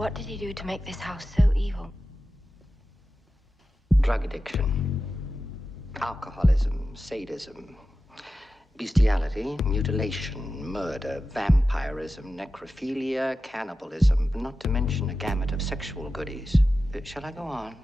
What did he do to make this house so evil? Drug addiction, alcoholism, sadism, bestiality, mutilation, murder, vampirism, necrophilia, cannibalism, not to mention a gamut of sexual goodies. Shall I go on?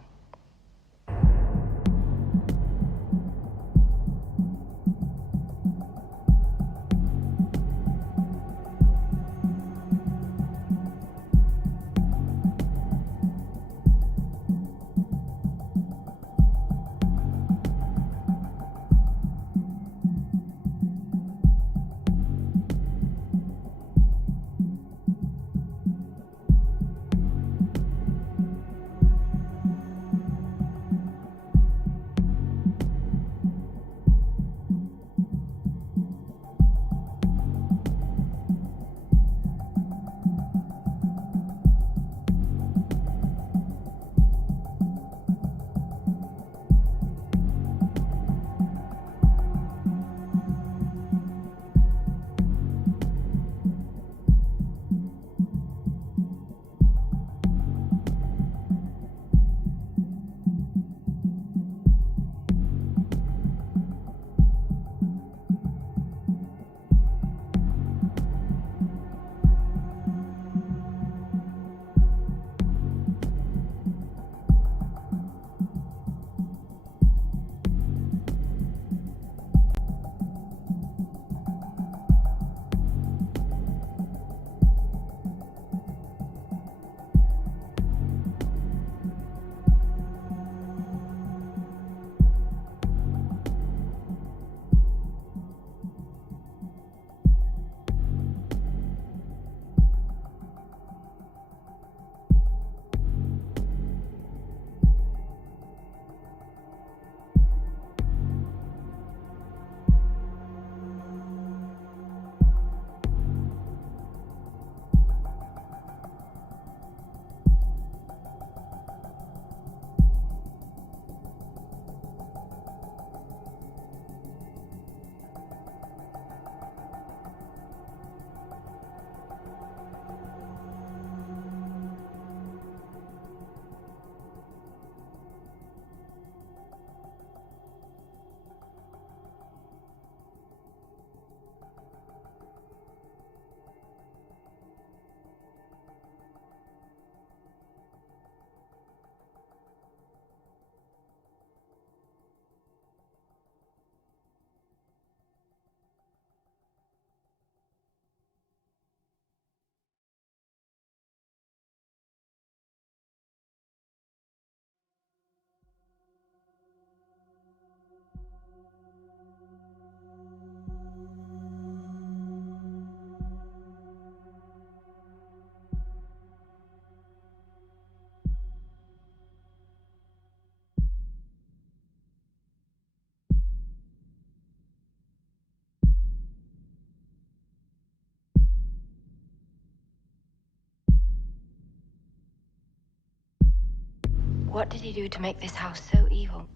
What did he do to make this house so evil?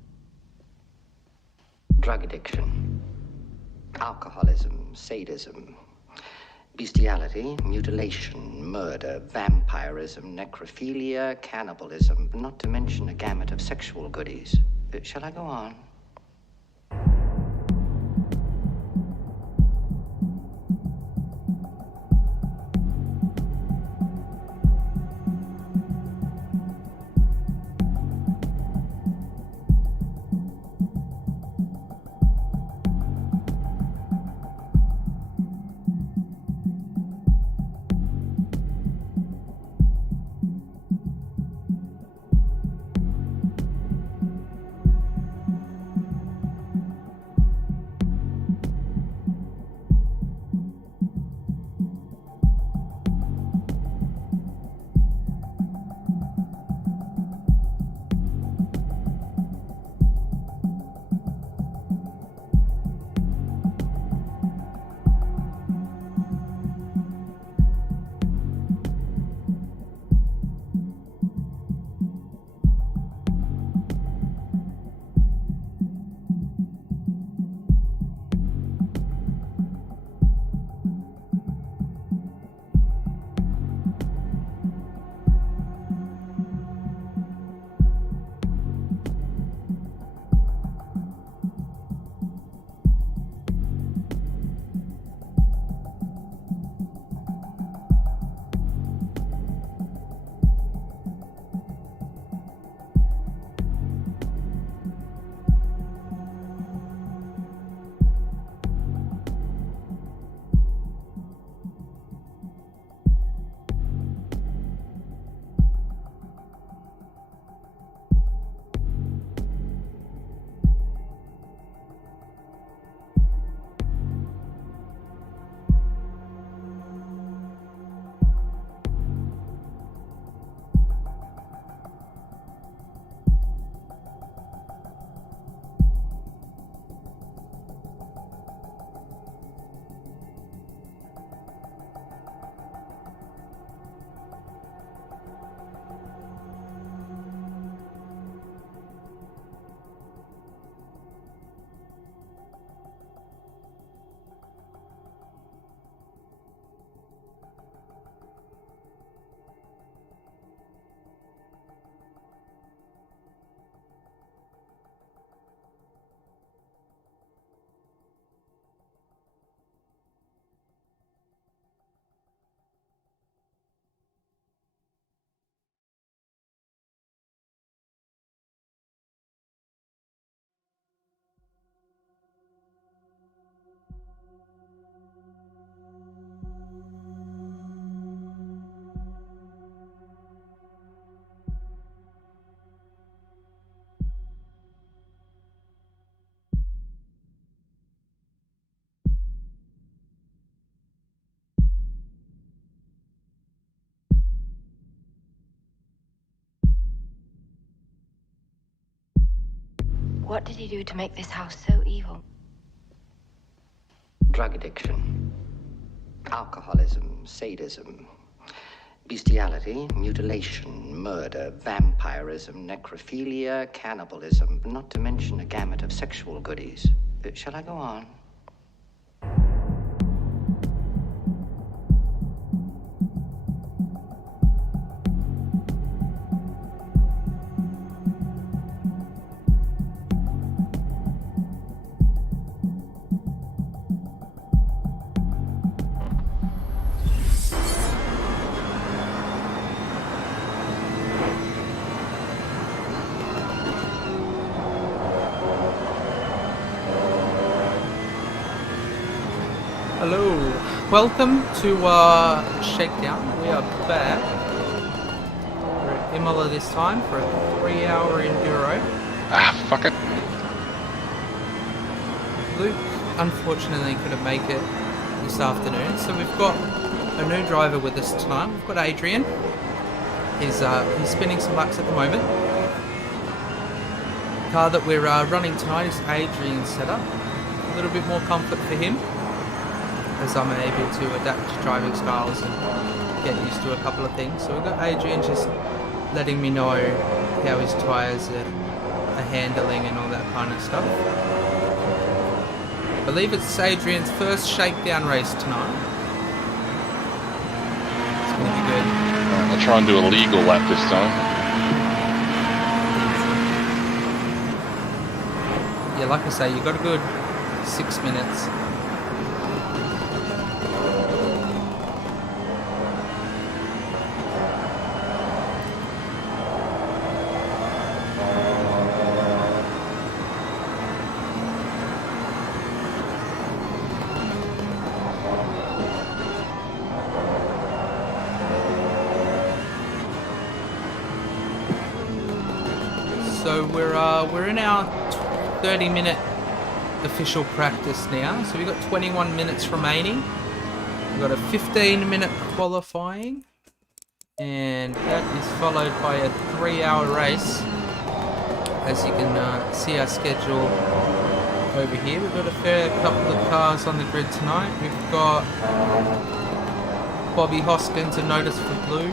Drug addiction, alcoholism, sadism, bestiality, mutilation, murder, vampirism, necrophilia, cannibalism, not to mention a gamut of sexual goodies. Shall I go on? What did he do to make this house so evil? Drug addiction, alcoholism, sadism, bestiality, mutilation, murder, vampirism, necrophilia, cannibalism, not to mention a gamut of sexual goodies. Shall I go on? Hello, welcome to Shakedown. We are back. We're at Imola this time for a 3-hour Enduro. Ah, fuck it. Luke unfortunately couldn't make it this afternoon, so we've got a new driver with us tonight. We've got Adrian. He's spinning some laps at the moment. The car that we're running tonight is Adrian's setup. A little bit more comfort for him, as I'm able to adapt to driving styles and get used to a couple of things. So we've got Adrian just letting me know how his tyres are handling and all that kind of stuff. I believe it's Adrian's first shakedown race tonight. It's going to be good. I'll try and do a legal lap this time. Yeah, like I say, you got a good 6 minutes. So we're in our 30-minute official practice now. So we've got 21 minutes remaining. We've got a 15-minute qualifying, and that is followed by a 3-hour race. As you can see our schedule over here, we've got a fair couple of cars on the grid tonight. We've got Bobby Hoskins and Notice for Blue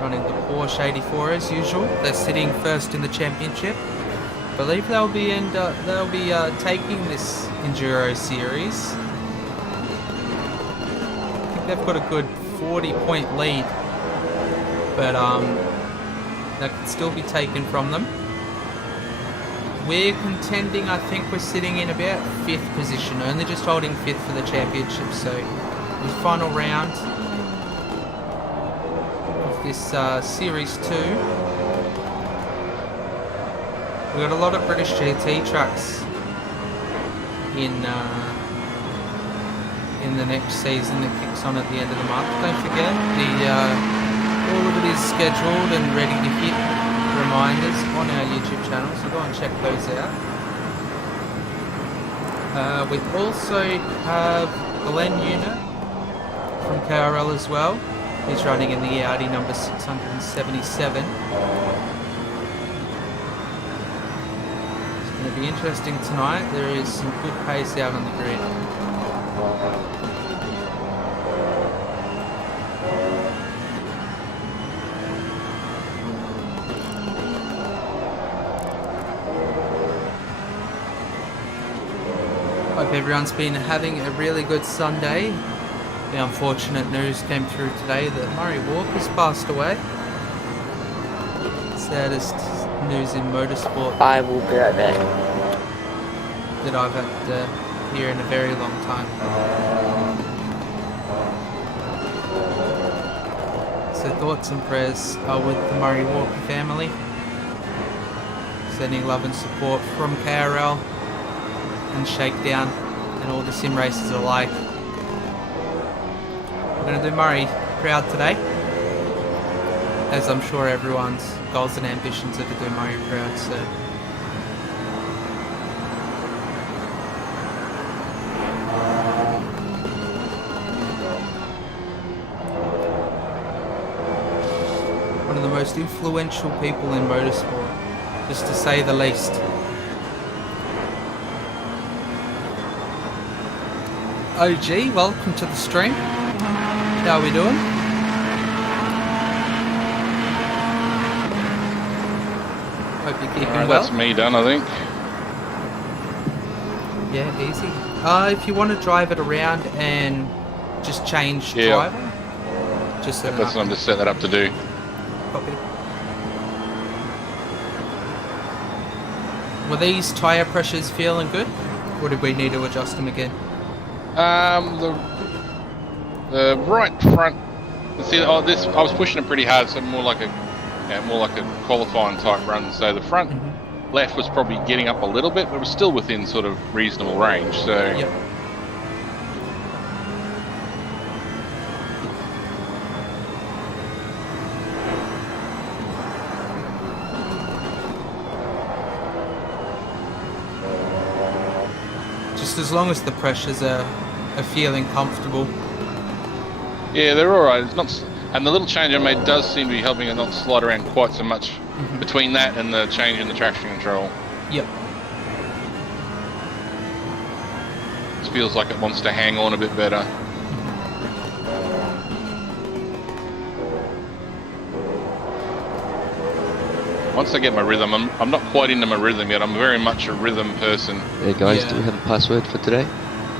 running the Porsche 84 as usual. They're sitting first in the championship. I believe they'll be taking this Enduro series. I think they've got a good 40-point lead, but that could still be taken from them. We're contending, I think we're sitting in about 5th position, only just holding 5th for the championship. So the final round this Series 2. We've got a lot of British GT trucks in the next season that kicks on at the end of the month. Don't forget, all of it is scheduled and ready to hit reminders on our YouTube channel, so go and check those out. We also have Glenn Una from KRL as well. He's running in the Audi number 677. It's going to be interesting tonight. There is some good pace out on the grid. Hope everyone's been having a really good Sunday. The unfortunate news came through today that Murray Walker's passed away. Saddest news in motorsport. I will be right back. That I've had to hear in a very long time. So thoughts and prayers are with the Murray Walker family. Sending love and support from KRL and Shakedown and all the sim racers alike. We're going to do Murray proud today, as I'm sure everyone's goals and ambitions are to do Murray proud. So one of the most influential people in motorsport, just to say the least. OG, welcome to the stream. How are we doing? Hope you're keeping well. That's me done, I think. Yeah, easy. If you want to drive it around and just change driver, just set it that's up. what I'm just setting that up to do. Copy. Were these tyre pressures feeling good, or did we need to adjust them again? The right front. See, I was pushing it pretty hard, so more like a qualifying type run. So the front left was probably getting up a little bit, but it was still within sort of reasonable range. So. Yep. Just as long as the pressures are feeling comfortable. Yeah, they're all right. It's not, and the little change I made does seem to be helping it not slide around quite so much between that and the change in the traction control. Yep. It feels like it wants to hang on a bit better. Once I get my rhythm, I'm not quite into my rhythm yet. I'm very much a rhythm person. Hey guys, do we have a password for today?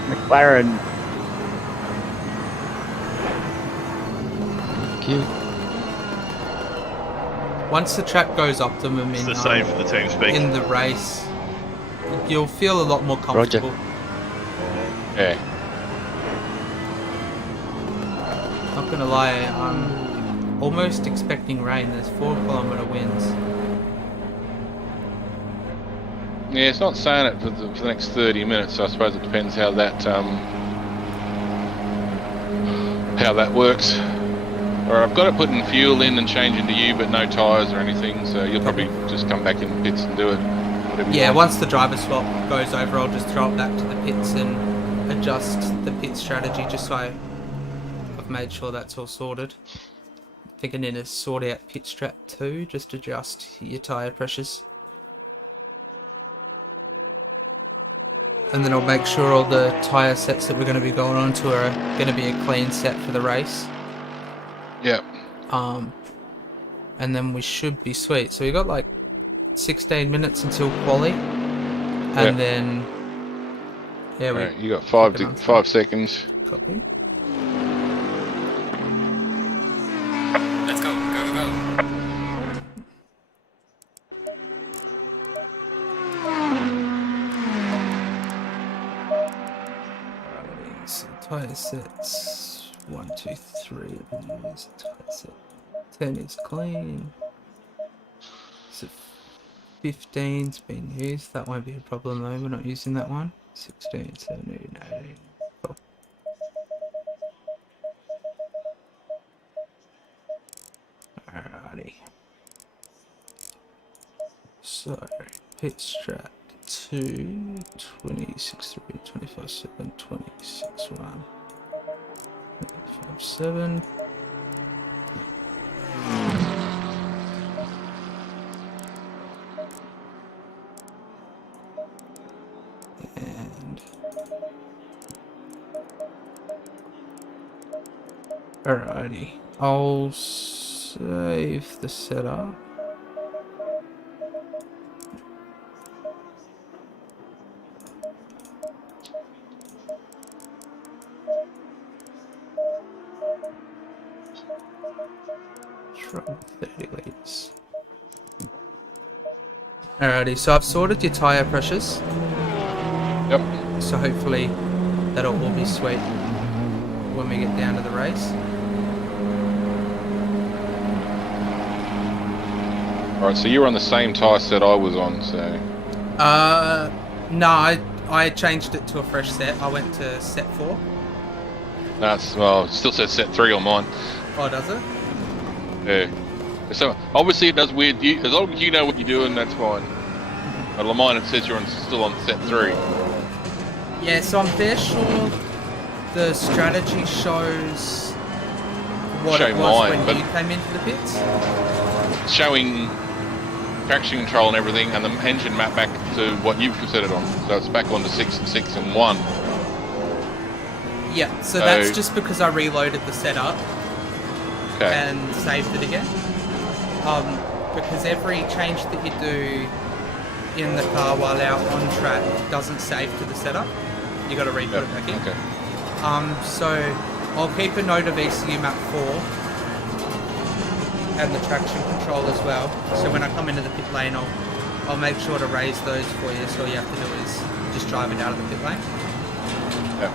McLaren. Thank you. Once the track goes optimum It's the same for the team speak. in the race, you'll feel a lot more comfortable. Roger. Yeah. Not gonna lie, I'm almost expecting rain. There's 4-kilometer winds. Yeah, it's not saying it for the next 30 minutes, so I suppose it depends how that works. Or I've got to put in fuel in and change into you, but no tyres or anything, so you'll probably just come back in the pits and do it. Whatever you Yeah, want. once the driver swap goes over, I'll just throw it back to the pits and adjust the pit strategy, just so I've made sure that's all sorted. I think I need to sort out pit strat 2, just adjust your tyre pressures. And then I'll make sure all the tyre sets that we're going to be going on to are going to be a clean set for the race. Yeah. And then we should be sweet. So we got like 16 minutes until quali, and then Right, you got 5 seconds. Copy. Let's go, go, go. So tyre sets 1, 2, 3. Use tyre set 10 is clean. So 15's been used. That won't be a problem though. We're not using that one. 16, 17, 18. Cool. Alrighty. So pit strat 2, 26, 3, 25, 7, 26, 1, 25, 7. And alrighty, I'll save the setup. From 30 litres. Alrighty, so I've sorted your tyre pressures. Yep. So hopefully that'll all be sweet when we get down to the race. Alright, so you were on the same tyre set I was on, so... No, I changed it to a fresh set. I went to set 4. That's, well, it still says set 3 on mine. Oh, does it? Yeah. So, obviously it does weird. As long as you know what you're doing, that's fine. But on mine it says you're still on set 3. Yeah, so I'm fair sure the strategy shows what it was when you came into the pits. It's showing traction control and everything, and the engine map back to what you've set it on. So it's back onto 6 and 6 and 1. Yeah, so that's just because I reloaded the setup and saved it again. Because every change that you do in the car while out on track doesn't save to the setup. You got to re-put it back in. Okay. So I'll keep a note of ECU map 4 and the traction control as well. So when I come into the pit lane, I'll make sure to raise those for you. So all you have to do is just drive it out of the pit lane. Yeah.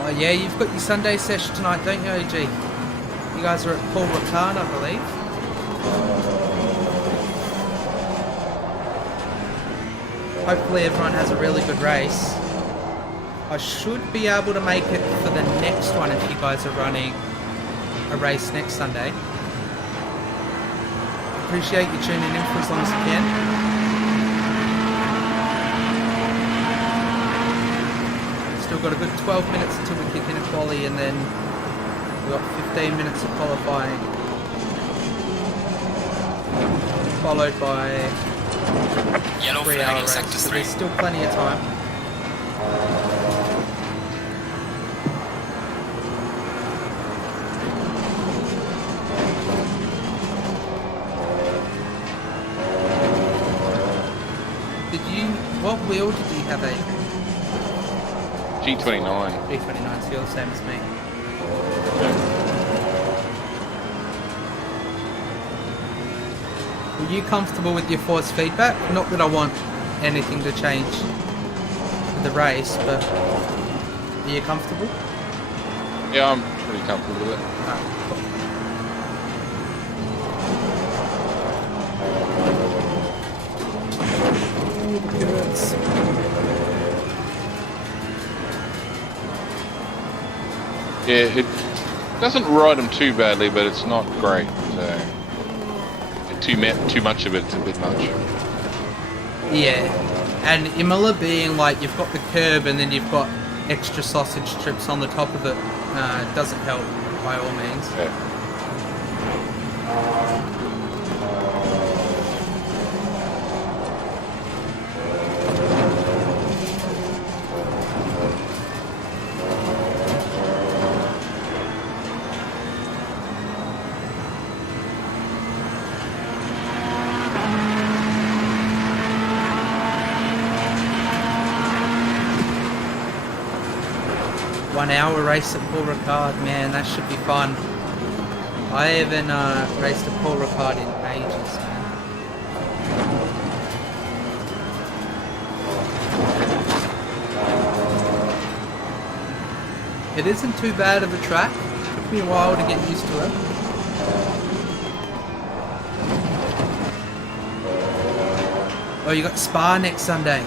Oh yeah, you've got your Sunday session tonight, don't you, OG? You guys are at Paul Ricard, I believe. Hopefully everyone has a really good race. I should be able to make it for the next one if you guys are running a race next Sunday. Appreciate you tuning in for as long as you can. Still got a good 12 minutes until we kick in a quali, and then we've got 15 minutes of qualifying, followed by Yellow 3 flag hour in race, sector so 3. there's still plenty of time. What wheel did you have, Adrian? G29. G29, so you're the same as me. Were you comfortable with your force feedback? Not that I want anything to change with the race, but are you comfortable? Yeah, I'm pretty comfortable with it. Alright, cool. Yes. Yeah, it doesn't ride them too badly, but it's not great. So too much of it's a bit much. Yeah, and Imola being like you've got the curb and then you've got extra sausage strips on the top of it doesn't help by all means. Yeah. 1 hour race at Paul Ricard, man, that should be fun. I haven't raced at Paul Ricard in ages, man. It isn't too bad of a track. Took me a while to get used to it. Oh, you got Spa next Sunday.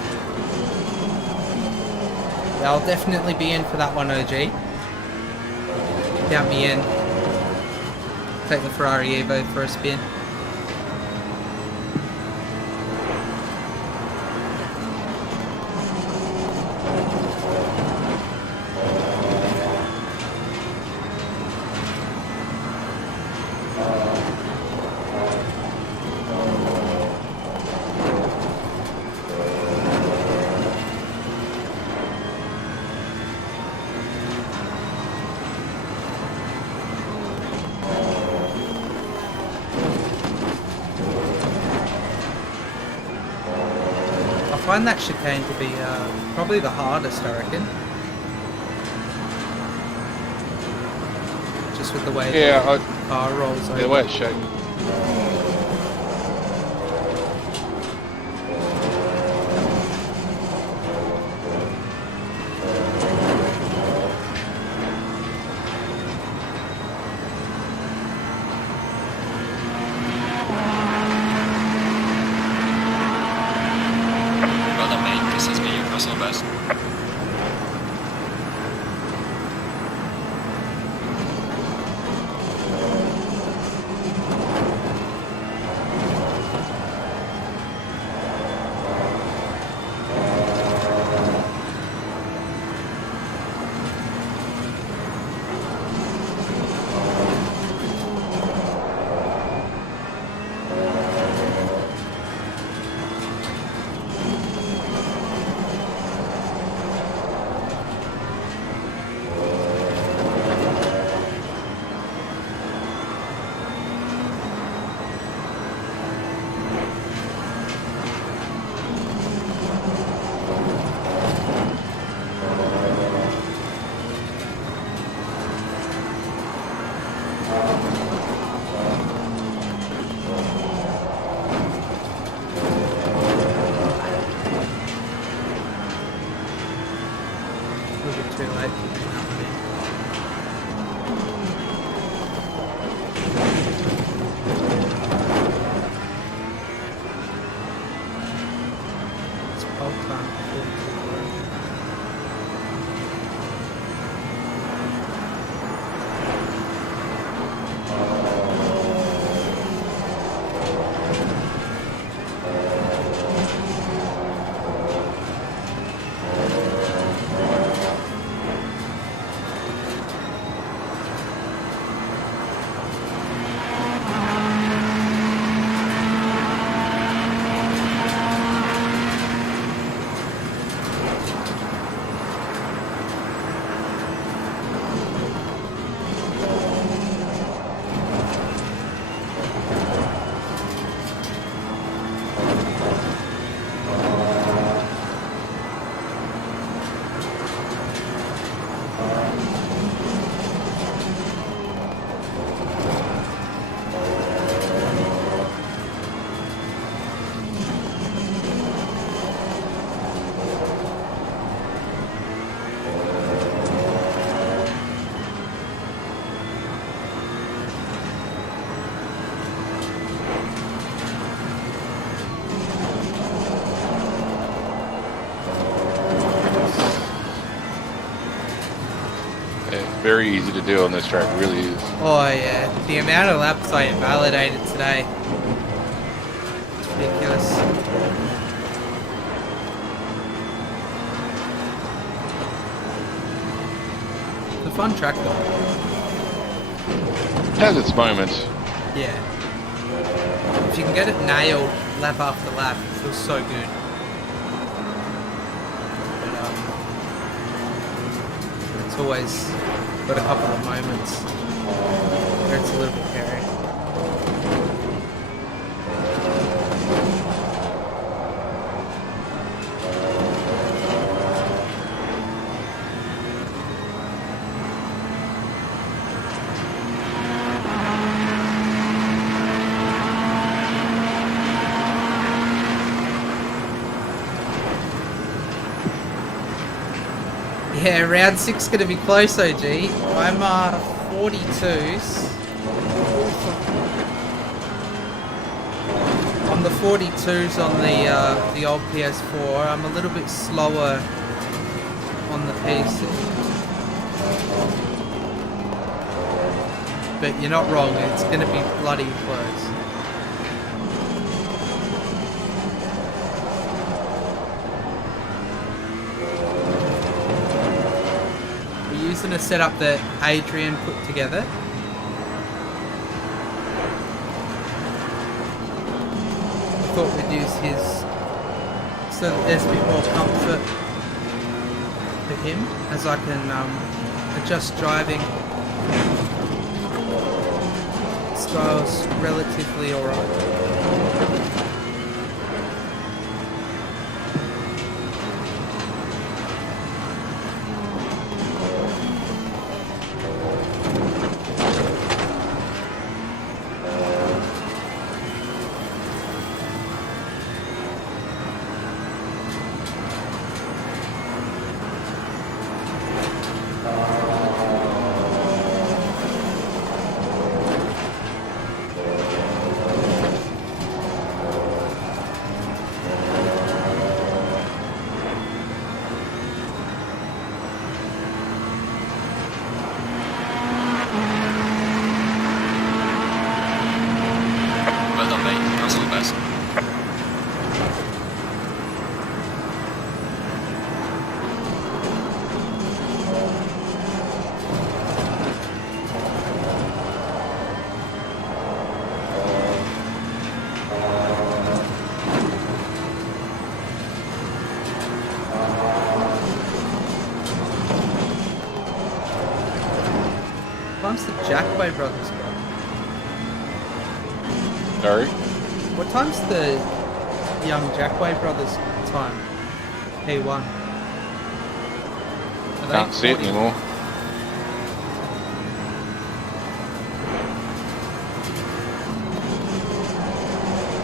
Yeah, I'll definitely be in for that one, OG. Count me in. Take the Ferrari Evo for a spin. I find that chicane to be probably the hardest, I reckon. Just with the way the car rolls over. Yeah, the way it's shaped. Well done, mate. This has been your personal best. too late for me now, I think. It's pole time before we do work. Very easy to do on this track, really is. Oh yeah, the amount of laps I invalidated today. It's ridiculous. It's a fun track though. It has its moments. Yeah. If you can get it nailed lap after lap, it feels so good. But it's always got a couple of moments where it's a little bit hairy. Yeah, round 6 gonna be close, OG. I'm 42s. On the 42s on the old PS4. I'm a little bit slower on the PC. But you're not wrong. It's gonna be bloody close. Using a setup that Adrian put together. I thought we'd use his so that there's a bit more comfort for him as I can adjust driving styles relatively alright. Time's the Jackway Brothers got? Sorry? What time's the young Jackway Brothers time? P1. Can't see it anymore.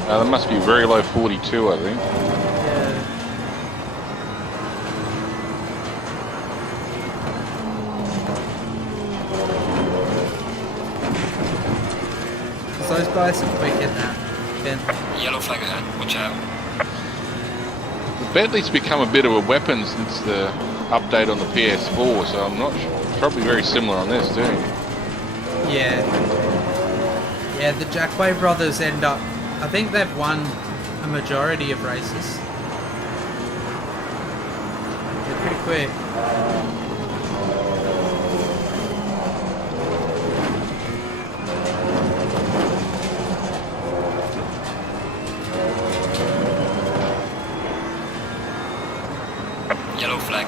That must be very low 42, I think. Yeah. those guys are quick in that. Ben. Yellow flag ahead. Watch out. The Bentley's become a bit of a weapon since the update on the PS4, so I'm not sure. It's probably very similar on this too. Yeah. Yeah, the Jackway brothers end up... I think they've won a majority of races. They're pretty quick.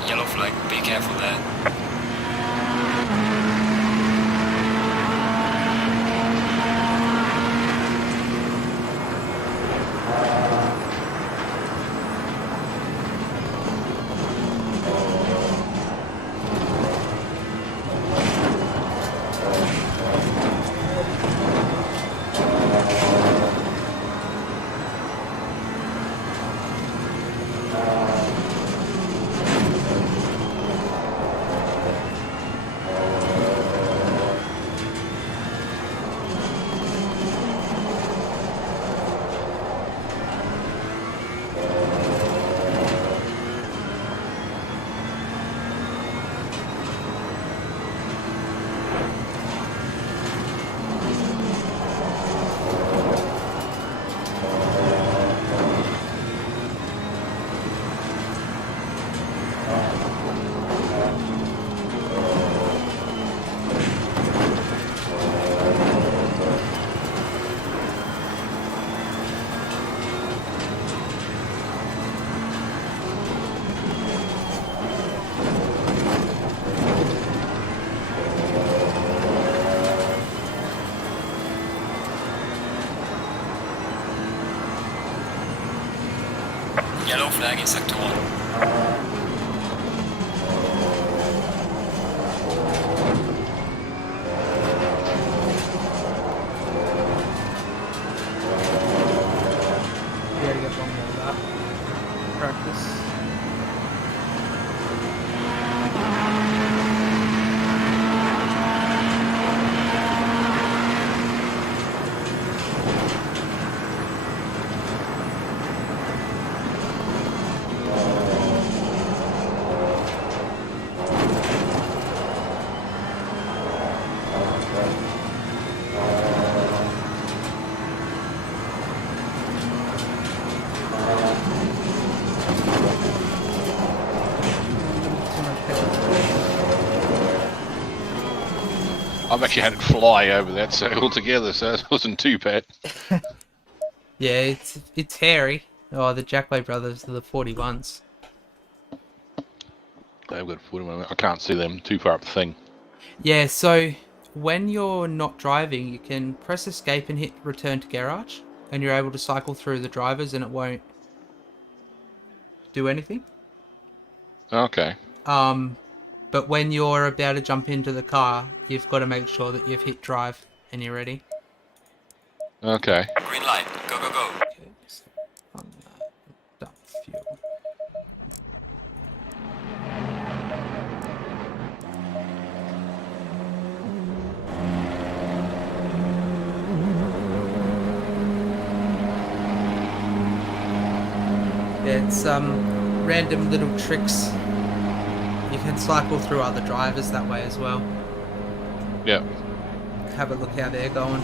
Yellow flag. Be careful there. Yellow flag in sector 1. Yeah, to get one more of that. Practice. I've actually had it fly over that circle together, so it wasn't too bad. Yeah, it's hairy. Oh, the Jackway brothers are the 41s. They've got a foot in them. I can't see them too far up the thing. Yeah, so when you're not driving, you can press escape and hit return to garage, and you're able to cycle through the drivers and it won't do anything. Okay. But when you're about to jump into the car, you've got to make sure that you've hit drive and you're ready. Okay. Green light. Go, go, go. Okay, so on that, dump fuel. Yeah, it's random little tricks. You can cycle through other drivers that way as well. Yep. Have a look how they're going.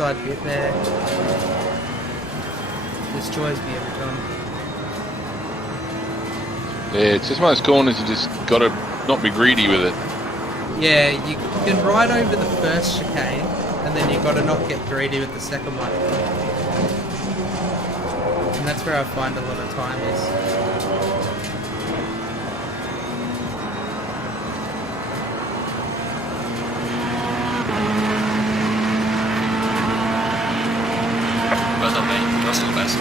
inside bit there destroys me every time. Yeah, it's just one of those corners you just gotta not be greedy with it. Yeah, you can ride over the first chicane, and then you've got to not get greedy with the second one. And that's where I find a lot of time is. Well done, mate. You're still best.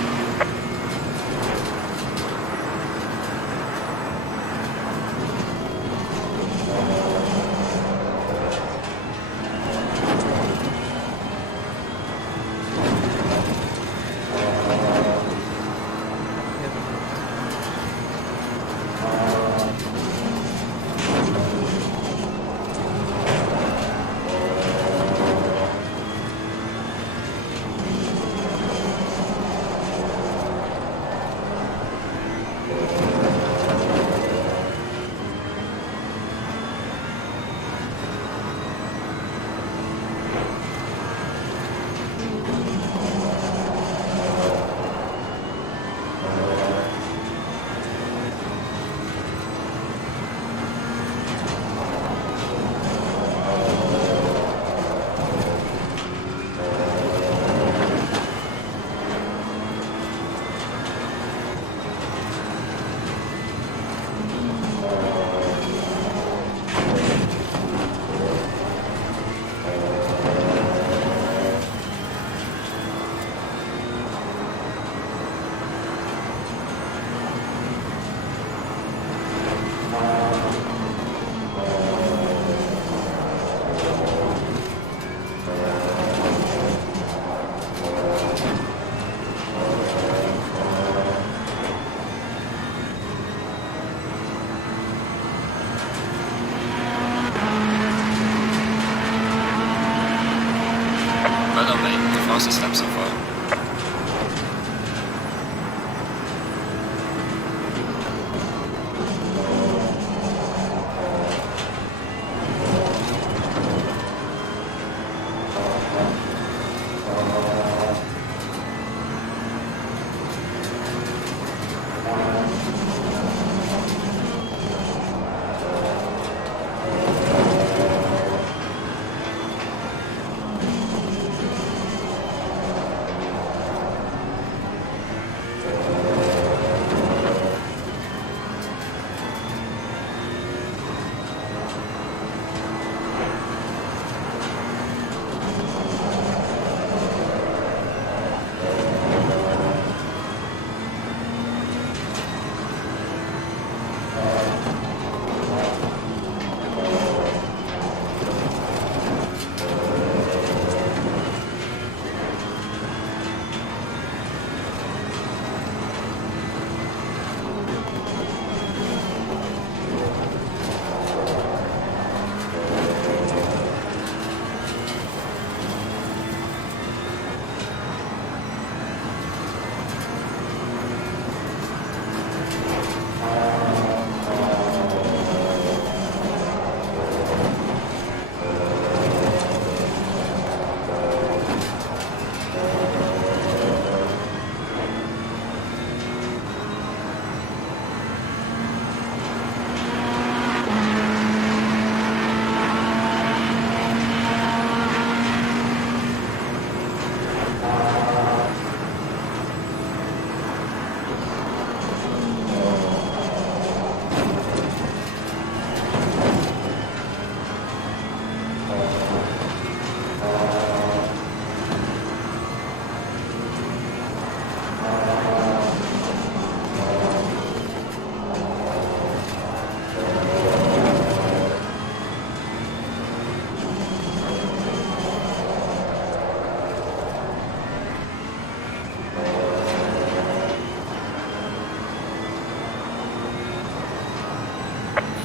Well done, mate. The fastest lap so far.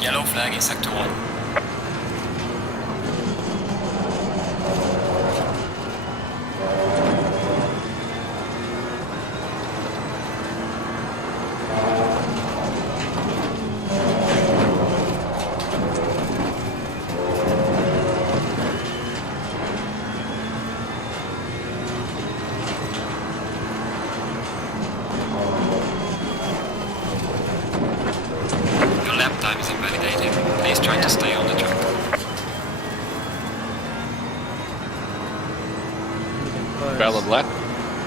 Yellow flag in sector 1. trying to stay on the track. Close. Valid lap.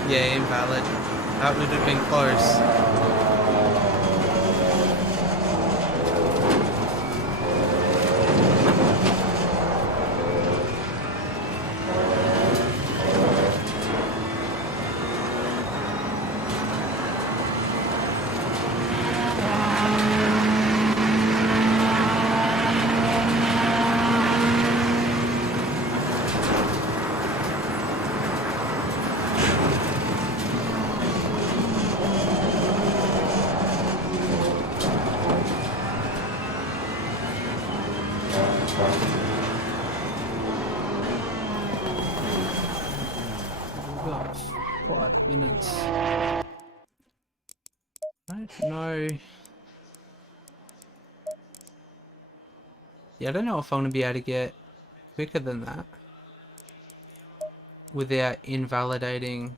Yeah, invalid. That would have been close. We've got 5 minutes. I don't know. Yeah, I don't know if I'm going to be able to get quicker than that without invalidating.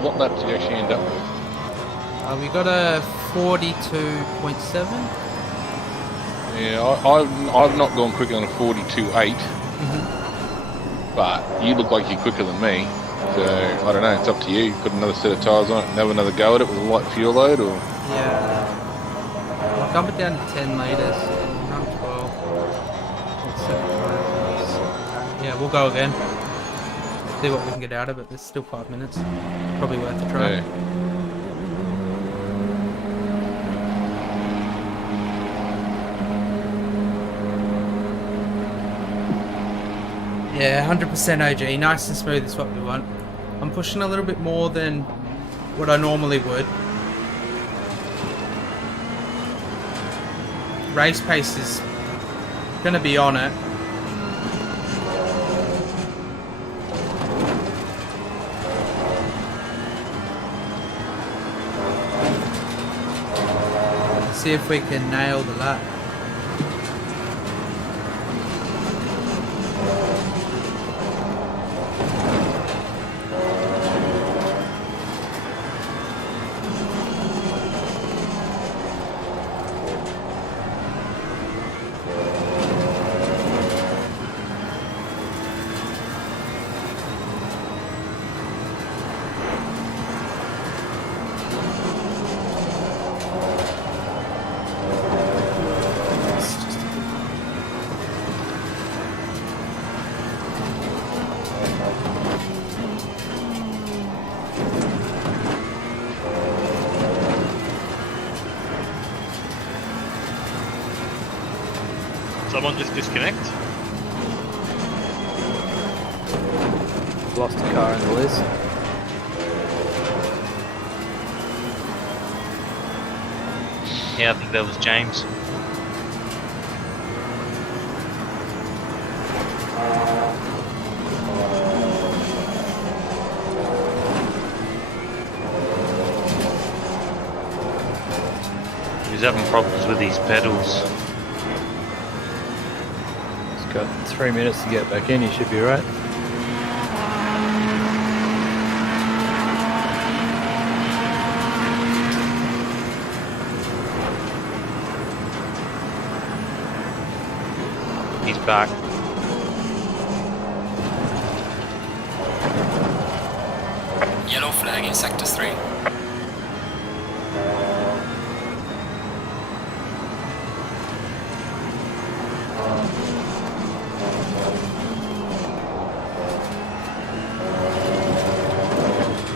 What lap did you actually end up with? We got a 42.7. Yeah, I've not gone quicker than a 42.8. But you look like you're quicker than me. So, I don't know, it's up to you. Put another set of tyres on it and have another go at it with a light fuel load, or... Yeah. I'll dump it down to 10 litres. Around 12. That's 75. Yeah, we'll go again. See what we can get out of it. There's still 5 minutes. Probably worth a try. Yeah. Yeah, 100% OG. Nice and smooth is what we want. I'm pushing a little bit more than what I normally would. Race pace is going to be on it. See if we can nail the lap. Someone just disconnect. Lost a car in the list. Yeah, I think that was James. He's having problems with his pedals. He's got 3 minutes to get back in, he should be right. He's back. Yellow flag in sector 3.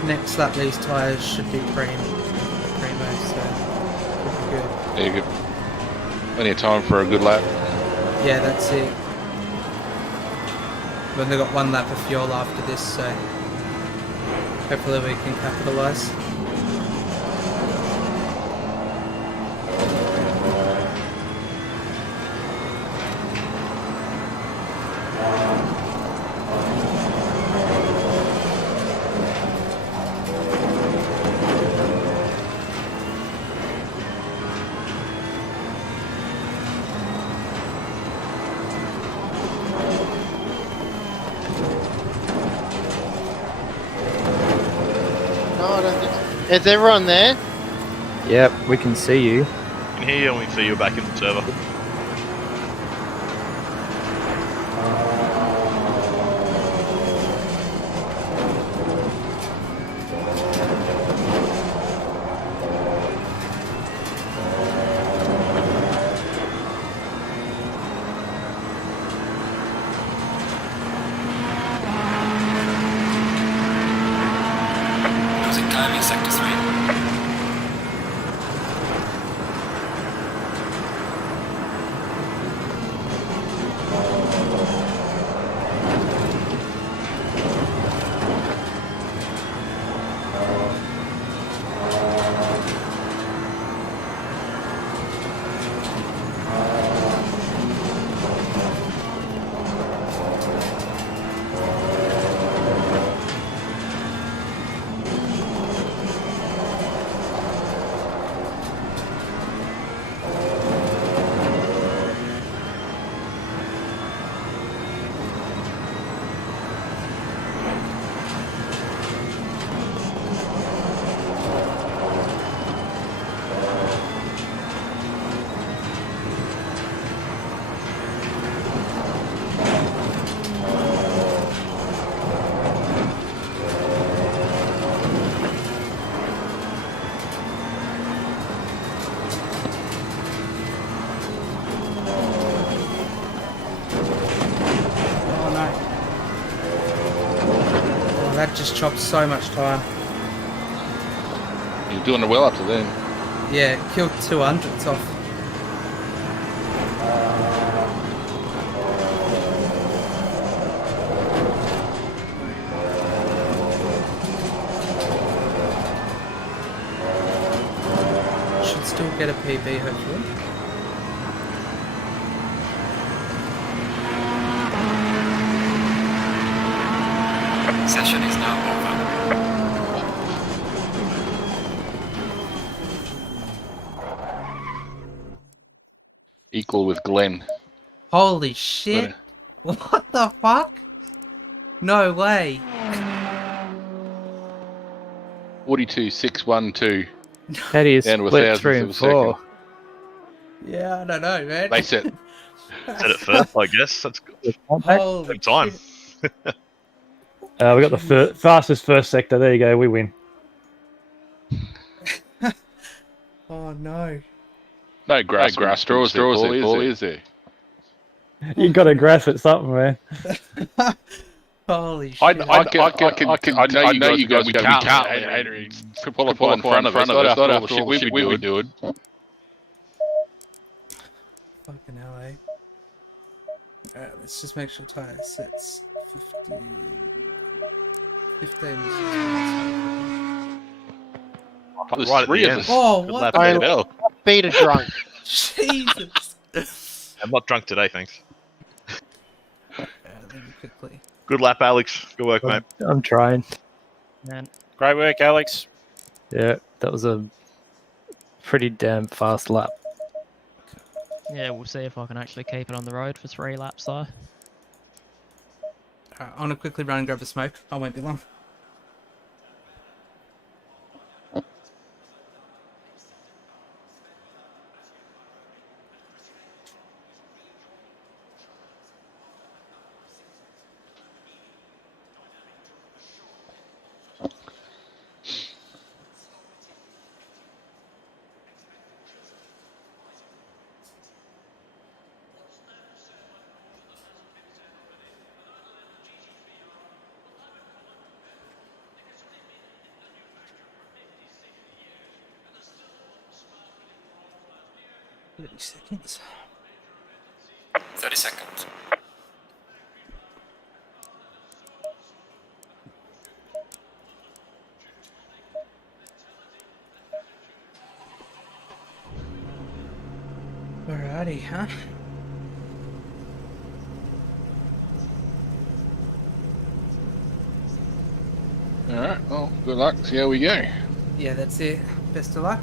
Next lap, these tyres should be primo, so pretty good. Yeah, good. Plenty of time for a good lap. Yeah, that's it. We've only got 1 lap of fuel after this, so hopefully we can capitalise. Is everyone there? Yep, we can see you. I can hear you and we see you back in the server. Losing time in sector 3. Oh no. Oh, that just chopped so much time. You're doing it well up to then. Yeah, killed 200s off. Should still get a PB hopefully. Session is now over. Equal with Glenn. Holy shit! What the fuck? No way. 42,612. How do you Down to a split thousandth 3 of and a second. 4? Yeah, I don't know, man. They said Said it first, I guess. That's good. Holy Good time. shit. We got the fastest first sector. There you go. We win. Oh no. no grass straws there, is there? You got to grasp at something, man. Holy shit. I know you guys we can't qualify in front of us. Not after all the shit we've been doing. Fucking hell, eh? Alright, let's just make sure tire sets 15. There's Right at three the of end. us. Oh, Good what lap, the mate. hell? Beta drunk. Jesus! I'm not drunk today, thanks. Let me quickly. Good lap, Alex. Good work, mate. I'm trying. Man. Great work, Alex. Yeah, that was a pretty damn fast lap. Yeah, we'll see if I can actually keep it on the road for 3 laps though. Alright, I'm gonna quickly run and grab a smoke. I won't be long. Seconds. 30 seconds. Alrighty, huh? Alright, well, good luck. See how we go. Yeah, that's it. Best of luck.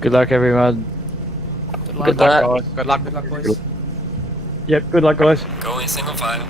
Good luck, everyone. Good luck. Good luck. Guys. Good luck, boys. Yep, good luck, guys. Go in single file.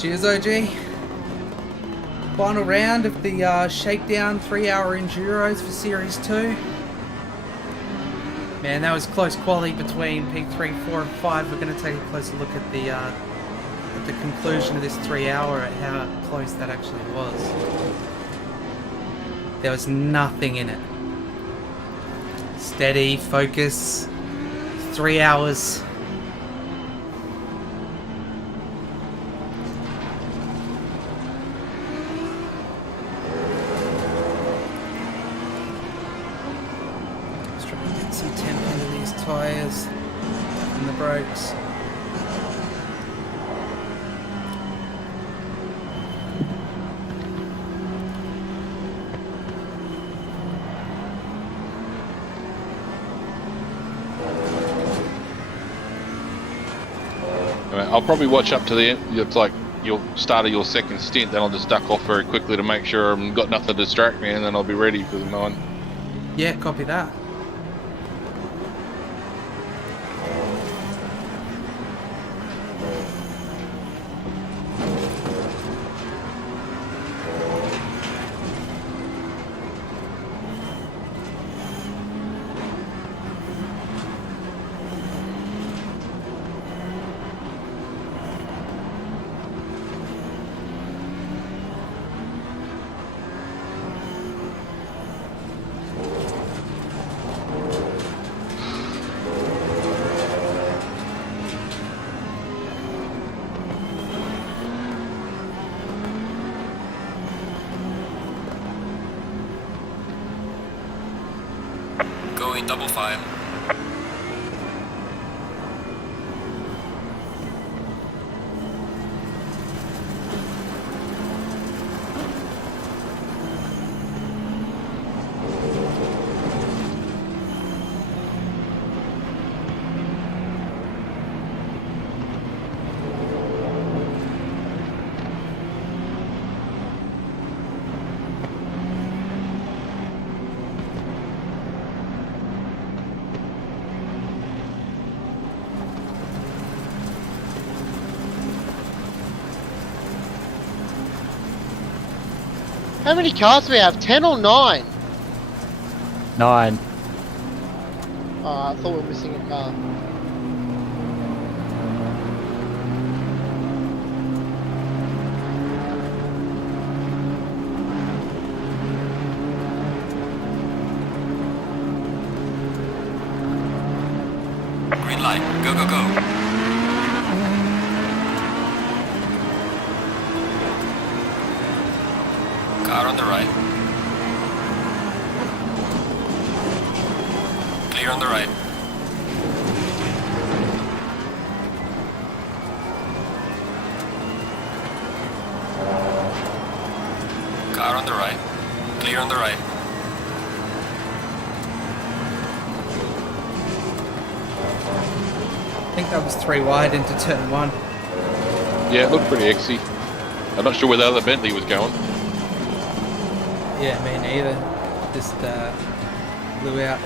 Cheers, OG. Final round of the Shakedown 3-hour Enduros for Series 2. Man, that was close quality between P3, 4 and 5. We're going to take a closer look at the conclusion of this 3-hour, at how close that actually was. There was nothing in it. Steady, focus, 3 hours. Let's try and get some temp into these tyres and the brakes. I'll probably watch up to the end. It's like your start of your second stint, then I'll just duck off very quickly to make sure I've got nothing to distract me, and then I'll be ready for the 9. Yeah, copy that. Going double file. How many cars do we have? 10 or 9? 9. Oh, I thought we were missing a car. Green light. Go, go, go. Car on the right. Clear on the right. Car on the right. Clear on the right. I think that was 3 wide into turn 1. Yeah, it looked pretty exy. I'm not sure where the other Bentley was going. Yeah, me neither. Just blew out.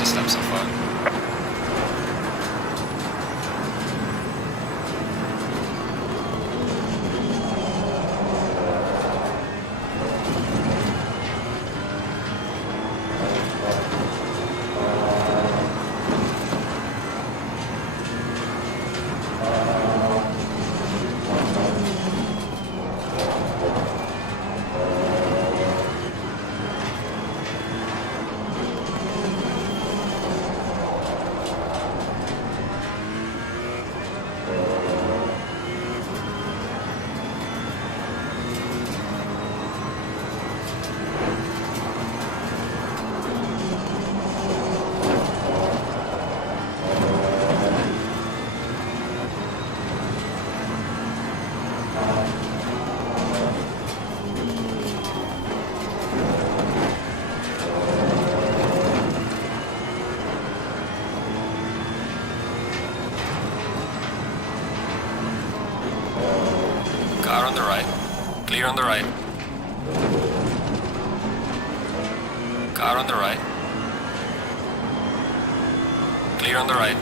fastest lap so far. Car on the right. Clear on the right. Car on the right. Clear on the right.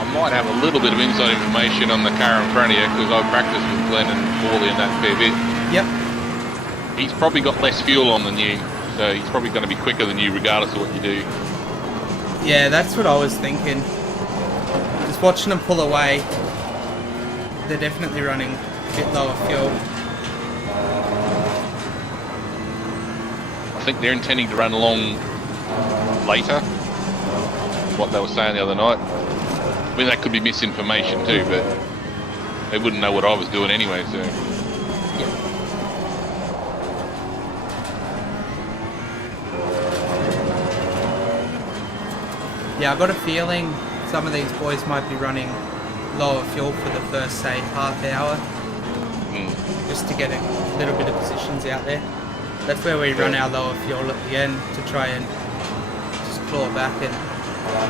I might have a little bit of inside information on the car in front of you because I practiced with Glenn and Paulie and that fair bit. Yep. He's probably got less fuel on than you, so he's probably going to be quicker than you regardless of what you do. Yeah, that's what I was thinking. Just watching them pull away, they're definitely running a bit lower fuel. I think they're intending to run along later, what they were saying the other night. I mean, that could be misinformation too, but they wouldn't know what I was doing anyway, so... Yeah, I got a feeling some of these boys might be running lower fuel for the first, say, half hour, just to get a little bit of positions out there. That's where we run our lower fuel at the end to try and just claw back and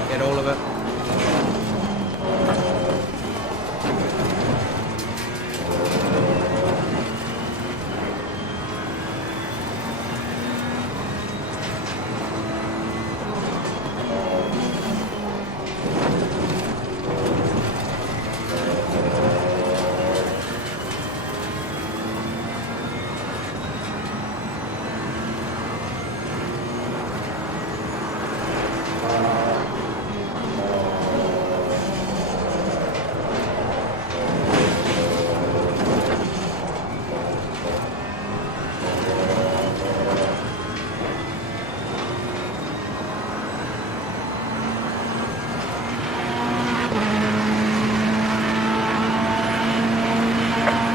get all of it.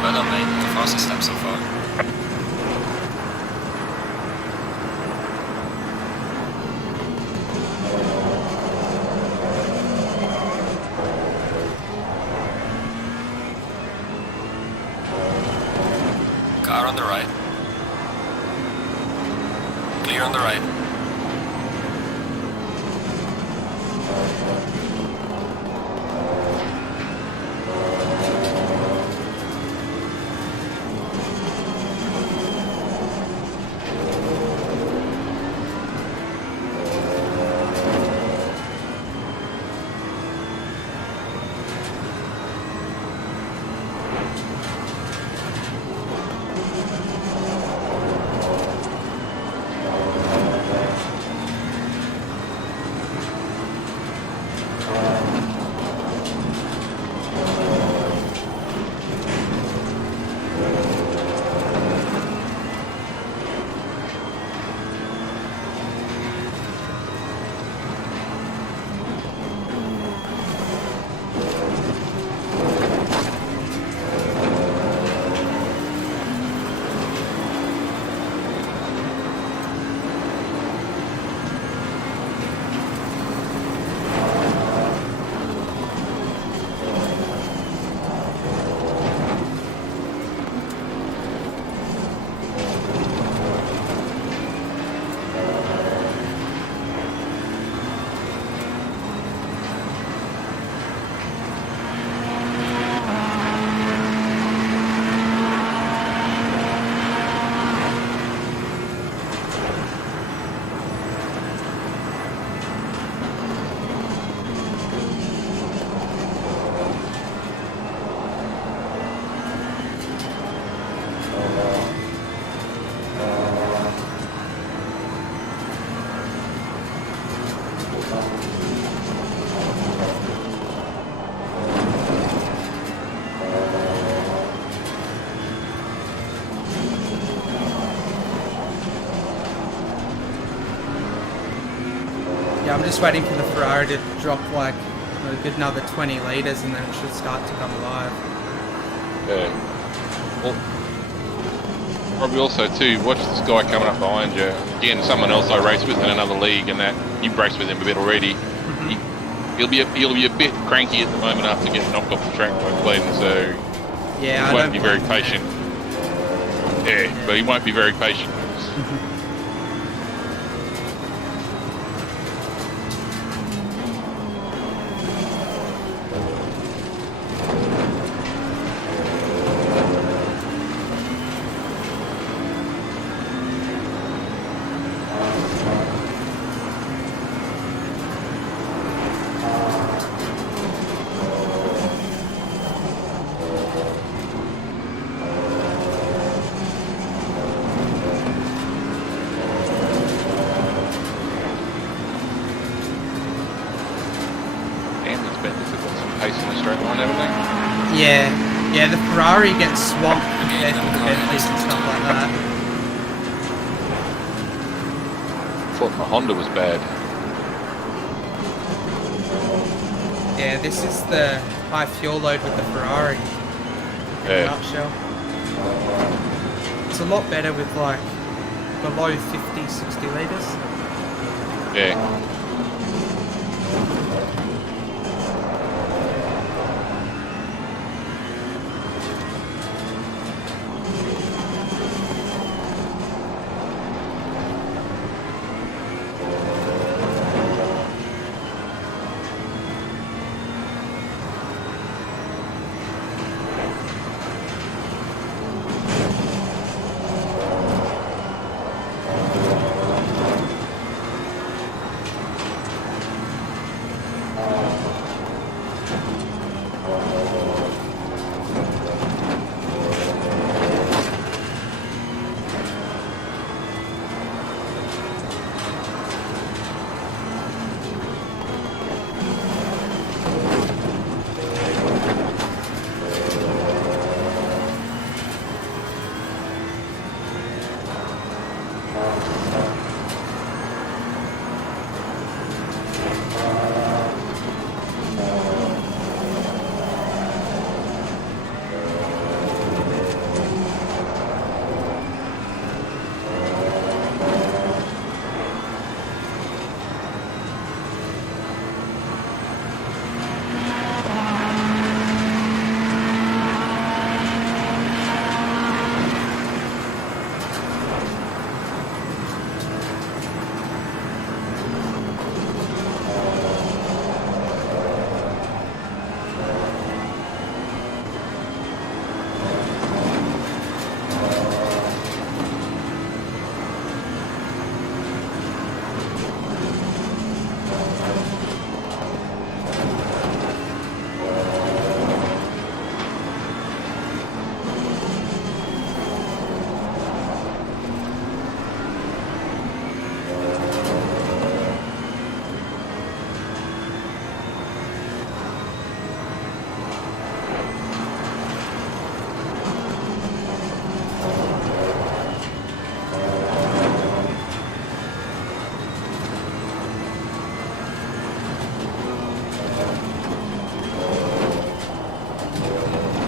Well done, mate. The fastest lap so far. Car on the right. Clear on the right. I'm just waiting for the Ferrari to drop like a good another 20 litres and then it should start to come alive. Yeah. Well, probably also too, watch this guy coming up behind you. Again, someone else I race with in another league, and that you've raced with him a bit already. He'll be a bit cranky at the moment after getting knocked off the track by Clayton, so yeah, he won't be very patient. Yeah, but he won't be very patient. Yeah, the Ferrari gets swamped compared to the Bentleys and stuff like that. I thought my Honda was bad. Yeah, this is the high fuel load with the Ferrari. In a nutshell. It's a lot better with like below 50, 60 litres. Yeah.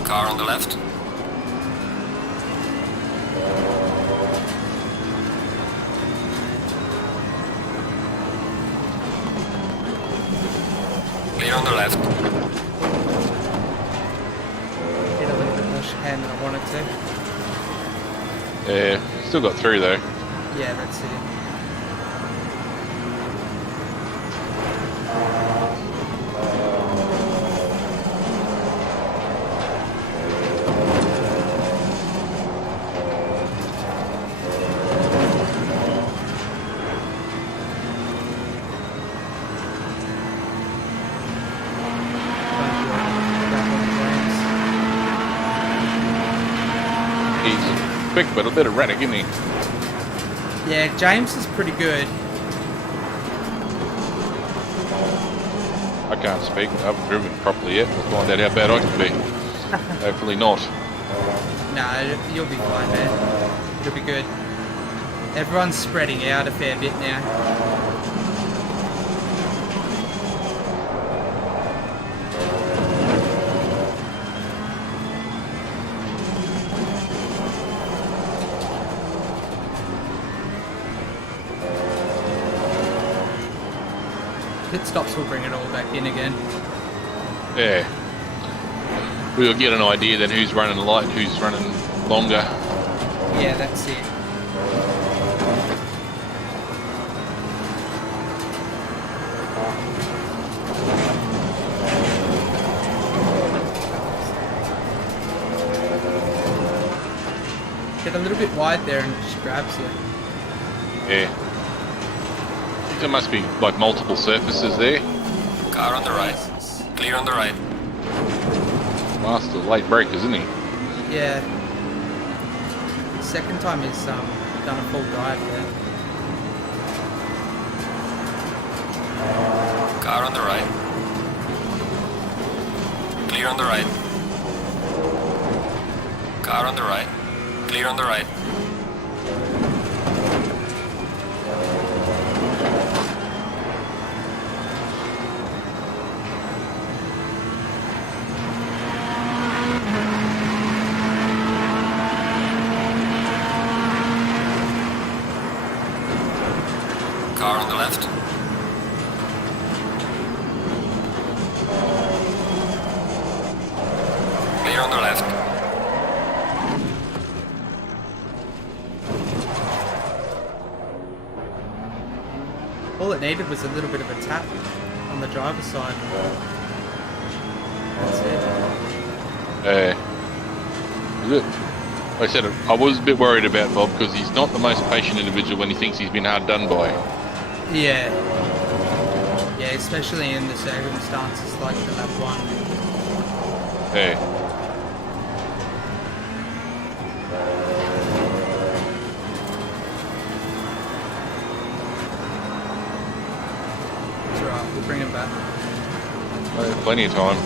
Car on the left. Clear on the left. Did a little bit more chicane than I wanted to. Yeah, still got through though. Yeah, that's it. Quick, but a bit erratic, isn't he? Yeah, James is pretty good. I can't speak. I haven't driven properly yet. We'll find out how bad I can be. Hopefully not. No, you'll be fine, man. It'll be good. Everyone's spreading out a fair bit now. pit stops will bring it all back in again. Yeah. We'll get an idea then who's running light, who's running longer. Yeah, that's it. Get a little bit wide there and it just grabs you. Yeah. There must be like multiple surfaces there. Car on the right. Clear on the right. Master late break, isn't he? Yeah. Second time he's done a full dive there. Car on the right. Clear on the right. Car on the right. Clear on the right. Car on the left. Clear on the left. All it needed was a little bit of a tap on the driver's side. That's it. Like I said, I was a bit worried about Bob because he's not the most patient individual when he thinks he's been hard done by. Yeah. Yeah, especially in the circumstances like the lap one. Yeah. It's alright, we'll bring him back. Plenty of time.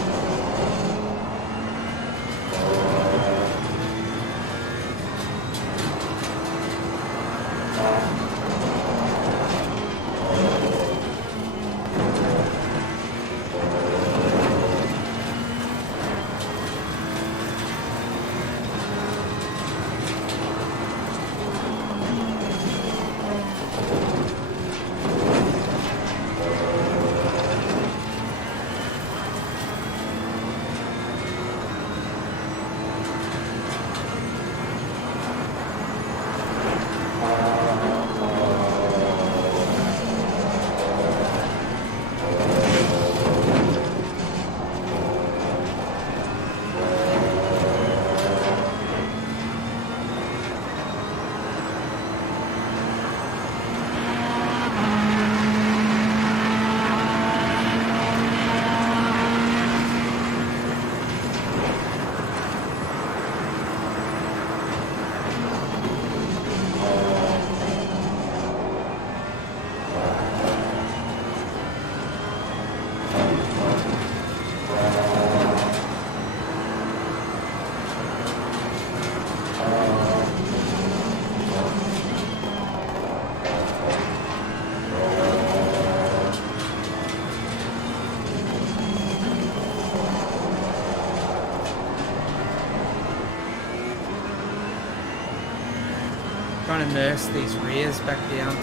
Trying to nurse these rears back down.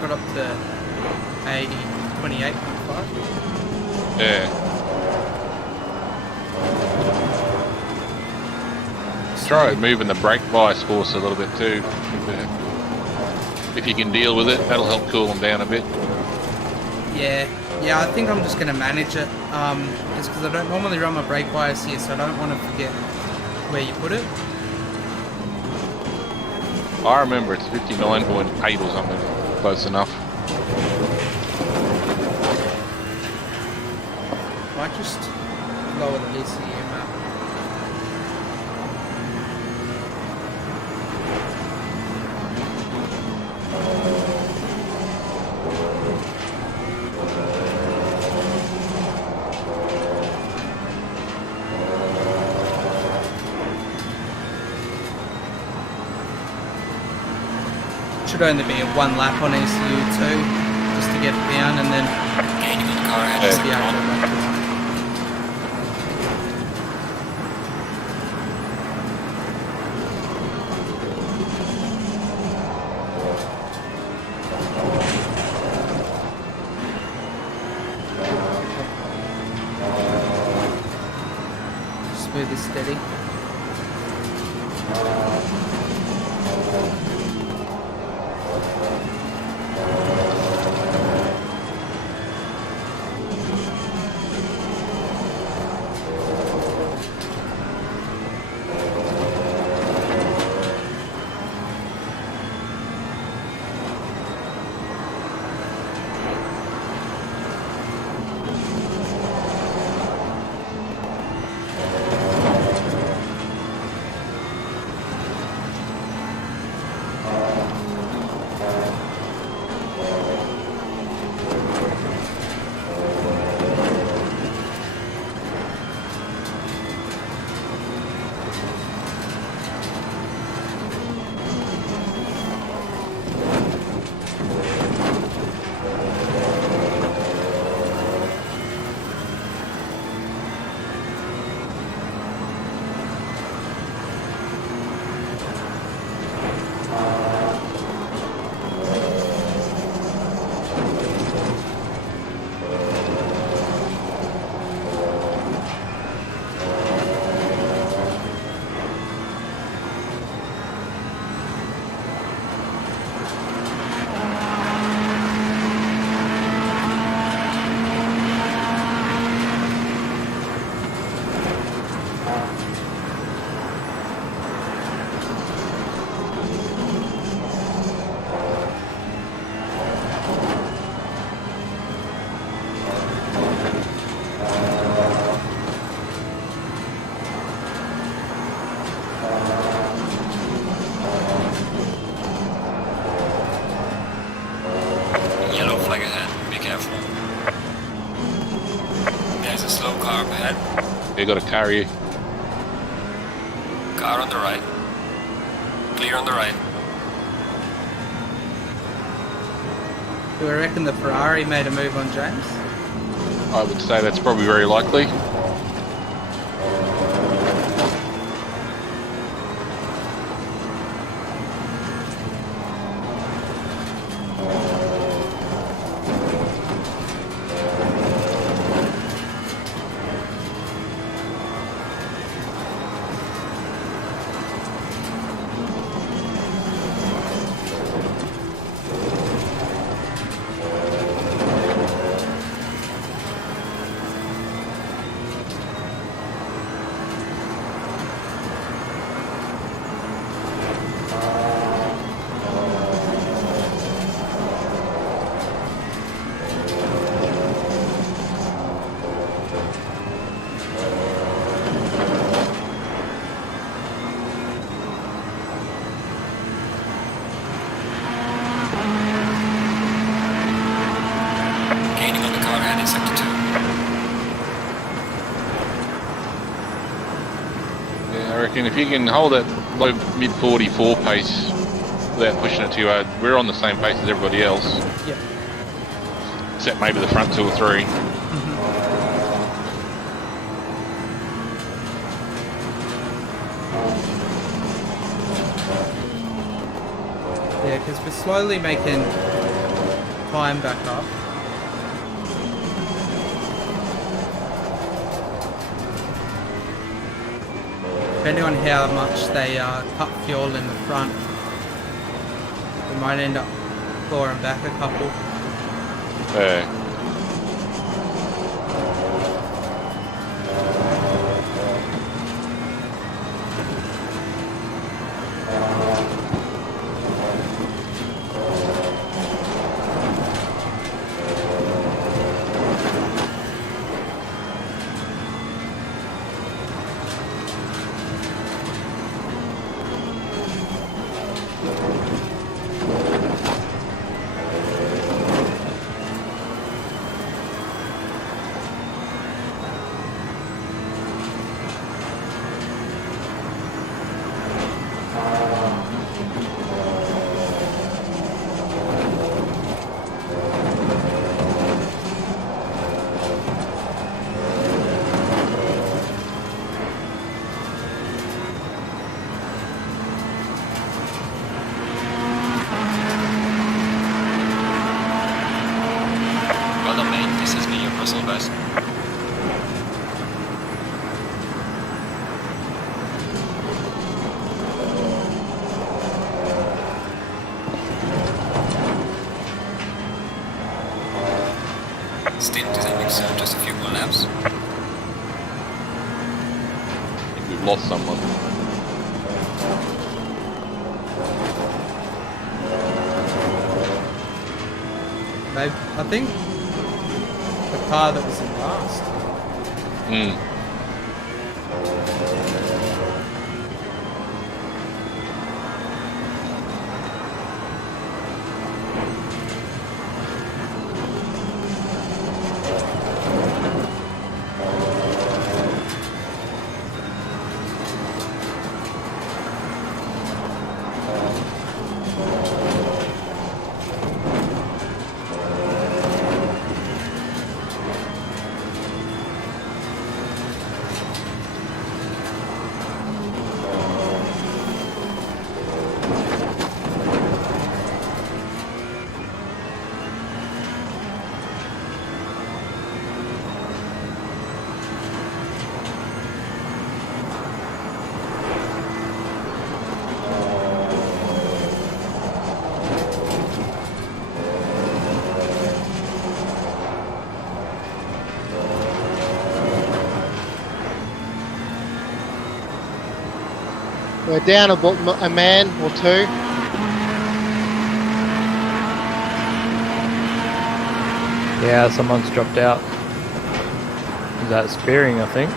Got up to 80, 28.5. Yeah. Try moving the brake bias force a little bit too. If you can deal with it, that'll help cool them down a bit. Yeah, I think I'm just going to manage it. Just because I don't normally run my brake bias here, so I don't want to forget where you put it. I remember it's 59.8 or something. Close enough. Might just lower the ECU map. Should only be a one lap on ECU too, just to get it down, and then Gaining on the car ahead. just the actual back to line. smooth as steady. Yellow flag ahead, be careful. There's a slow car up ahead. You got to carry you. Car on the right. Clear on the right. Do I reckon the Ferrari made a move on James? I would say that's probably very likely. Gaining on the car ahead in sector 2. Yeah, I reckon if you can hold that low mid 44 pace without pushing it too hard, we're on the same pace as everybody else. Yep. Except maybe the front 2 or 3. Yeah, because we're slowly making time back up. Depending on how much they cut fuel in the front, we might end up clawing back a couple. stint? Does that mean just a few more laps? I think we've lost someone. Maybe, I think the car that was in last. Hmm. We're down a man or two. Yeah, someone's dropped out. Is that Spearing, I think?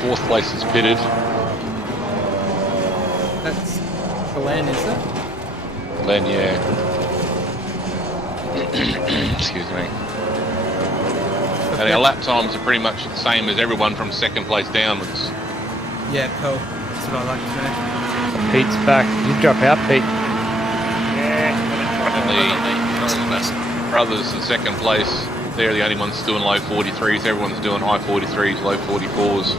Fourth place is pitted. That's Glenn, is it? Len, yeah. Excuse me. And our lap times are pretty much the same as everyone from second place downwards. Yeah, cool. That's what I like to know. Pete's back. You drop out, Pete. Only brothers in second place. They're the only ones doing low 43s. Everyone's doing high 43s, low 44s.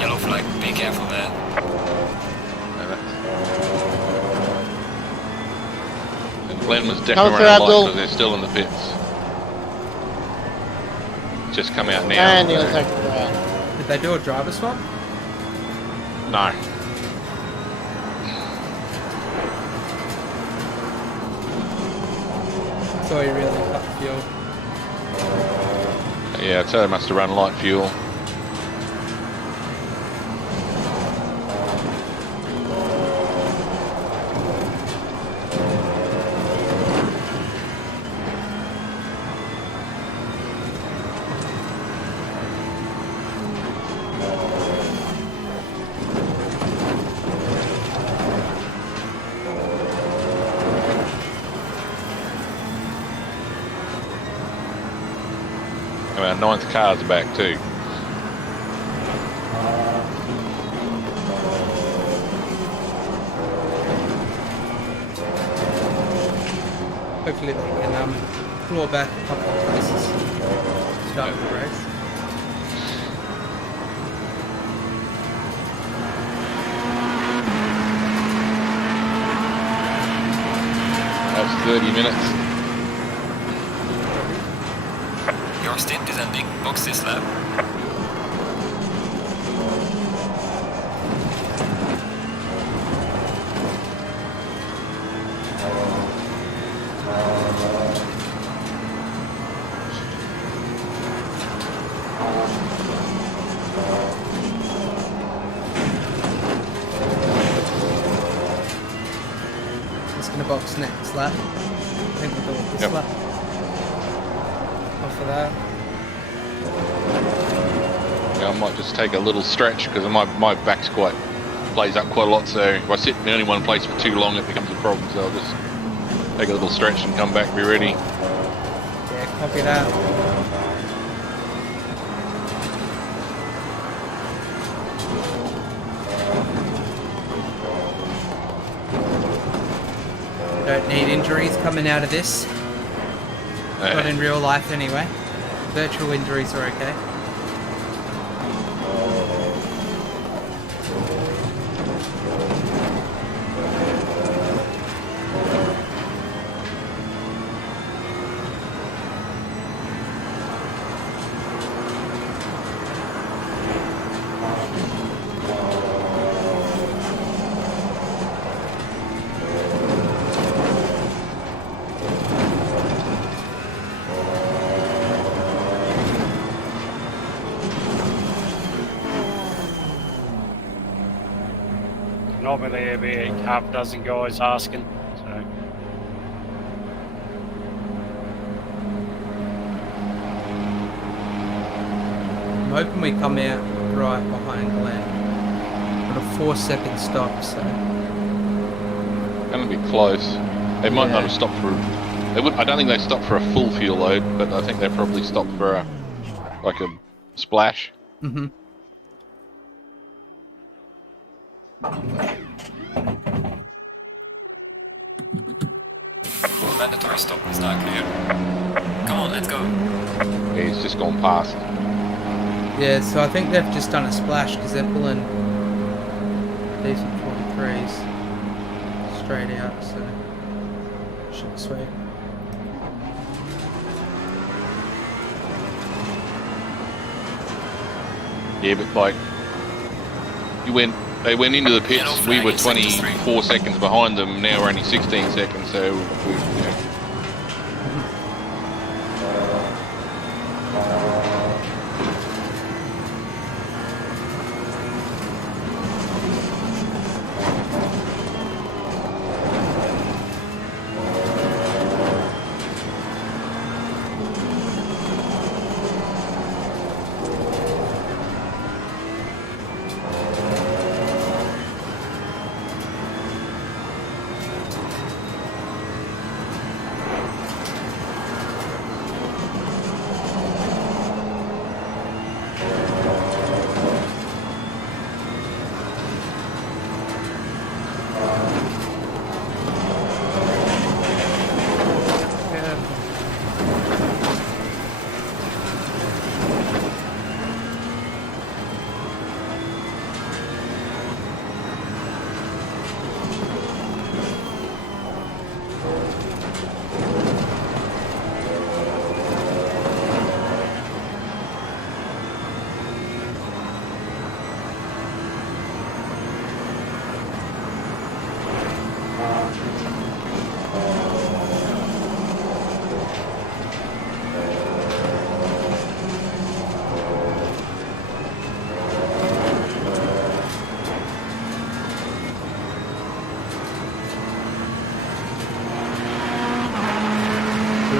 Yellow flag, be careful there. And Glenn was definitely running light because they're still in the pits. Just come out now. And he'll take the round. Did they do a driver swap? No. So he really cut fuel. Yeah, so they must have run light fuel. Our ninth car's back too. Hopefully they can claw back a couple of places. Start the race. That's 30 minutes. Our stint is ending. Box this lap. It's gonna box next lap. I think we'll go with this Yep. lap. Off of that. Yeah, I might just take a little stretch because my back's plays up quite a lot. So if I sit in only one place for too long, it becomes a problem. So I'll just take a little stretch and come back, be ready. Yeah, copy that. Don't need injuries coming out of this. Not in real life anyway. Virtual injuries are okay. Normally there'll be a half dozen guys asking, so. I'm hoping we come out right behind Glenn. Got a 4-second stop, so. Gonna be close. They might not have stopped for. They would. I don't think they stopped for a full fuel load, but I think they probably stopped for a splash. Mm-hmm. Mandatory stop is now clear. Come on, let's go. Yeah, he's just gone past. Yeah, so I think they've just done a splash because they're pulling decent 43s straight out, so should be sweet. Yeah, but like they went into the pits. We were 24 seconds behind them. Now we're only 16 seconds. So we,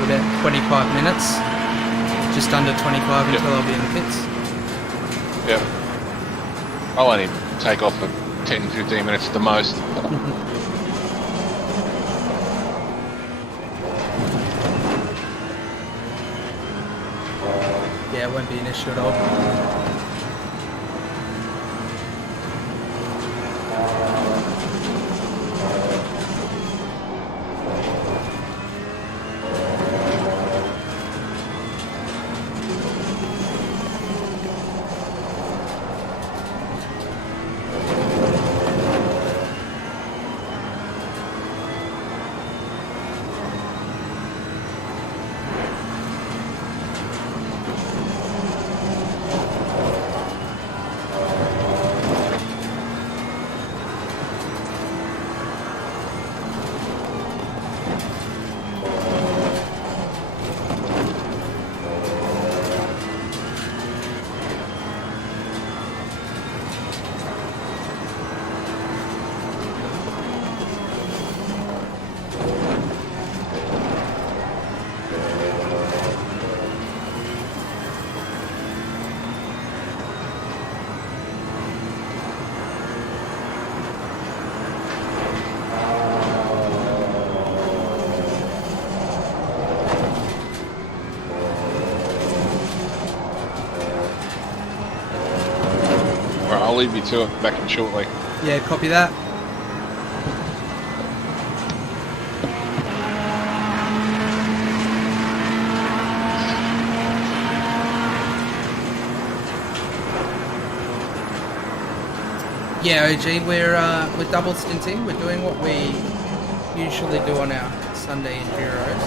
About 25 minutes. Just under 25 until I'll be in the pits. yeah. I'll only take off for 10-15 minutes at the most. Yeah, it won't be an issue at all. I'll leave you to it. Back in shortly. Yeah, copy that. Yeah, OG, we're double stinting. We're doing what we usually do on our Sunday Enduros.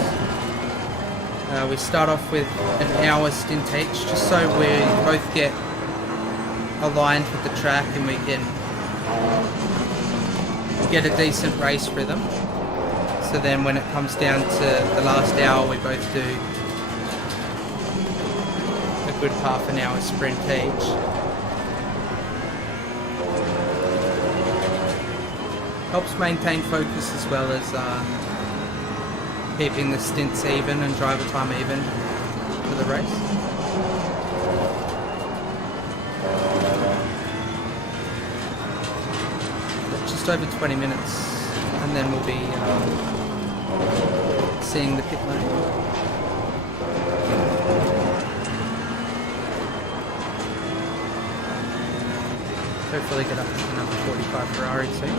We start off with an hour stint each, just so we both get aligned with the track and we can get a decent race rhythm. So then when it comes down to the last hour, we both do a good half an hour sprint each. Helps maintain focus as well as keeping the stints even and driver time even for the race. Just over 20 minutes and then we'll be seeing the pit lane. Hopefully get up to the number 45 Ferrari soon.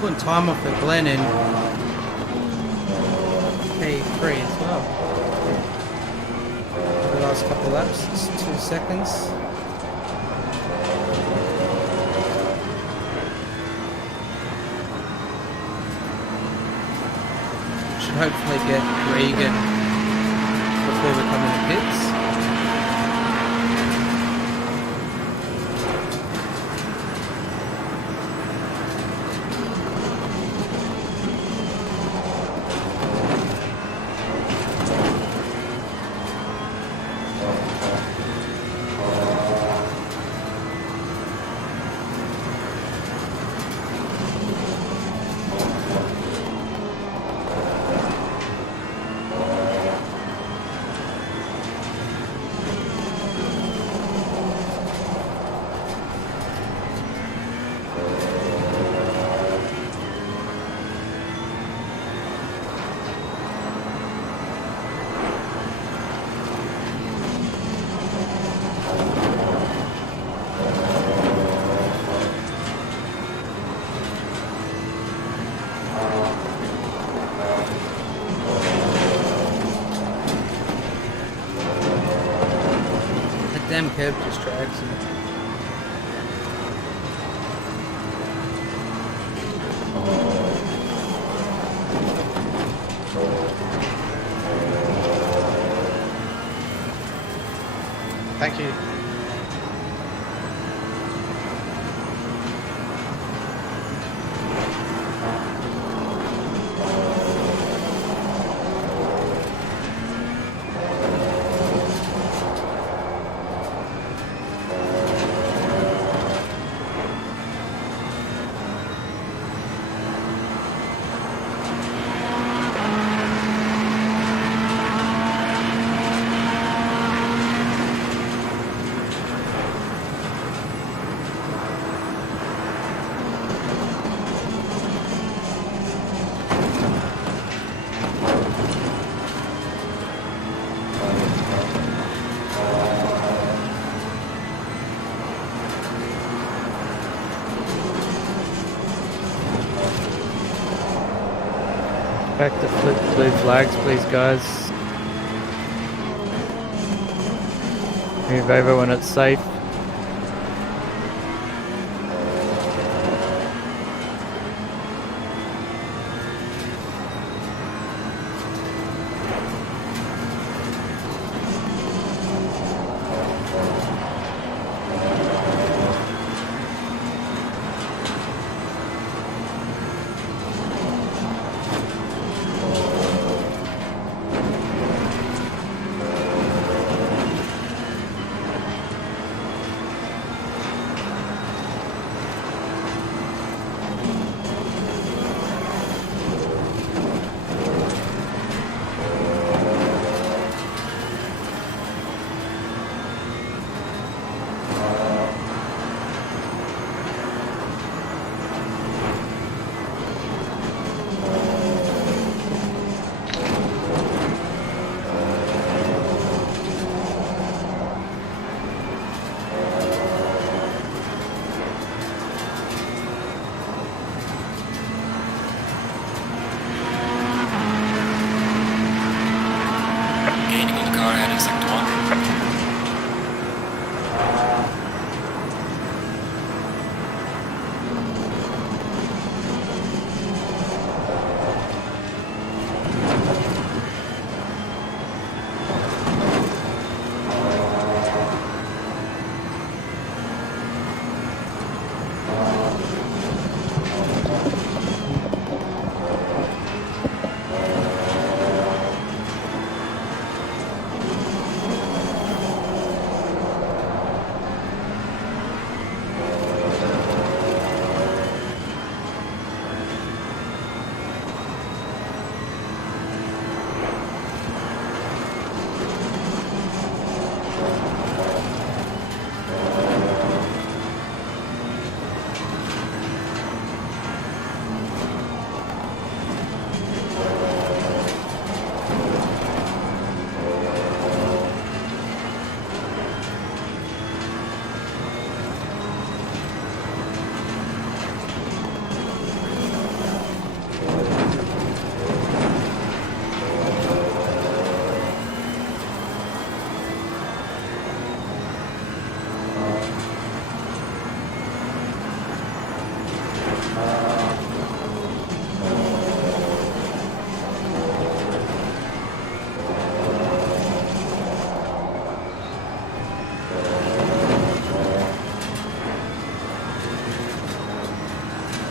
Pulling time off at Glen and P3 as well. The last couple of laps, it's 2 seconds. Should hopefully get Regan before we come in the pits. Damn curb just drags him. Thank you. Back to flip blue flags, please, guys. Move over when it's safe.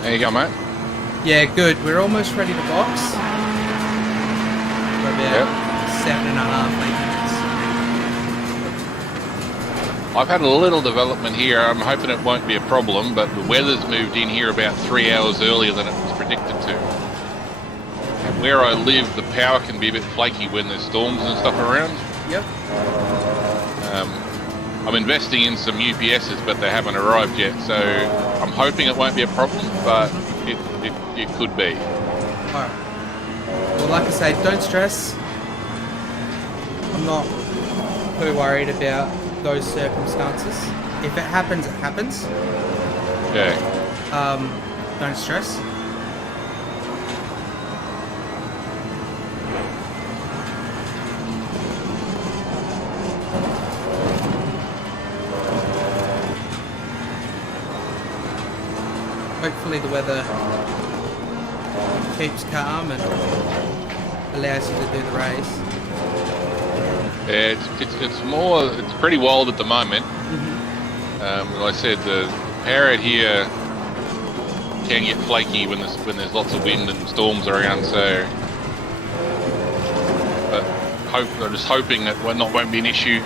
There you go, mate. Yeah, good. We're almost ready to box. We're about 7.5 minutes. I've had a little development here. I'm hoping it won't be a problem, but the weather's moved in here about 3 hours earlier than it was predicted to. And where I live, the power can be a bit flaky when there's storms and stuff around. Yep. I'm investing in some UPSs, but they haven't arrived yet, so I'm hoping it won't be a problem, but it could be. Alright. Well, like I say, don't stress. I'm not too worried about those circumstances. If it happens, it happens. Yeah. Don't stress. Hopefully the weather keeps calm and allows you to do the race. Yeah, it's pretty wild at the moment. Like I said, the power out here can get flaky when there's lots of wind and storms around. So, but I'm just hoping that won't be an issue.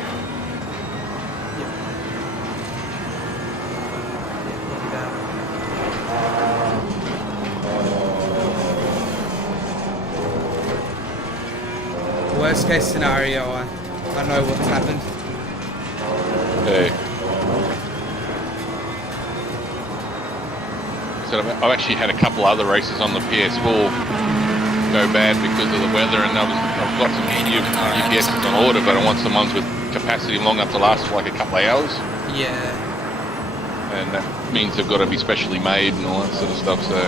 Worst case scenario, I know what's happened. Yeah. So I've actually had a couple other races on the PS4 go bad because of the weather, and I've got some UPSs on order, but I want some ones with capacity long enough to last for like a couple of hours. Yeah. And that means they've got to be specially made and all that sort of stuff, so...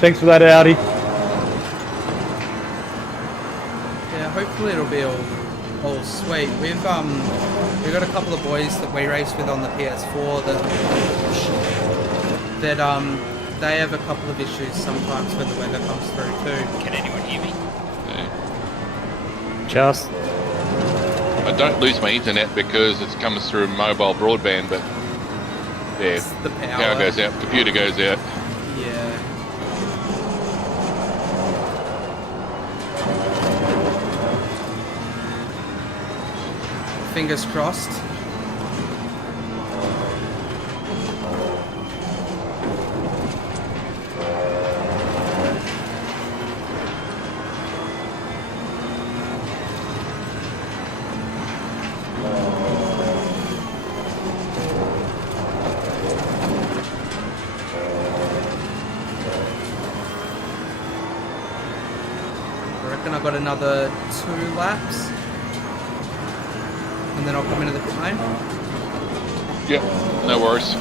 Thanks for that, Audi. Yeah, hopefully it'll be all sweet. We've got a couple of boys that we race with on the PS4 that they have a couple of issues sometimes when the weather comes through too. Can anyone hear me? Yeah. Just. I don't lose my internet because it comes through mobile broadband, but yeah, It's the power goes out, computer goes out. Yeah. Fingers crossed. I reckon I've got another 2 laps. And then I'll come into the pit lane. Yep, no worries.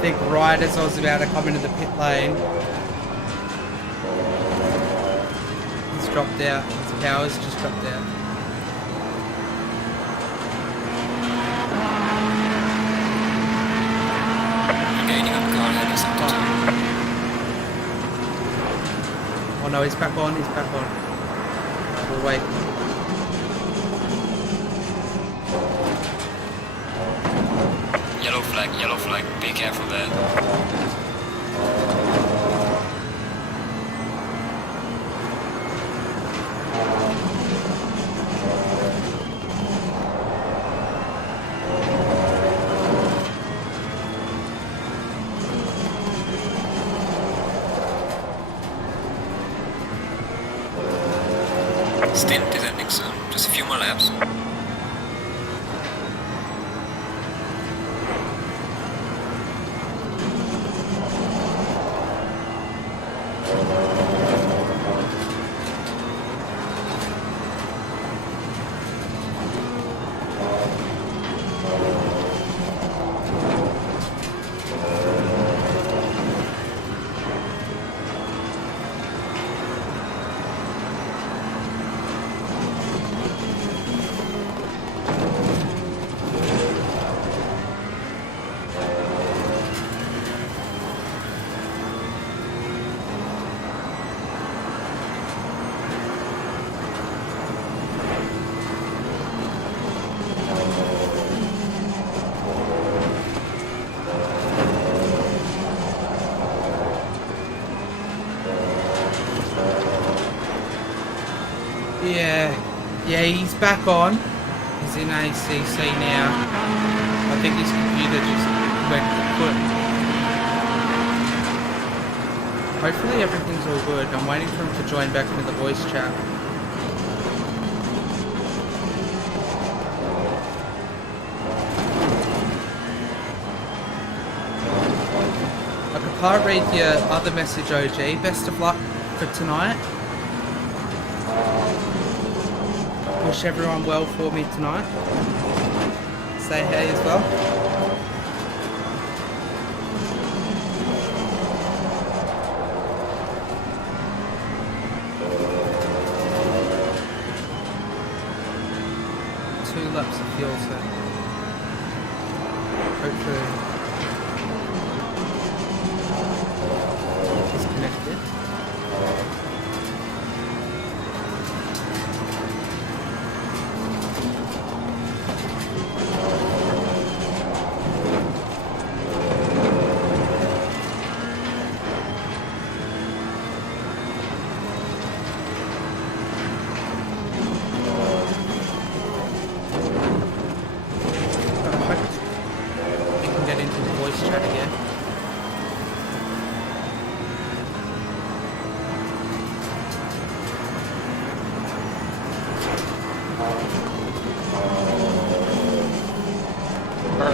think right as I was about to come into the pit lane, he's dropped out. His power's just dropped out. Gaining up car heading sector 2. Oh no, he's back on. He's back on. We'll wait. Yellow flag, be careful there. Stint is ending soon, just a few more laps. Yeah, he's back on. He's in ACC now. I think his computer just went kaput. Hopefully everything's all good. I'm waiting for him to join back into the voice chat. I can't read your other message, OG. Best of luck for tonight. Wish everyone well for me tonight. Say hey as well. Two laps of fuel, so hopefully disconnected.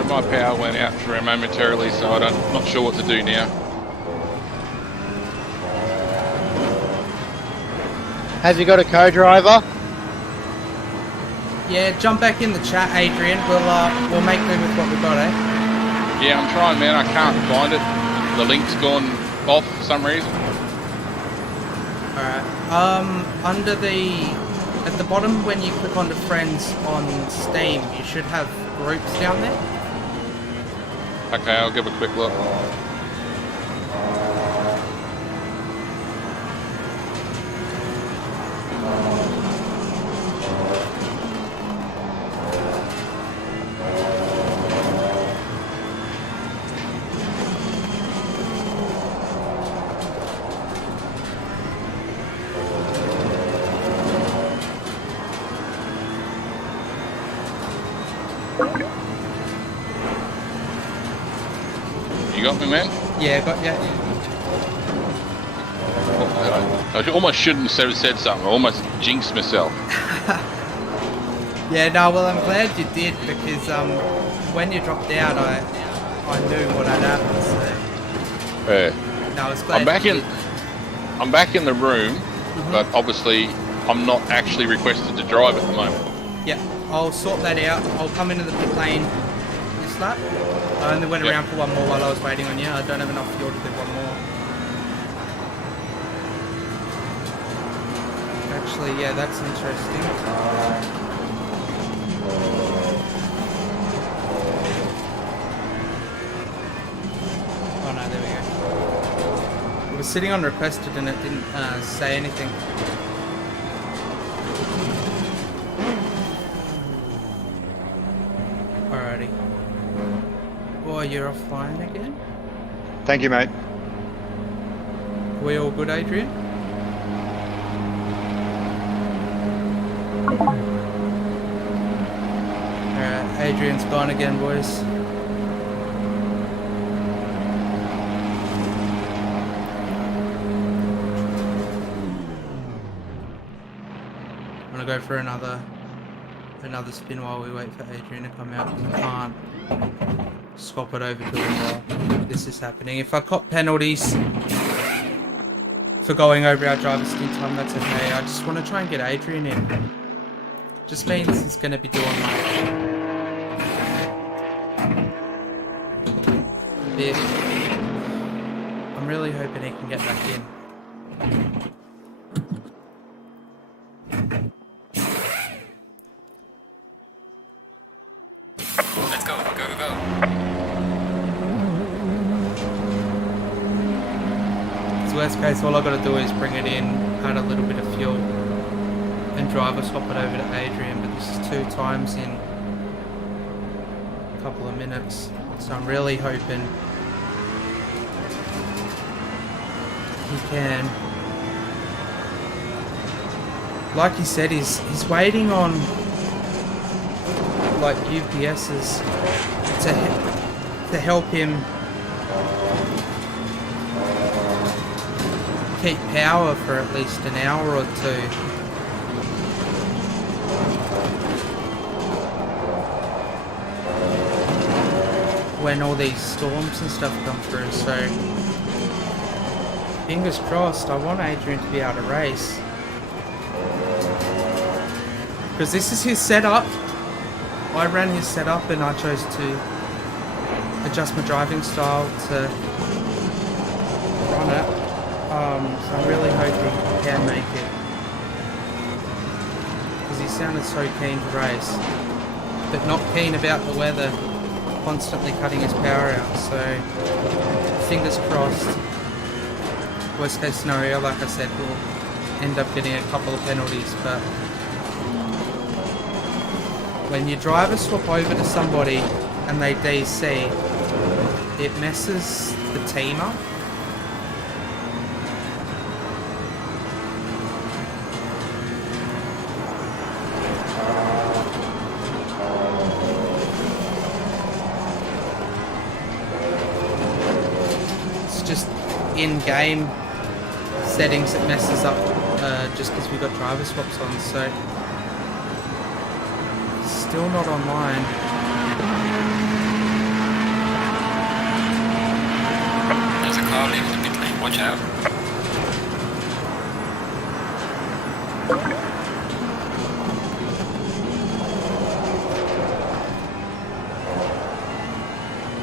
My power went out for momentarily, so I'm not sure what to do now. Have you got a co-driver? Yeah, jump back in the chat, Adrian. We'll make do with what we got, eh? Yeah, I'm trying, man. I can't find it. The link's gone off for some reason. Alright. At the bottom when you click onto friends on Steam, you should have groups down there. Okay, I'll give a quick look. You got me, man? Yeah, got ya. I almost shouldn't have said something. I almost jinxed myself. Yeah, no, well, I'm glad you did, because when you dropped out, I knew what had happened, so... Yeah. No, I was glad I'm back in the room, but obviously I'm not actually requested to drive at the moment. Yeah, I'll sort that out. I'll come into the pit lane this first lap. I only went around for one more while I was waiting on you. I don't have enough fuel to do one more. Actually, yeah, that's interesting. Oh no, there we go. It was sitting on requested and it didn't say anything. Alrighty. Oh, you're offline again? Thank you, mate. We all good, Adrian? Alright, Adrian's gone again, boys. I'm gonna go for another spin while we wait for Adrian to come out. I can't swap it over to him while this is happening. If I cop penalties for going over our driver's stint time, that's okay. I just want to try and get Adrian in. Just means he's going to be doing like a bit. I'm really hoping he can get back in. Let's go, go, go, go. Worst case, all I got to do is bring it in, add a little bit of fuel, and driver swap it over to Adrian. But this is 2 times in a couple of minutes, so I'm really hoping he can. Like he said, he's waiting on like UPSs to help him keep power for at least an hour or 2. When all these storms and stuff come through, so fingers crossed. I want Adrian to be able to race, because this is his setup. I ran his setup and I chose to adjust my driving style to run it. So I'm really hoping he can make it, because he sounded so keen to race, but not keen about the weather constantly cutting his power out. So fingers crossed. Worst case scenario, like I said, we'll end up getting a couple of penalties, but when your driver swap over to somebody and they DC, it messes the team up. In-game settings that messes up just because we've got driver swaps on, so still not online. There's a car leaving the pit lane, watch out.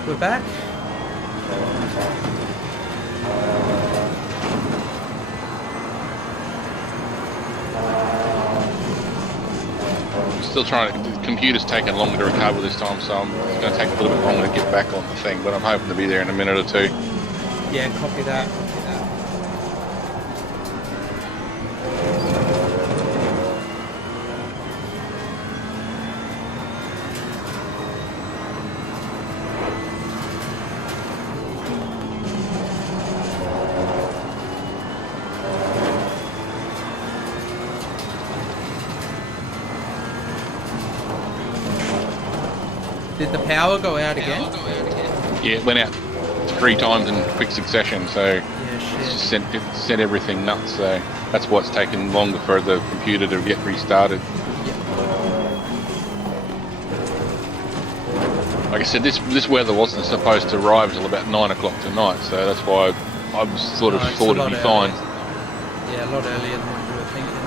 We're back. Still trying to, the computer's taking longer to recover this time, so it's going to take a little bit longer to get back on the thing, but I'm hoping to be there in a minute or 2. Yeah, copy that. Did the power go out again? Yeah, it went out 3 times in quick succession, so it's just sent everything nuts, so that's why it's taken longer for the computer to get restarted. Like I said, this weather wasn't supposed to arrive until about 9 o'clock tonight, so that's why I sort of thought it'd be fine. Yeah, a lot earlier than what you were thinking.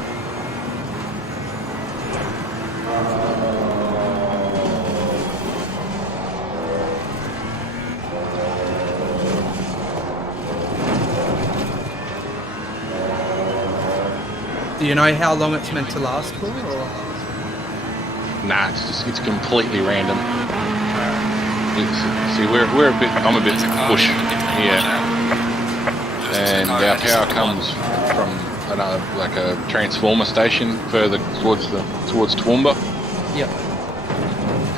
Do you know how long it's meant to last for? Or? Nah, it's completely random. See, I'm a bit bush here, and our power comes from like a transformer station further towards Toowoomba. Yep.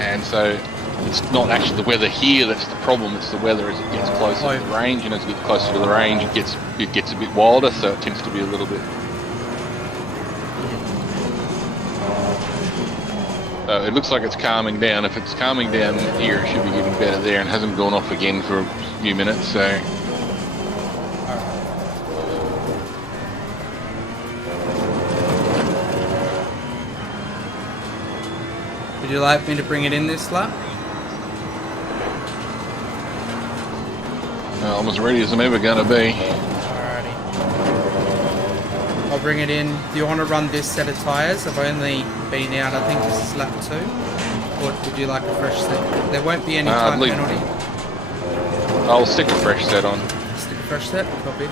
And so it's not actually the weather here that's the problem. It's the weather as it gets closer to the range, and as it gets closer to the range, it gets a bit wilder. So it tends to be a little bit. It looks like it's calming down. If it's calming down here, it should be getting better there, and hasn't gone off again for a few minutes. So. Would you like me to bring it in this lap? I'm as ready as I'm ever going to be. Alrighty. I'll bring it in. Do you want to run this set of tyres? I've only been out, I think this is lap 2. Or would you like a fresh set? There won't be any time penalty. I'll stick a fresh set on. Stick a fresh set? Copy.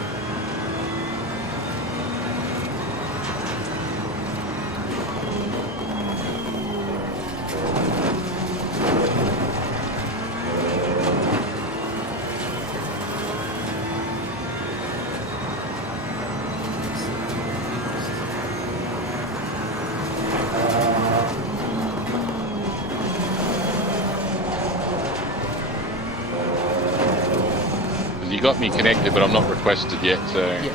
You got me connected, but I'm not requested yet, so... Yeah.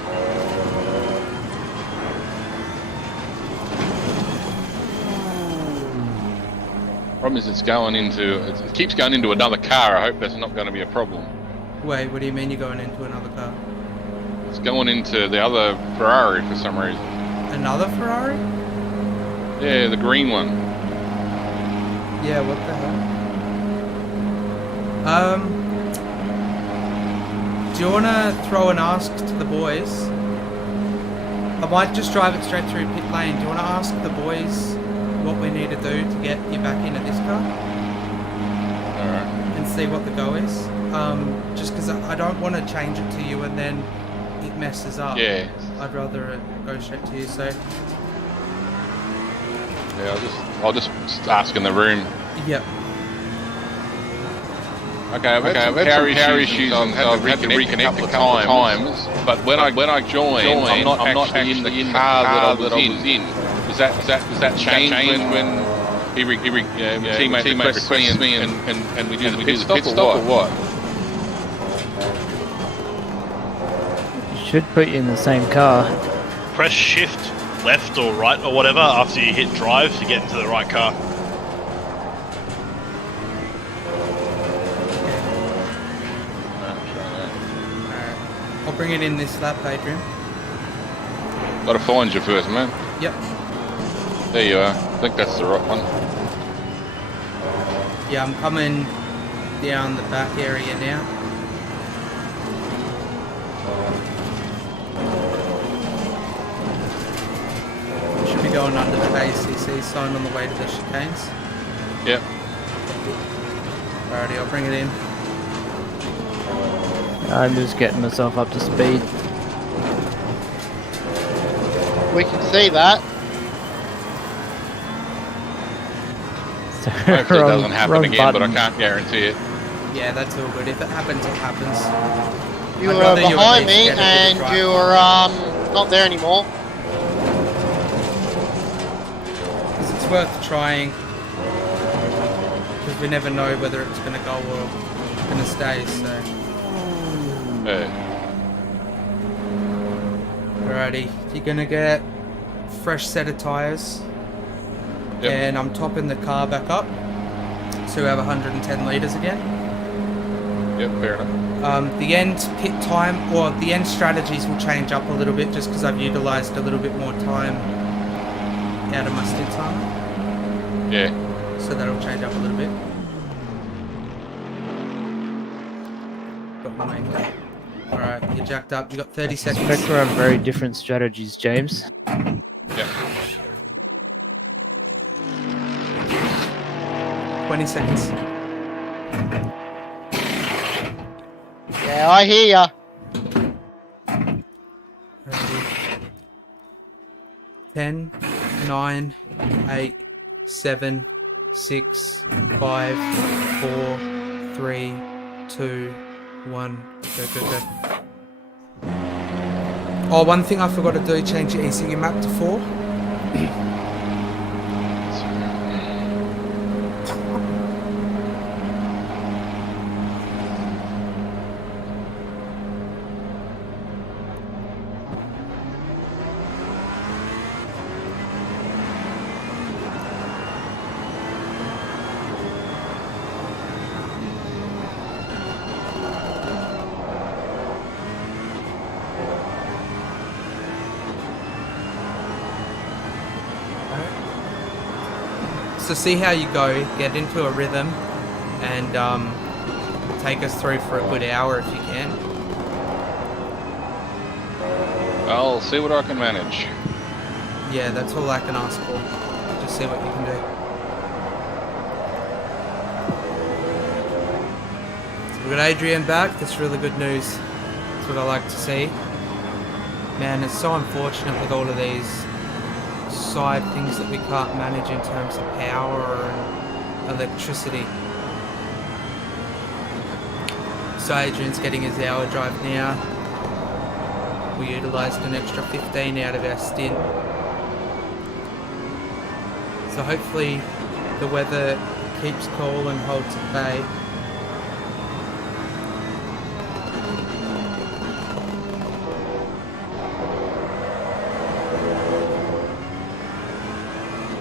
Problem is it keeps going into another car. I hope that's not going to be a problem. Wait, what do you mean you're going into another car? It's going into the other Ferrari for some reason. Another Ferrari? Yeah, the green one. Yeah, what the hell? Do you want to throw an ask to the boys? I might just drive it straight through pit lane. Do you want to ask the boys what we need to do to get you back into this car? Alright. And see what the go is? Just because I don't want to change it to you and then it messes up. Yeah. I'd rather it go straight to you, so... Yeah, I'll just ask in the room. Yep. Okay, I've had some power issues and had to reconnect a couple of times. But when I joined, I'm not actually in the car that I was in. Does that change when teammate requests me and we do the pit stop or what? Should put you in the same car. Press shift left or right or whatever after you hit drive to get into the right car. I'll bring it in this lap, Adrian. Gotta find you first, man. Yep. There you are. I think that's the right one. Yeah, I'm coming down the back area now. Should be going under the ACC sign on the way to the chicanes. Yep. Alrighty, I'll bring it in. I'm just getting myself up to speed. We can see that. Hopefully it doesn't happen again, but I can't guarantee it. Yeah, that's all good. If it happens, it happens. You were behind me and you were not there anymore. Because it's worth trying. Because we never know whether it's going to go or going to stay, so... Alrighty, you're gonna get fresh set of tyres. Yep. And I'm topping the car back up. So we have 110 litres again. Yep, fair enough. The end pit time, or the end strategies will change up a little bit just because I've utilised a little bit more time out of my stint time. Yeah. So that'll change up a little bit. But we'll make that. Alright, you're jacked up. You got 30 seconds. I expect we're on very different strategies, James. Yep. 20 seconds. Yeah, I hear ya. 10, 9, 8, 7, 6, 5, 4, 3, 2, 1. Go, go, go. Oh, one thing I forgot to do, change your ECU map to 4. So see how you go, get into a rhythm, and take us through for a good hour if you can. I'll see what I can manage. Yeah, that's all I can ask for. Just see what you can do. So we've got Adrian back. That's really good news. That's what I like to see. Man, it's so unfortunate with all of these side things that we can't manage in terms of power and electricity. So Adrian's getting his hour drive now. We utilised an extra 15 out of our stint. So hopefully the weather keeps cool and holds at bay.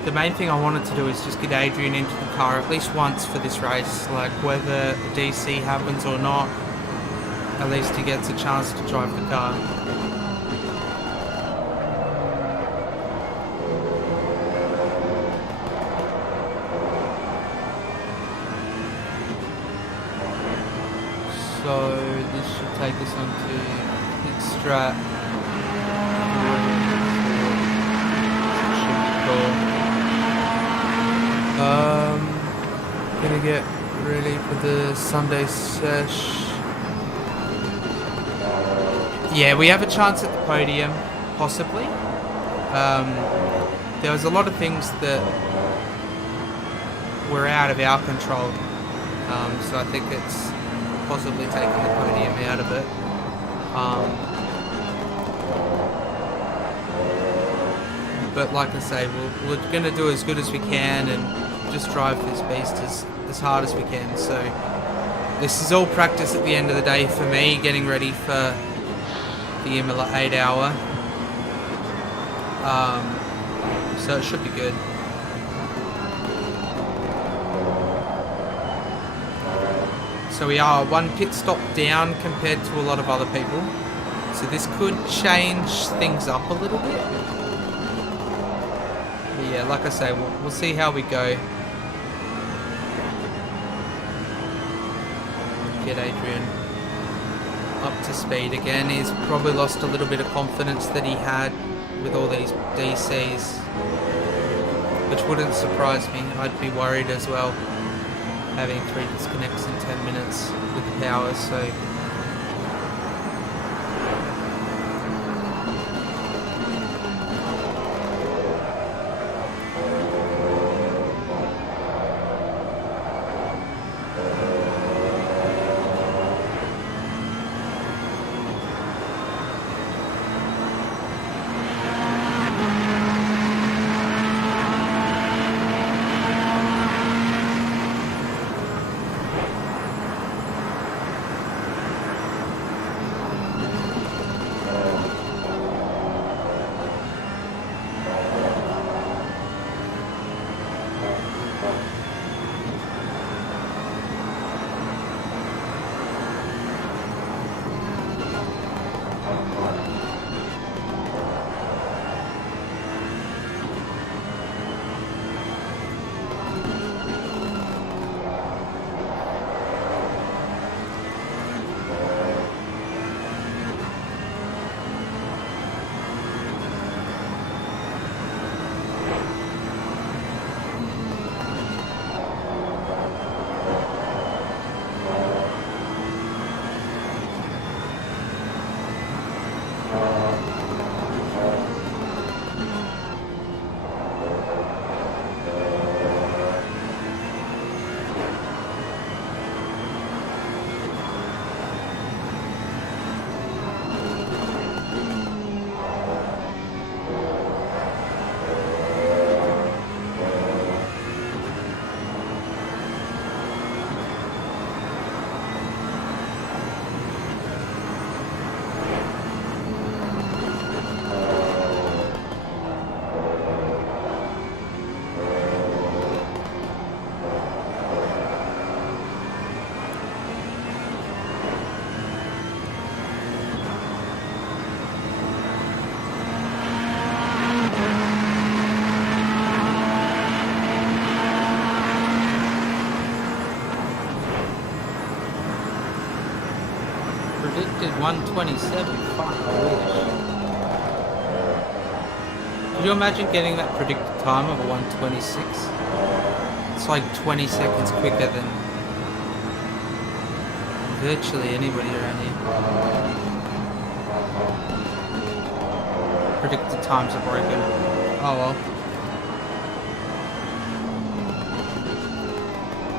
The main thing I wanted to do is just get Adrian into the car at least once for this race, like whether the DC happens or not, at least he gets a chance to drive the car. So this should take us onto pit strat. Should be cool. Gonna get ready for the Sunday sesh. Yeah, we have a chance at the podium, possibly. There was a lot of things that were out of our control, so I think it's possibly taking the podium out of it. But like I say, we're going to do as good as we can and just drive this beast as hard as we can. So this is all practice at the end of the day for me, getting ready for the Imola 8 hour. So it should be good. So we are one pit stop down compared to a lot of other people. So this could change things up a little bit. But yeah, like I say, we'll see how we go. Get Adrian up to speed again. He's probably lost a little bit of confidence that he had with all these DCs, which wouldn't surprise me. I'd be worried as well, having 3 disconnects in 10 minutes with the power. So predicted 127. Fuck, I wish. Could you imagine getting that predicted time of a 126? It's like 20 seconds quicker than virtually anybody around here. Predicted times are broken. Oh well.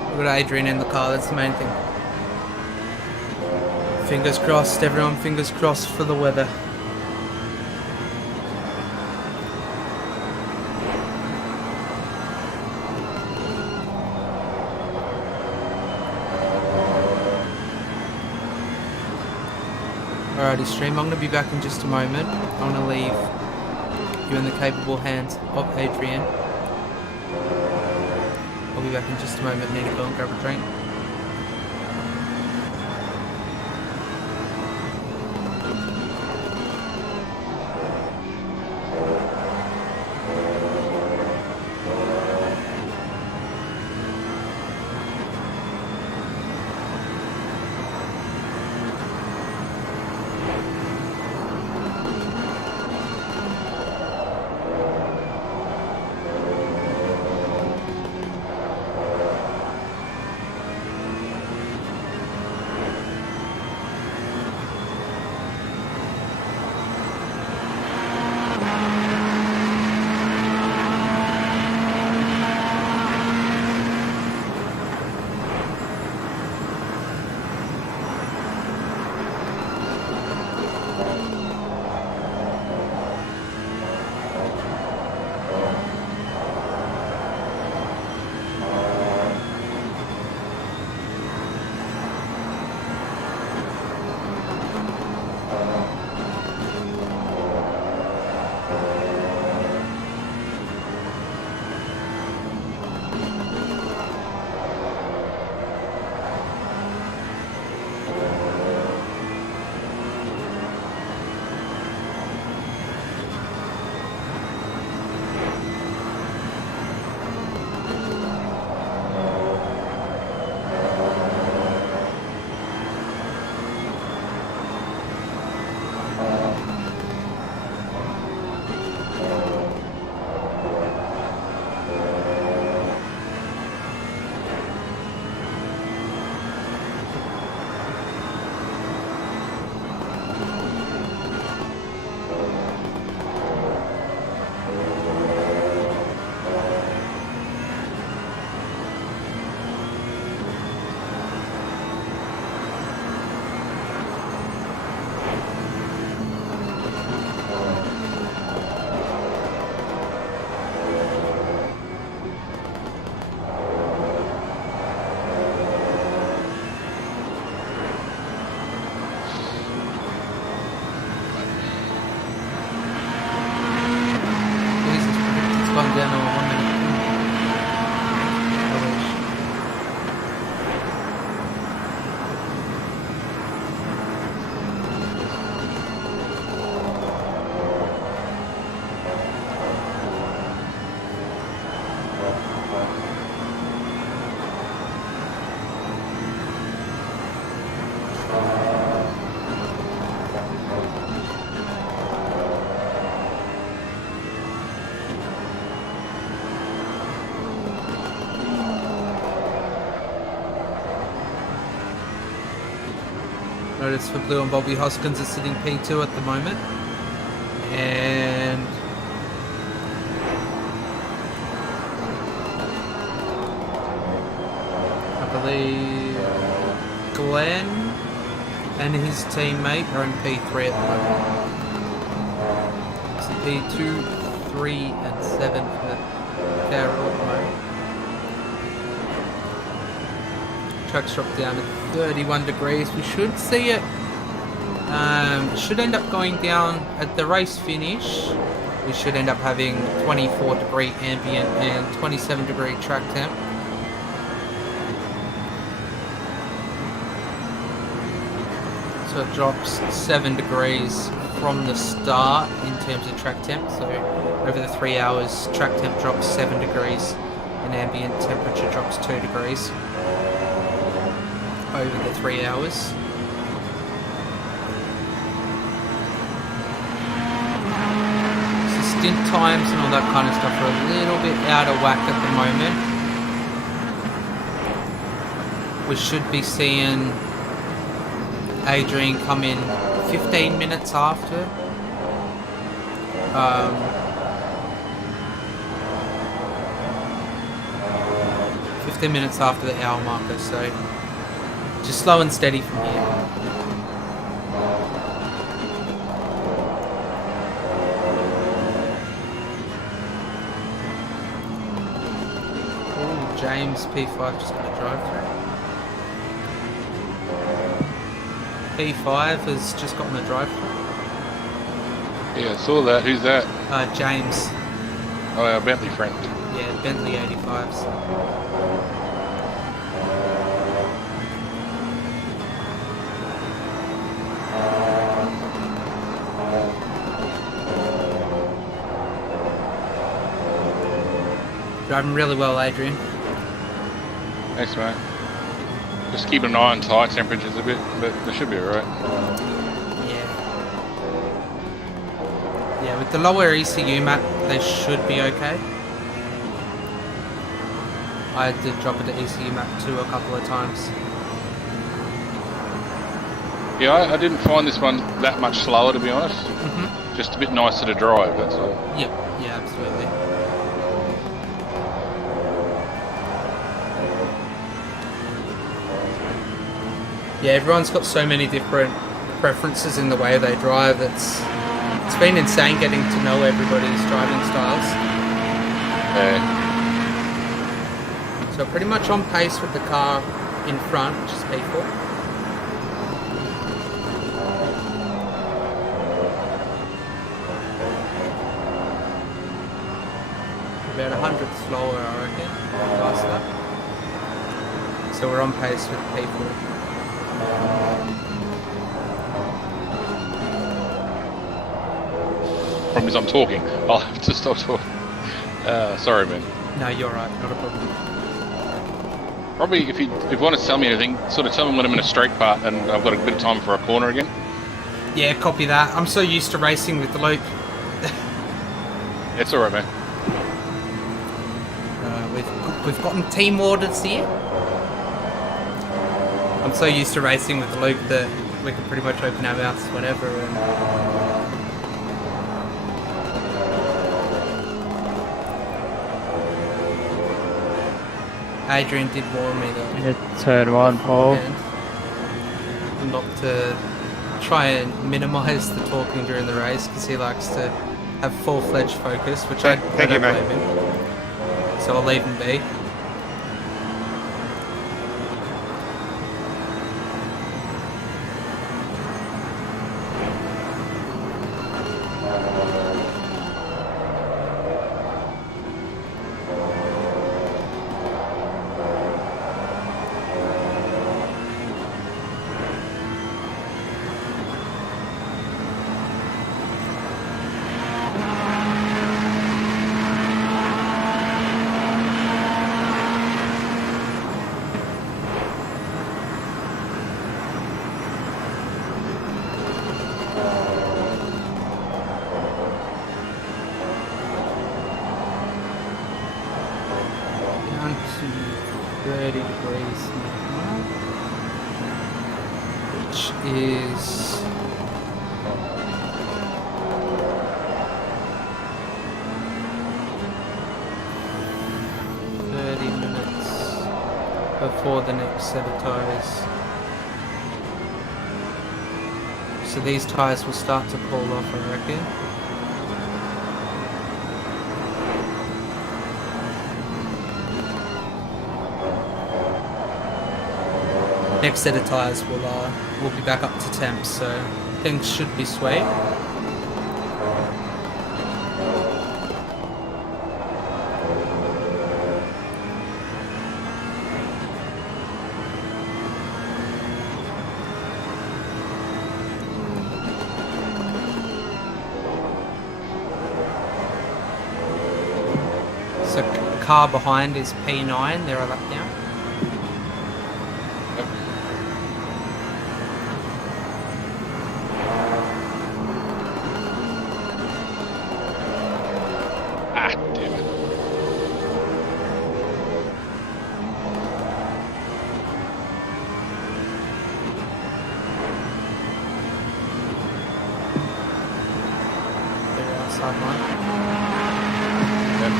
We've got Adrian in the car, that's the main thing. Fingers crossed, everyone, fingers crossed for the weather. Alrighty stream, I'm going to be back in just a moment. I want to leave you in the capable hands of Adrian. I'll be back in just a moment, need to go and grab a drink. Notice for Blue and Bobby Hoskins is sitting P2 at the moment. And I believe Glenn and his teammate are in P3 at the moment. So P2, 3 and 7 for Carroll at the moment. Trucks dropped down to 31 degrees. We should see it. Should end up going down at the race finish. We should end up having 24 degree ambient and 27 degree track temp. So it drops 7 degrees from the start in terms of track temp. So over the 3 hours, track temp drops 7 degrees and ambient temperature drops 2 degrees over the 3 hours. stint times and all that kind of stuff are a little bit out of whack at the moment. We should be seeing Adrian come in 15 minutes after. 15 minutes after the hour marker, so just slow and steady from here. Ooh, James P5 just got a drive through. P5 has just gotten a drive through. Yeah, I saw that. Who's that? James. Oh, our Bentley friend. Yeah, Bentley 85s. Driving really well, Adrian. Thanks, mate. Just keep an eye on tyre temperatures a bit, but they should be alright. Yeah, with the lower ECU map, they should be okay. I did drop it to ECU map 2 a couple of times. Yeah, I didn't find this one that much slower, to be honest. Just a bit nicer to drive, that's all. Yep, yeah, absolutely. Yeah, everyone's got so many different preferences in the way they drive. It's been insane getting to know everybody's driving styles. Yeah. So pretty much on pace with the car in front, which is P4. About 100 slower, I reckon, last lap. So we're on pace with P4. Problem is I'm talking. I'll have to stop talking. Sorry, man. No, you're right, not a problem. Probably if you want to tell me anything, sort of tell me when I'm in a straight part and I've got a bit of time for a corner again. Yeah, copy that. I'm so used to racing with Luke. It's alright, man. We've gotten team orders here. I'm so used to racing with Luke that we can pretty much open our mouths whenever. And Adrian did warn me though. Yeah, turn 1, Paul. Not to try and minimise the talking during the race because he likes to have full-fledged focus, which I don't blame him. So I'll leave him be. Down to 30 degrees now, which is 30 minutes before the next set of tyres. So these tyres will start to pull off, I reckon. Next set of tyres will be back up to temp, so things should be sweet. So car behind is P9, they're a lap down. sideline. Yep.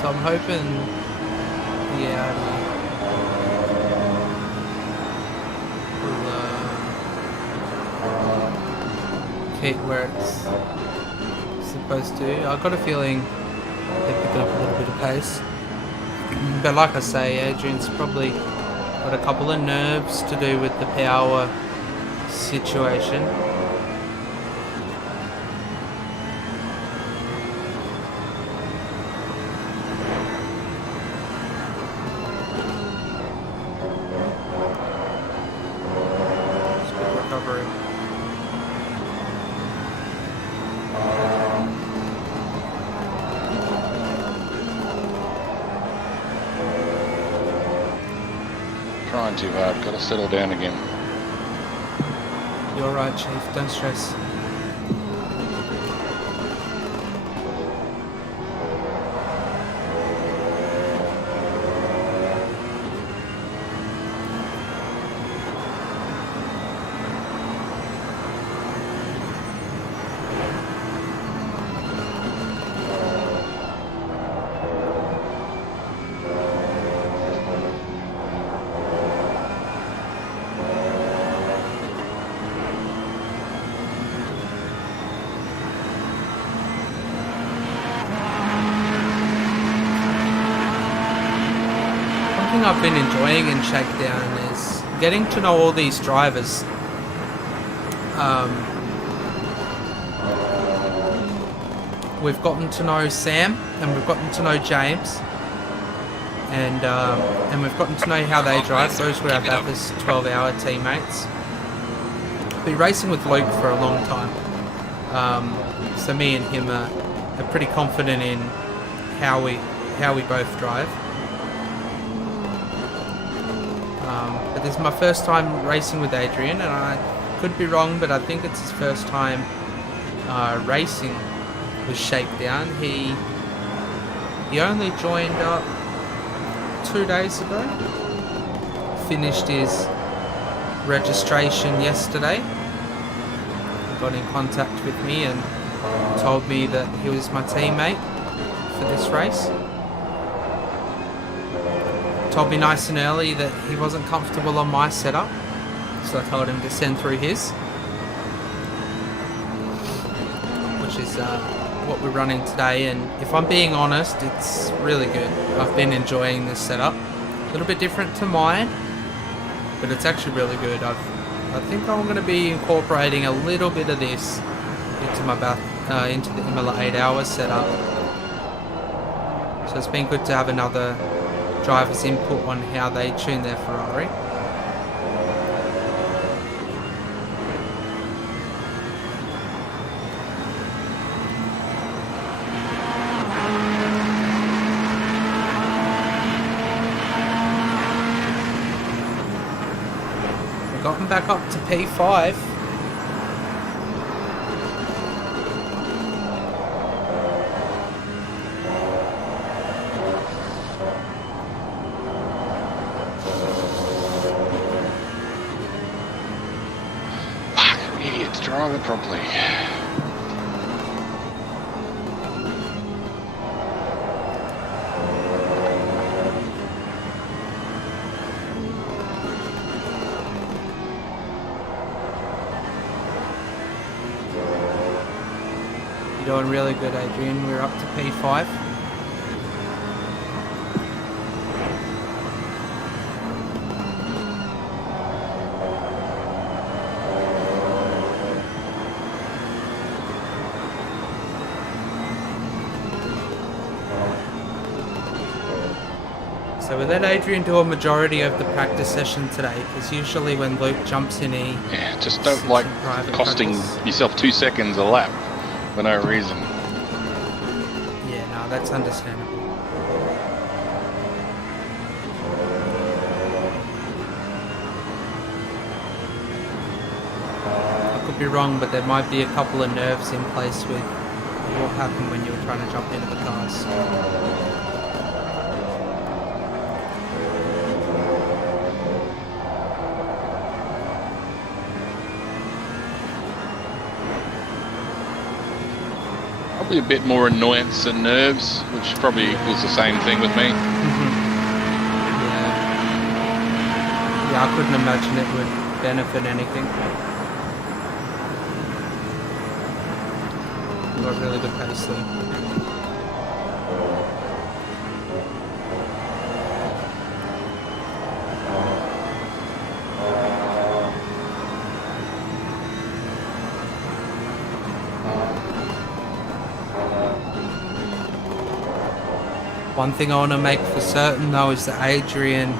So I'm hoping the Audi will keep where it's supposed to. I've got a feeling they're picking up a little bit of pace. But like I say, Adrian's probably got a couple of nerves to do with the power situation. Trying too hard, gotta settle down again. You're right, Chief, don't stress. I've been enjoying in Shakedown is getting to know all these drivers. We've gotten to know Sam and we've gotten to know James, and we've gotten to know how they drive. Those were our Bathurst 12-hour teammates. Been racing with Luke for a long time, so me and him are pretty confident in how we both drive. But this is my first time racing with Adrian, and I could be wrong, but I think it's his first time racing with Shakedown. He only joined up 2 days ago, finished his registration yesterday, got in contact with me and told me that he was my teammate for this race. Told me nice and early that he wasn't comfortable on my setup, so I told him to send through his, which is what we're running today. And if I'm being honest, it's really good. I've been enjoying this setup. A little bit different to mine, but it's actually really good. I think I'm going to be incorporating a little bit of this into my into the Imola 8-hour setup. So it's been good to have another driver's input on how they tune their Ferrari. We've gotten back up to P5. Drive it properly. You're doing really good, Adrian. We're up to P5. So we let Adrian do a majority of the practice session today, because usually when Luke jumps in, just don't like costing yourself 2 seconds a lap for no reason. Yeah, no, that's understandable. I could be wrong, but there might be a couple of nerves in place with what happened when you were trying to jump into the cars. Probably a bit more annoyance than nerves, which probably equals the same thing with me. Yeah, I couldn't imagine it would benefit anything. You got really good pace there. One thing I want to make for certain though is that Adrian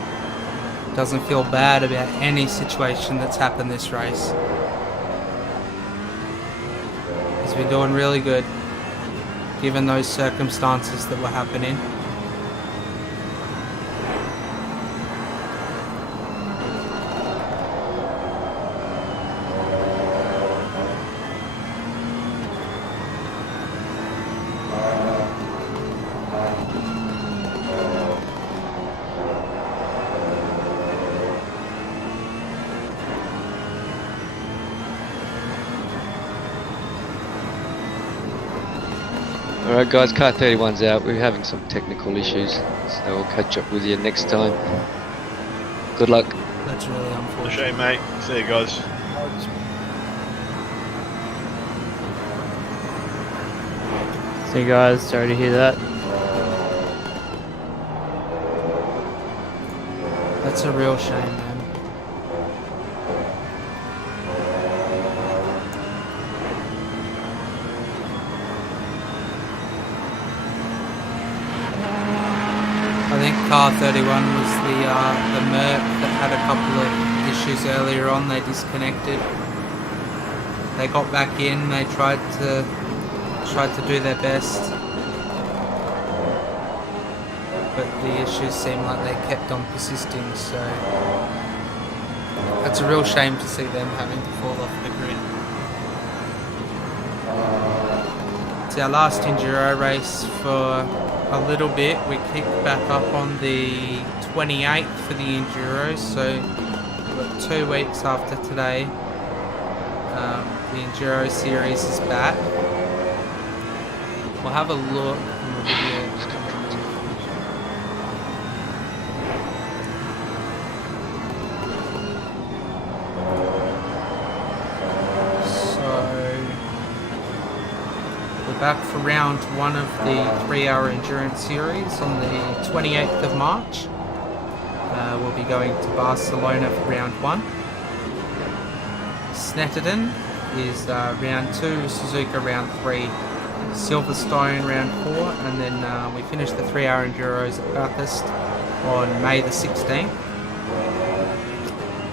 doesn't feel bad about any situation that's happened this race. He's been doing really good given those circumstances that were happening. Alright guys, car 31's out. We're having some technical issues, so we'll catch up with you next time. Good luck. That's really unfortunate. Shame, mate. See you guys. See you guys, sorry to hear that. That's a real shame, man. I think car 31 was the Merc that had a couple of issues earlier on. They disconnected. They got back in. They tried to do their best, but the issues seemed like they kept on persisting. So that's a real shame to see them having to fall off the grid. It's our last Enduro race for a little bit. We kicked back up on the 28th for the Enduro, so we've got 2 weeks after today. The Enduro series is back. We'll have a look in the video. Back for round 1 of the 3-hour endurance series on the 28th of March. We'll be going to Barcelona for round 1. Snetterton is round 2, Suzuka round 3, Silverstone round 4, and then we finish the 3-hour enduros at Bathurst on May the 16th.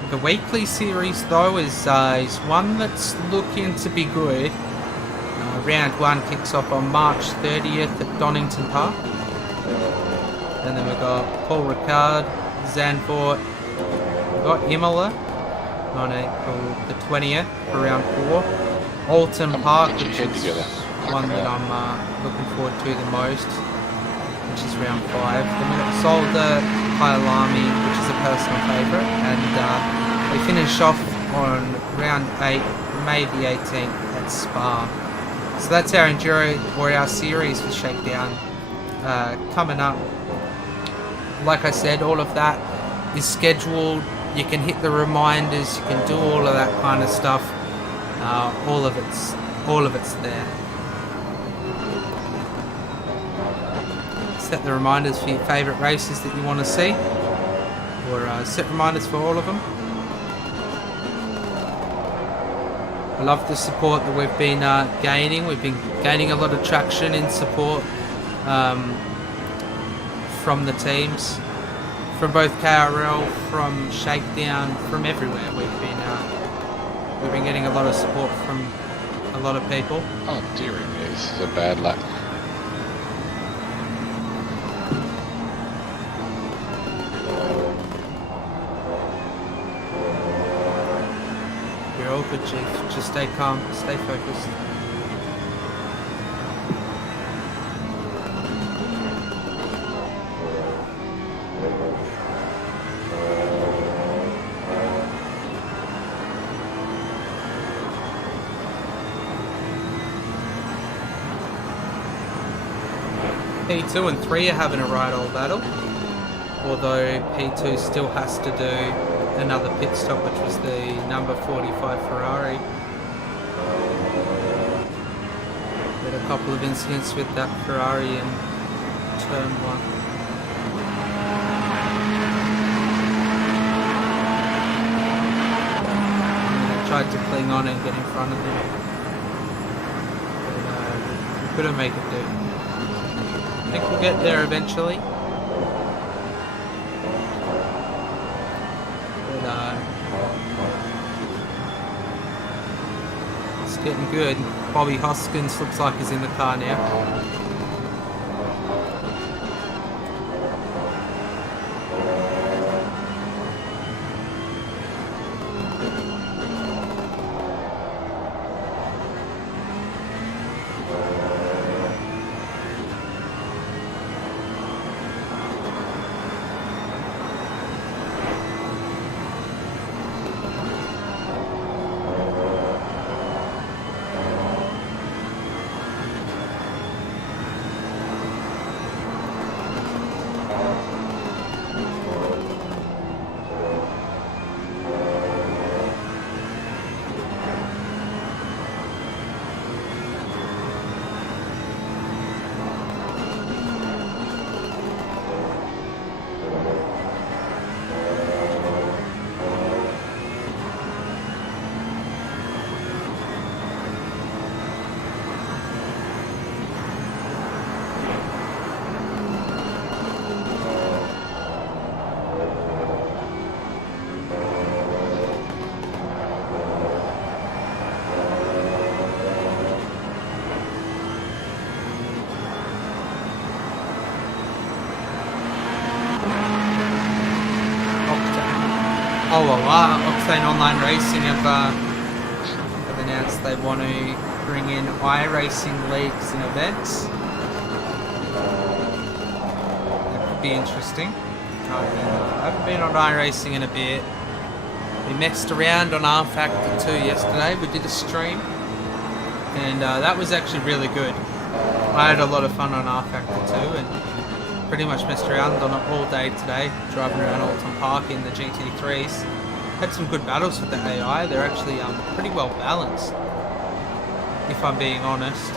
The weekly series though is one that's looking to be good. Round 1 kicks off on March 30th at Donington Park. And then we've got Paul Ricard, Zandvoort. We've got Imola on April the 20th for round 4. Alton Park, which is one that I'm looking forward to the most, which is round 5. Then we've got Solda, Kyalami, which is a personal favourite. And we finish off on round 8, May the 18th at Spa. So that's our Enduro or our series for Shakedown coming up. Like I said, all of that is scheduled. You can hit the reminders. You can do all of that kind of stuff. All of it's there. Set the reminders for your favourite races that you want to see, or set reminders for all of them. I love the support that we've been gaining. We've been gaining a lot of traction in support from the teams, from both KRL, from Shakedown, from everywhere. We've been getting a lot of support from a lot of people. Oh dearie me, this is a bad lap. You're all good, Chief. Just stay calm, stay focused. P2 and 3 are having a right old battle. Although P2 still has to do another pit stop, which was the number 45 Ferrari. Had a couple of incidents with that Ferrari in turn 1. Tried to cling on and get in front of them, but couldn't make it do. I think we'll get there eventually, but it's getting good. Bobby Hoskins looks like he's in the car now. Octane Online Racing have announced they want to bring in iRacing leagues and events. That could be interesting. I haven't been on iRacing in a bit. We messed around on R Factor 2 yesterday. We did a stream, and that was actually really good. I had a lot of fun on R Factor 2 and pretty much messed around on it all day today, driving around Alton Park in the GT3s. Had some good battles with the AI. They're actually pretty well balanced, if I'm being honest.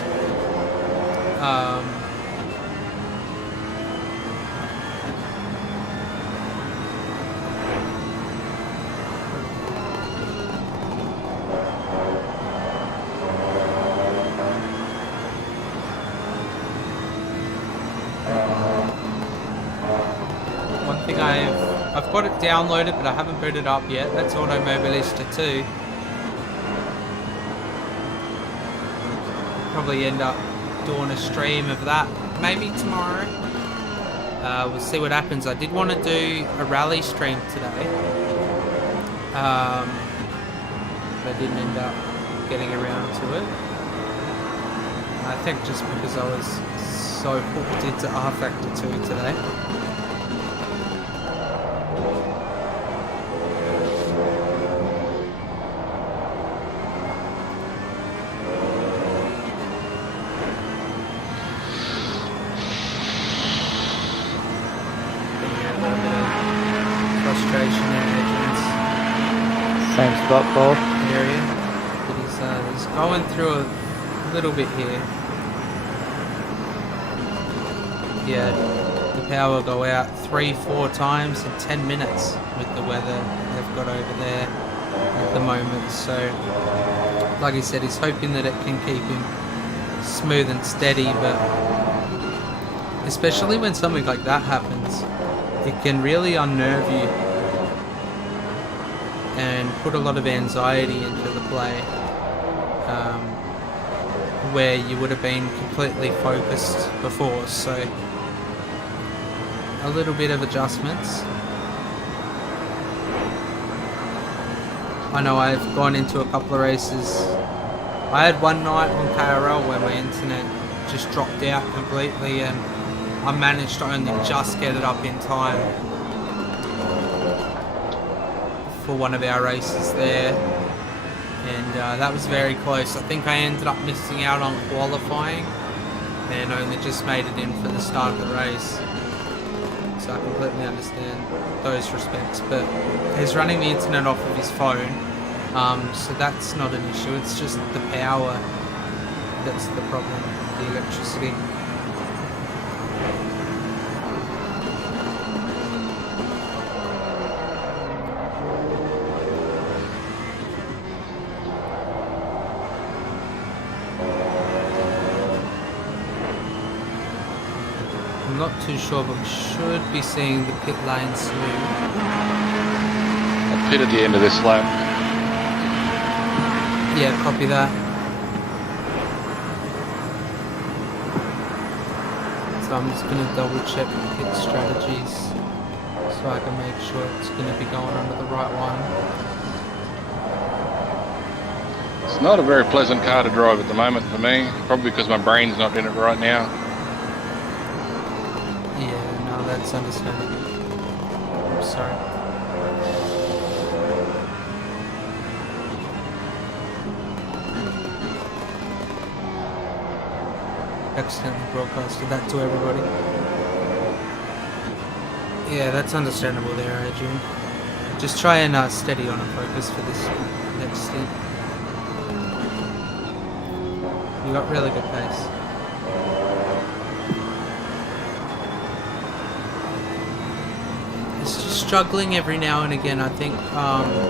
One thing I've got it downloaded, but I haven't booted up yet. That's Automobilista 2. Probably end up doing a stream of that maybe tomorrow. We'll see what happens. I did want to do a rally stream today, but I didn't end up getting around to it. I think just because I was so hooked into R Factor 2 today. Same spot, Paul. Area. But he's going through a little bit here. Yeah, the power will go out 3-4 times in 10 minutes with the weather they've got over there at the moment. So, like I said, he's hoping that it can keep him smooth and steady, but especially when something like that happens, it can really unnerve you and put a lot of anxiety into the play, where you would have been completely focused before. So a little bit of adjustments. I know I've gone into a couple of races. I had one night on KRL where my internet just dropped out completely, and I managed to only just get it up in time for one of our races there, and that was very close. I think I ended up missing out on qualifying, and only just made it in for the start of the race. So I completely understand those respects, but he's running the internet off of his phone, so that's not an issue. It's just the power that's the problem, the electricity. I'm not too sure, but we should be seeing the pit lane soon. I'll pit at the end of this lap. Yeah, copy that. So I'm just going to double check the pit strategies so I can make sure it's going to be going under the right one. It's not a very pleasant car to drive at the moment for me, probably because my brain's not in it right now. Yeah, no, that's understandable. I'm sorry. Accidentally broadcasted that to everybody. Yeah, that's understandable there, Adrian. Just try and steady on a focus for this next stint. You got really good pace. It's just struggling every now and again, I think.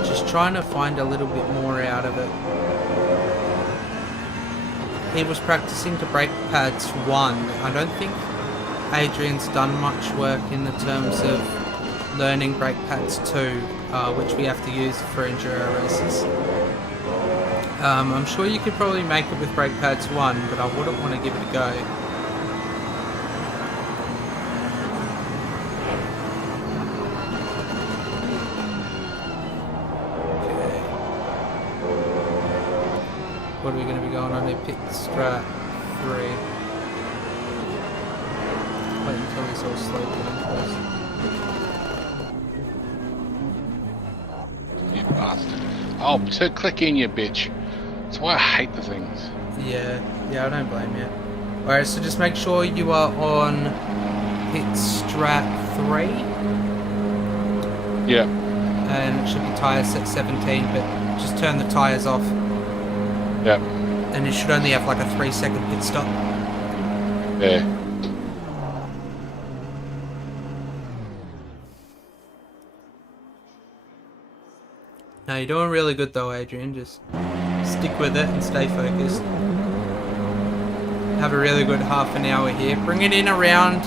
Just trying to find a little bit more out of it. He was practicing to brake pads 1. I don't think Adrian's done much work in the terms of learning brake pads 2, which we have to use for enduro races. I'm sure you could probably make it with brake pads 1, but I wouldn't want to give it a go. What are we going to be going on here? Pit strat 3. Wait until he's all slow down first. You bastard. Oh, to click in, you bitch. That's why I hate the things. Yeah, I don't blame you. Alright, so just make sure you are on pit strat 3. Yeah. And it should be tyre set 17, but just turn the tyres off. Yeah. And it should only have like a 3-second pit stop. Yeah. No, you're doing really good though, Adrian. Just stick with it and stay focused. Have a really good half an hour here. Bring it in around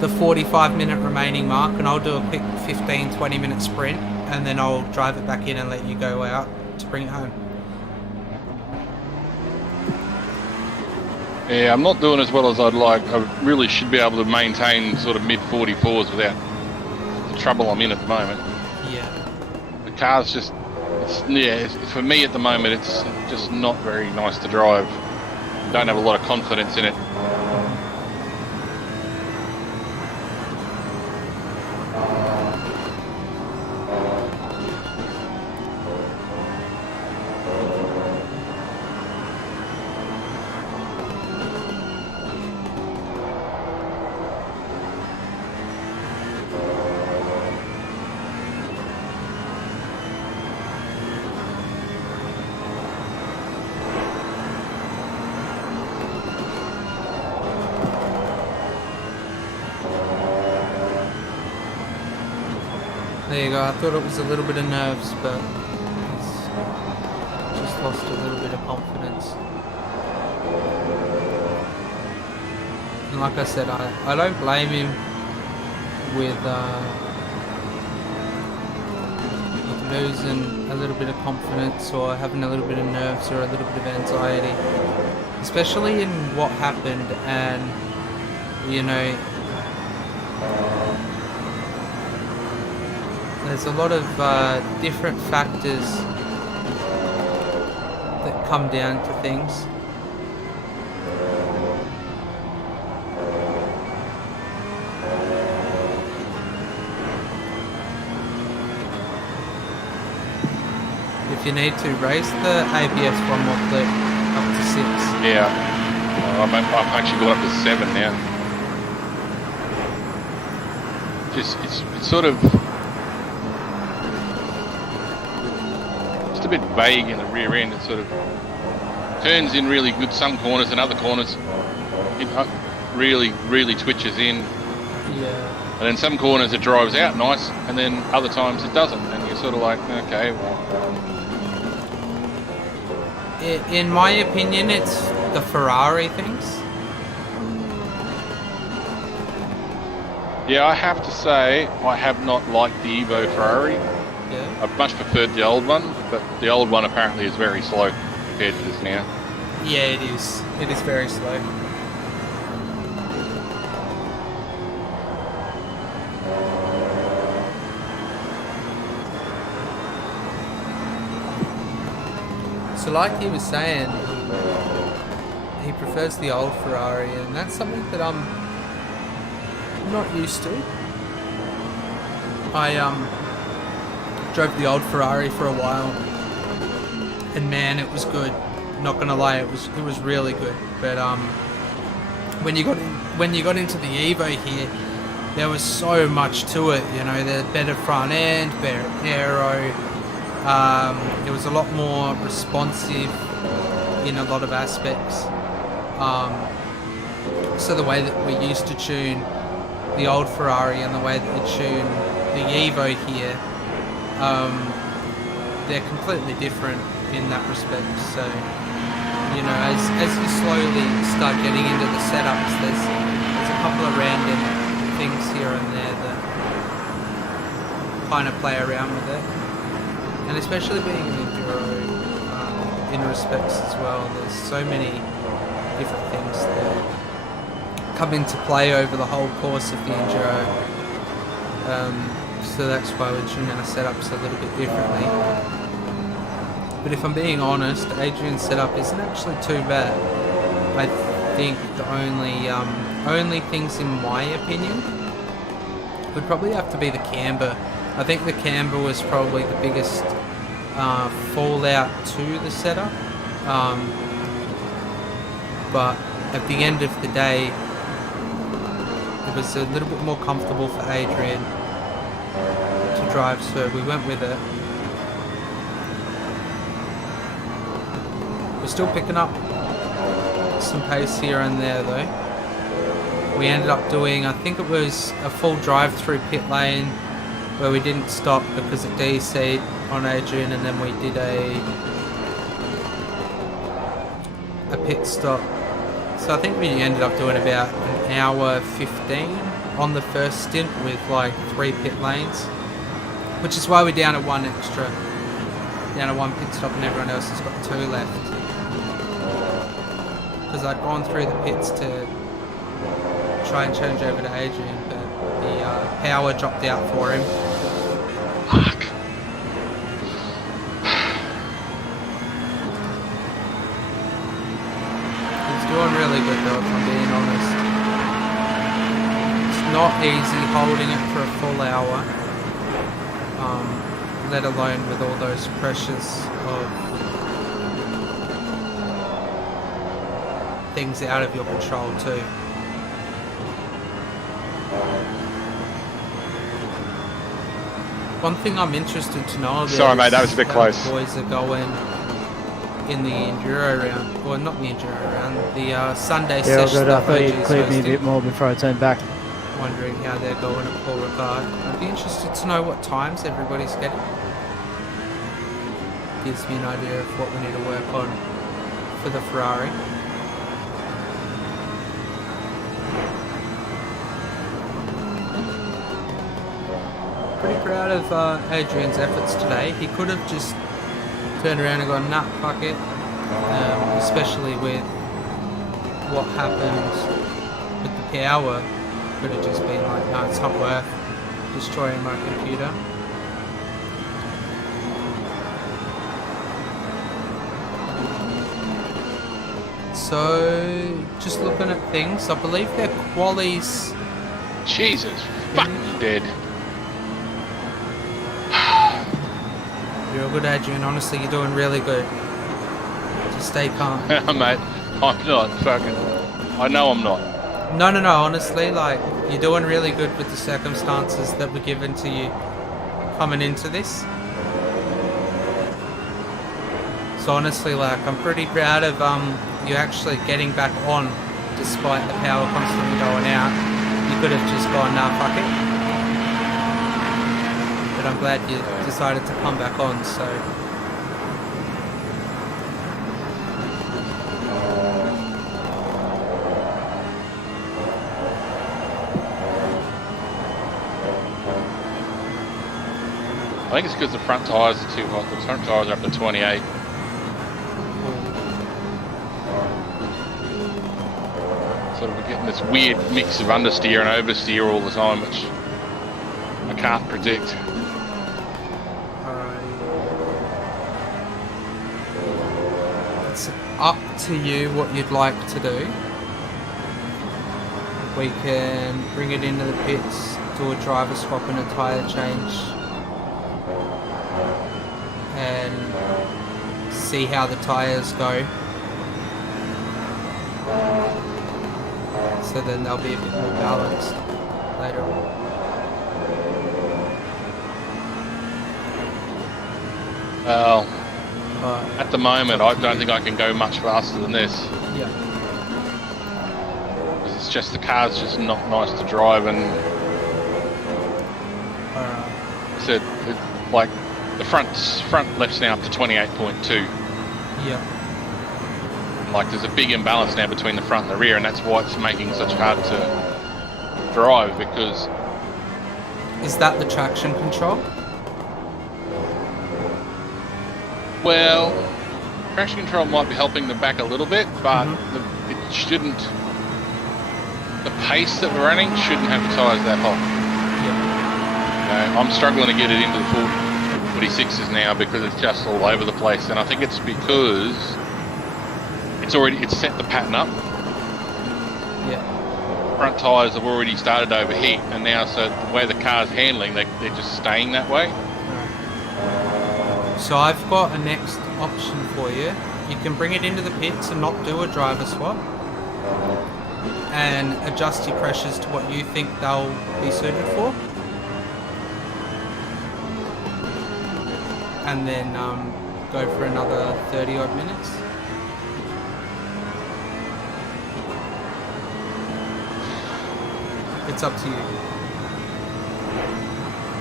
the 45-minute remaining mark, and I'll do a quick 15-20 minute sprint, and then I'll drive it back in and let you go out to bring it home. Yeah, I'm not doing as well as I'd like. I really should be able to maintain sort of mid-44s without the trouble I'm in at the moment. Yeah. The car's just, for me at the moment, it's just not very nice to drive. Don't have a lot of confidence in it. There you go. I thought it was a little bit of nerves, but he's just lost a little bit of confidence. And like I said, I don't blame him with losing a little bit of confidence or having a little bit of nerves or a little bit of anxiety, especially in what happened. And you know, there's a lot of different factors that come down to things. If you need to, raise the ABS one more click up to 6. Yeah. I've actually got up to 7 now. It's sort of just a bit vague in the rear end. It sort of turns in really good some corners, and other corners it really twitches in. Yeah. And then some corners it drives out nice, and then other times it doesn't, and you're sort of like, okay, well. In my opinion, it's the Ferrari things. Yeah, I have to say, I have not liked the Evo Ferrari. Yeah. I've much preferred the old one, but the old one apparently is very slow compared to this now. Yeah, it is. It is very slow. So like he was saying, he prefers the old Ferrari, and that's something that I'm not used to. I drove the old Ferrari for a while, and man, it was good. Not gonna lie, it was really good. But when you got into the Evo here, there was so much to it. You know, the better front end, better aero. It was a lot more responsive in a lot of aspects. So the way that we used to tune the old Ferrari and the way that we tune the Evo here, they're completely different in that respect. So, you know, as you slowly start getting into the setups, there's a couple of random things here and there that kind of play around with it. And especially being an Enduro in respects as well, there's so many different things that come into play over the whole course of the Enduro. So that's why we're tuning our setups a little bit differently. But if I'm being honest, Adrian's setup isn't actually too bad. I think the only things in my opinion would probably have to be the camber. I think the camber was probably the biggest fallout to the setup. But at the end of the day, it was a little bit more comfortable for Adrian to drive, so we went with it. We're still picking up some pace here and there though. We ended up doing, I think it was a full drive through pit lane where we didn't stop because it DC'd on Adrian, and then we did a pit stop. So I think we ended up doing about an hour 15 on the first stint with like 3 pit lanes, which is why we're down at 1 extra, down at 1 pit stop, and everyone else has got 2 left. Because I'd gone through the pits to try and change over to Adrian, but the power dropped out for him. Fuck. He's doing really good though, if I'm being honest. It's not easy holding it for a full hour, let alone with all those pressures of things out of your control too. One thing I'm interested to know about. Sorry, mate, that was a bit close. The boys are going in the Enduro round, or not the Enduro round, the Sunday session. Good. I thought you cleared me a bit more before I turned back. Wondering how they're going at Paul Ricard. I'd be interested to know what times everybody's getting. Gives me an idea of what we need to work on for the Ferrari. Pretty proud of Adrian's efforts today. He could have just turned around and gone, nah, fuck it. Especially with what happened with the power. Could have just been like, no, it's not worth destroying my computer. So, just looking at things, I believe their qualies... Jesus fucking dead. You're good, Adrian. Honestly, you're doing really good. Just stay calm. Mate, I'm not fucking... I know I'm not. No, honestly, like, you're doing really good with the circumstances that were given to you coming into this. So honestly, like, I'm pretty proud of you actually getting back on despite the power constantly going out. You could have just gone, nah, fuck it. But I'm glad you decided to come back on, so... I think it's because the front tyres are too hot. The front tyres are up to 28. So we're getting this weird mix of understeer and oversteer all the time, which I can't predict. It's up to you what you'd like to do. We can bring it into the pits, do a driver swap and a tyre change, and see how the tyres go. So then they'll be a bit more balanced later on. Well, at the moment, I don't think I can go much faster than this. Yeah. Because it's just the car's just not nice to drive, and I said, like the front left's now up to 28.2. Yeah. Like there's a big imbalance now between the front and the rear, and that's why it's making it such hard to drive. Because is that the traction control? Well, traction control might be helping the back a little bit, but it shouldn't. The pace that we're running shouldn't have the tyres that hot. Yeah. I'm struggling to get it into the 46s now because it's just all over the place, and I think it's because it's set the pattern up. Yeah. Front tyres have already started to overheat, and now so the way the car's handling, they're just staying that way. So I've got a next option for you. You can bring it into the pits and not do a driver swap, and adjust your pressures to what you think they'll be suited for, and then go for another 30 odd minutes. It's up to you.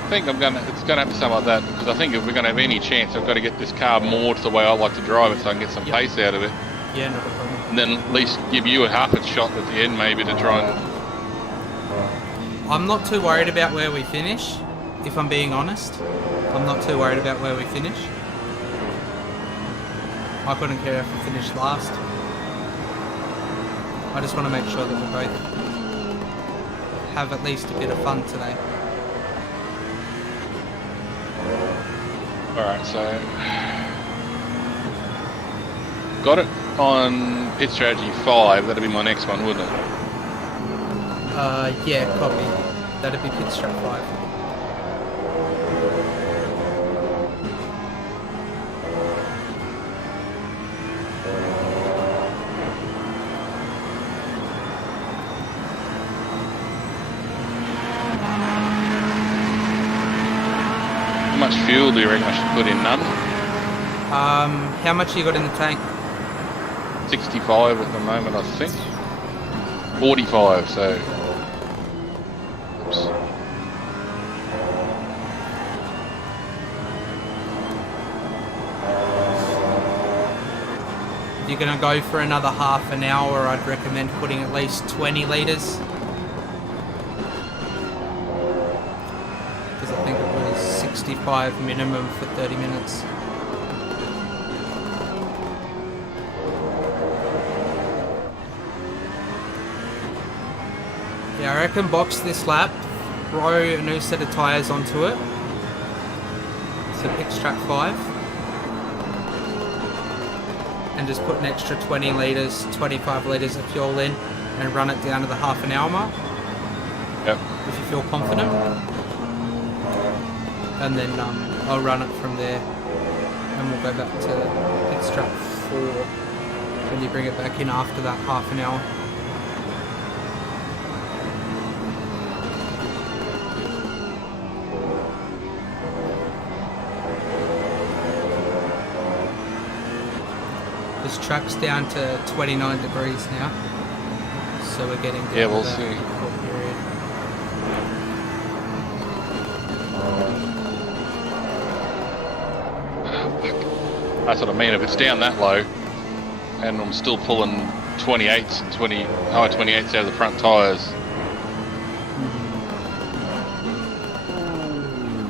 I think it's gonna have to be something like that, because I think if we're gonna have any chance, I've got to get this car more to the way I like to drive it, so I can get some pace out of it. Yeah, not a problem. And then at least give you a half a shot at the end, maybe, to try and. I'm not too worried about where we finish, if I'm being honest. I'm not too worried about where we finish. I couldn't care if we finished last. I just want to make sure that we both have at least a bit of fun today. Alright, so got it on Pit Strategy 5, that'd be my next one, wouldn't it? Yeah, copy. That'd be Pit Strat 5. How much fuel do you reckon I should put in? None? How much you got in the tank? 65 at the moment, I think. 45, so. Oops. If you're gonna go for another half an hour, I'd recommend putting at least 20 litres. Because I think it was 65 minimum for 30 minutes. Yeah, I reckon box this lap, throw a new set of tyres onto it. So pick Strat 5. And just put an extra 20 litres, 25 litres of fuel in and run it down to the half an hour mark. Yep. If you feel confident. And then I'll run it from there. And we'll go back to Strat 4 when you bring it back in after that half an hour. This track's down to 29 degrees now. So we're getting down Yeah, we'll to see. that cool period. That's what I mean. If it's down that low, and I'm still pulling 28s and high 28s out of the front tyres.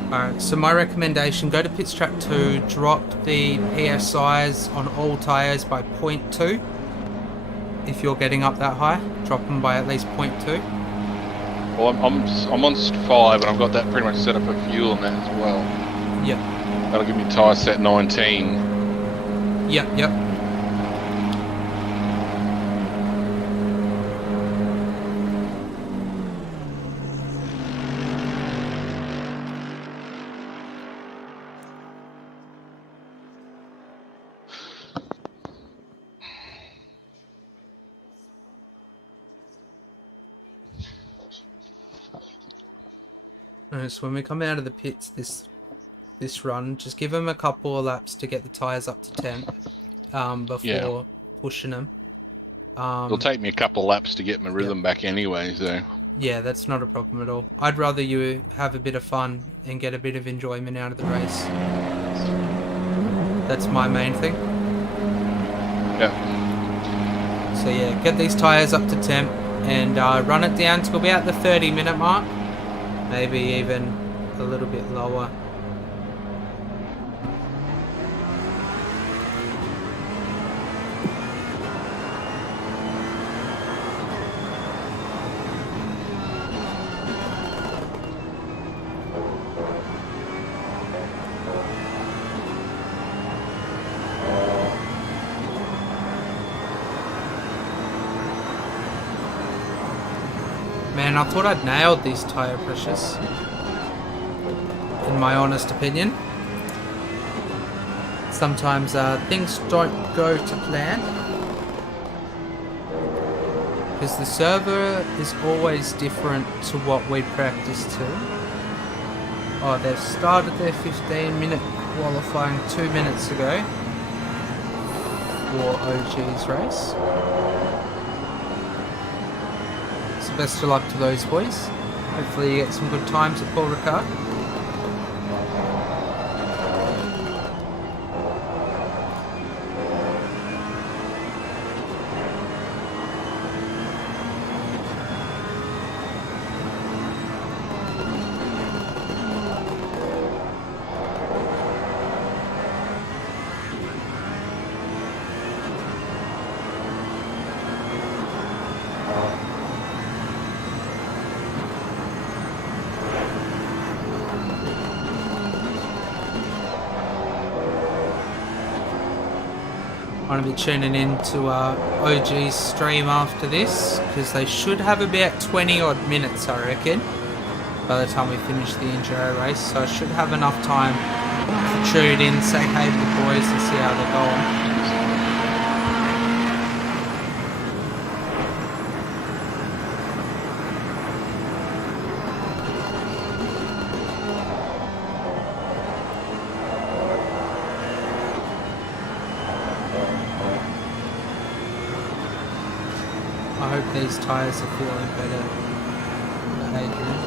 Alright, so my recommendation, go to pits track 2, drop the PSIs on all tyres by 0.2. If you're getting up that high, drop them by at least 0.2. Well, I'm on 5, and I've got that pretty much set up for fuel and that as well. Yep. That'll give me tyre set 19. Yep. Alright, so when we come out of the pits this run, just give them a couple of laps to get the tyres up to temp before pushing them. It'll take me a couple of laps to get my rhythm back anyway, so... Yeah, that's not a problem at all. I'd rather you have a bit of fun and get a bit of enjoyment out of the race. That's my main thing. Yeah. So yeah, get these tyres up to temp and run it down to about the 30-minute mark. Maybe even a little bit lower. Man, I thought I'd nailed these tyre pressures, in my honest opinion. Sometimes things don't go to plan, because the server is always different to what we practice to. Oh, they've started their 15-minute qualifying 2 minutes ago for OG's race. Best of luck to those boys. Hopefully you get some good times at Paul Ricard. I'm going to be tuning in to OG's stream after this, because they should have about 20 odd minutes, I reckon, by the time we finish the Enduro race. So I should have enough time to tune in, say hey to the boys and see how they're going. I hope these tyres are feeling better for Adrian.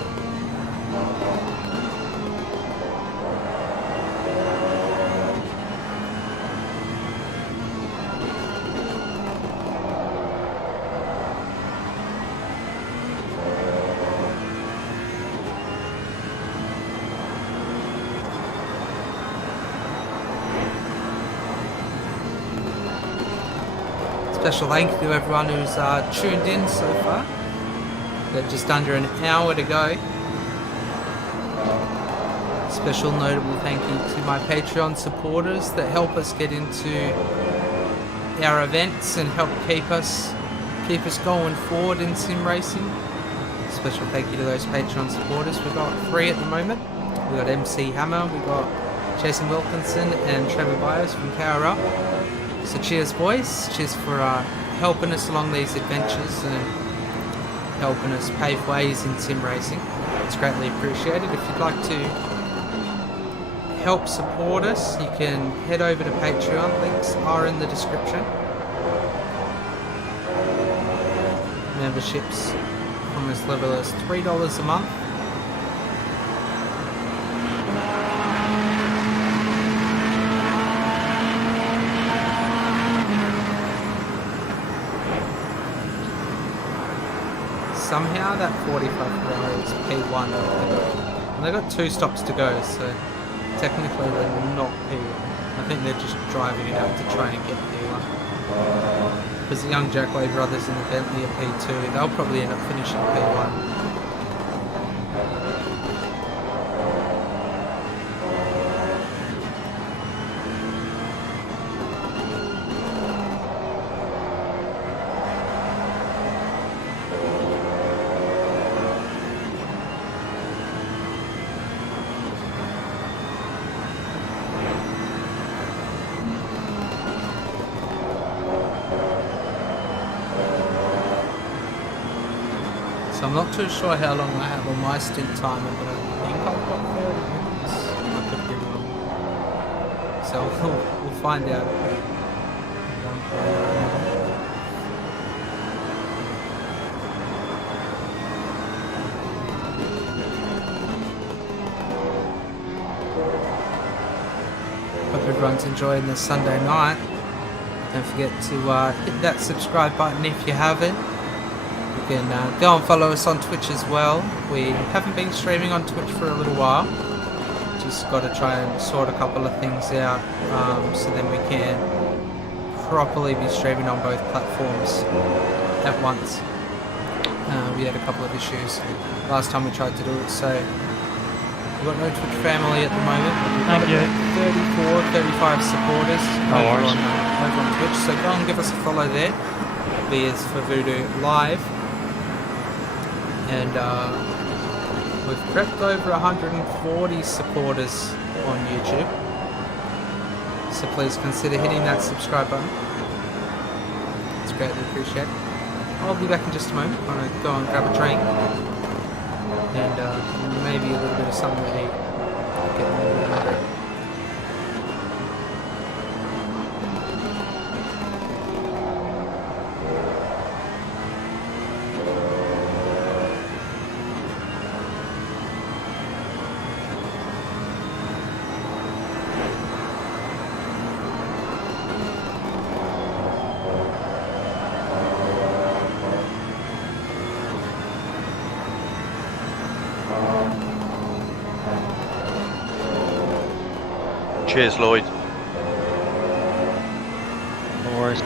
Special thank you to everyone who's tuned in so far. We've got just under an hour to go. Special notable thank you to my Patreon supporters that help us get into our events and help keep us going forward in sim racing. Special thank you to those Patreon supporters. We've got 3 at the moment. We've got MC Hammer, we've got Jason Wilkinson and Trevor Byers from Power Up. So cheers boys, cheers for helping us along these adventures and helping us pave ways in sim racing. It's greatly appreciated. If you'd like to help support us, you can head over to Patreon. Links are in the description. Memberships from as little as $3 a month. Somehow that 45 Ferrari is P1, and they got 2 stops to go, so technically they're not P1. I think they're just driving it out to try and get P1. Because the young Jackway brothers in the Bentley are P2, they'll probably end up finishing P1. So I'm not too sure how long I have on my stint timer, but I think I've got 30 minutes. I could be wrong. So we'll find out. Hope everyone's enjoying this Sunday night. Don't forget to hit that subscribe button if you haven't. You can go and follow us on Twitch as well. We haven't been streaming on Twitch for a little while. Just got to try and sort a couple of things out so then we can properly be streaming on both platforms at once. We had a couple of issues last time we tried to do it, so we've got no Twitch family at the moment. Thank you. 34, 35 supporters over on Twitch, so go and give us a follow there. B is for Voodoo Live. And we've crept over 140 supporters on YouTube. So please consider hitting that subscribe button. It's greatly appreciated. I'll be back in just a moment. I'm going to go and grab a drink. And maybe a little bit of something to eat. Get a little bit hungry. Cheers, Lloyd. No worries.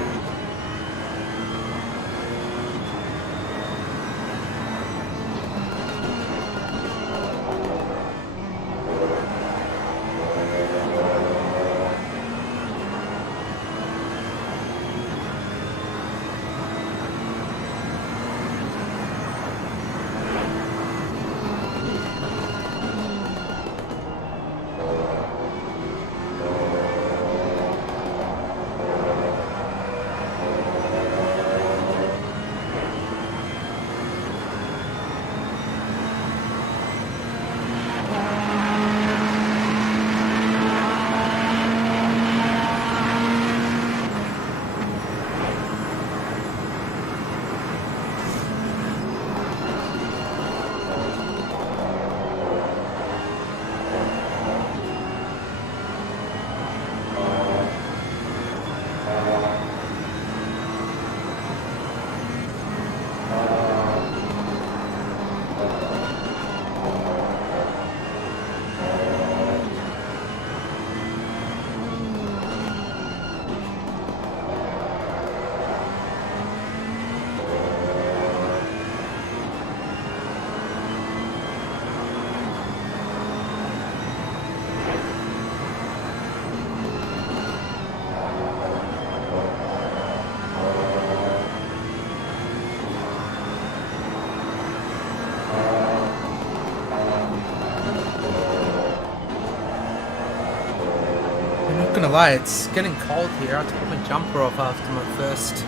Not gonna lie, it's getting cold here. I took my jumper off after my first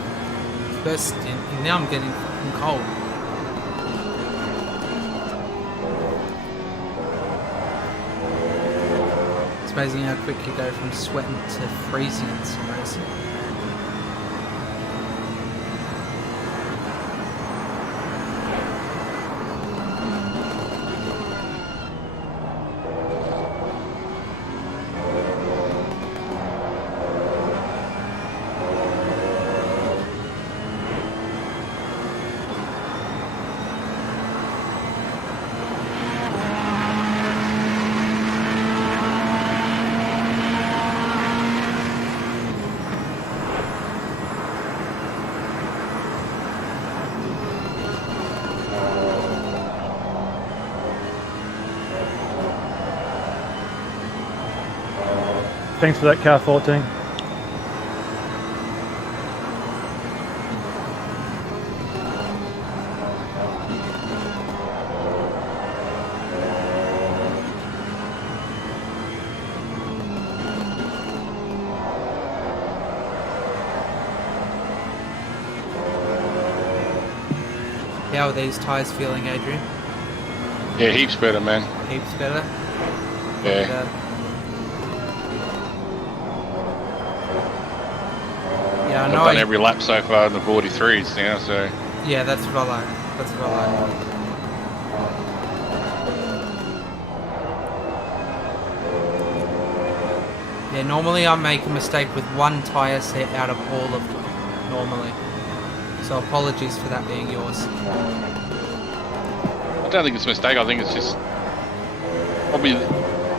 stint, and now I'm getting fucking cold. It's amazing how quick you go from sweating to freezing in SimRacing. Thanks for that, car 14. How are these tyres feeling, Adrian? Yeah, heaps better, man. Heaps better? Yeah. Yeah, I I've know. done every lap so far in the 43s now, so... Yeah, that's what I like. That's what I like. Yeah, normally I make a mistake with one tyre set out of all of them. Normally. So apologies for that being yours. I don't think it's a mistake, I think it's just... probably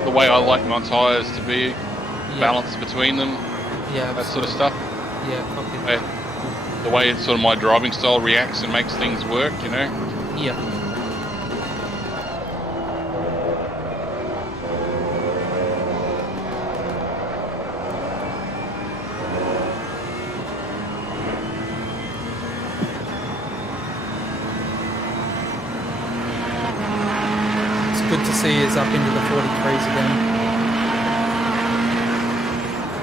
the way I like my tyres to be. Balance between them. Yeah, that sort of stuff. Yeah, copy. The way it's sort of my driving style reacts and makes things work, you know? Yeah. It's good to see us up into the 43s again.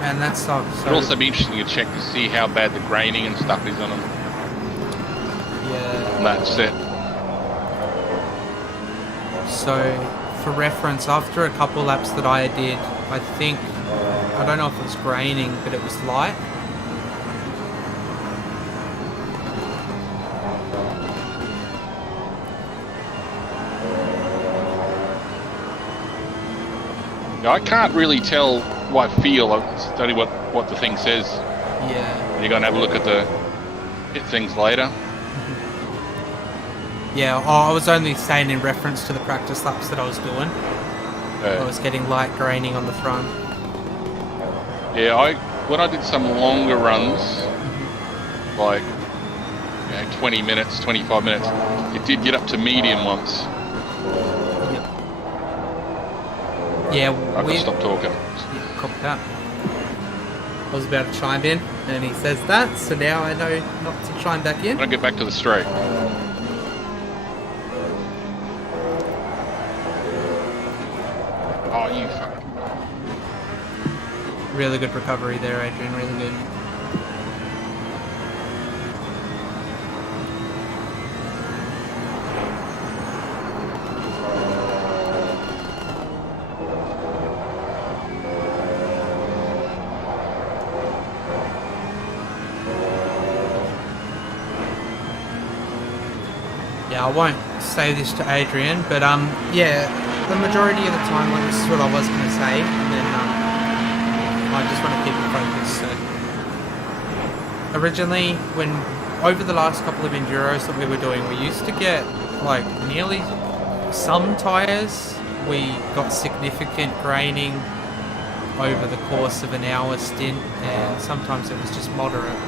And that sucks. It'd also be interesting to check to see how bad the graining and stuff is on them. Yeah. On that set. So, for reference, after a couple laps that I did, I think, I don't know if it was graining, but it was light. Yeah, I can't really tell by feel. It's only what the thing says. Yeah. You're going to have a look at the things later. Yeah, I was only saying in reference to the practice laps that I was doing. I was getting light graining on the front. Yeah, when I did some longer runs, like 20 minutes, 25 minutes, it did get up to medium once. Yeah, I've got to stop talking. Yeah, copy that. I was about to chime in, and he says that, so now I know not to chime back in. I'll get back to the straight. Oh, you fuck. Really good recovery there, Adrian, really good. Yeah, I won't say this to Adrian, but yeah, the majority of the time, like, this is what I was going to say, and then I just want to keep it focused. So, originally, over the last couple of Enduros that we were doing, we used to get like nearly some tyres. We got significant graining over the course of an hour stint, and sometimes it was just moderate.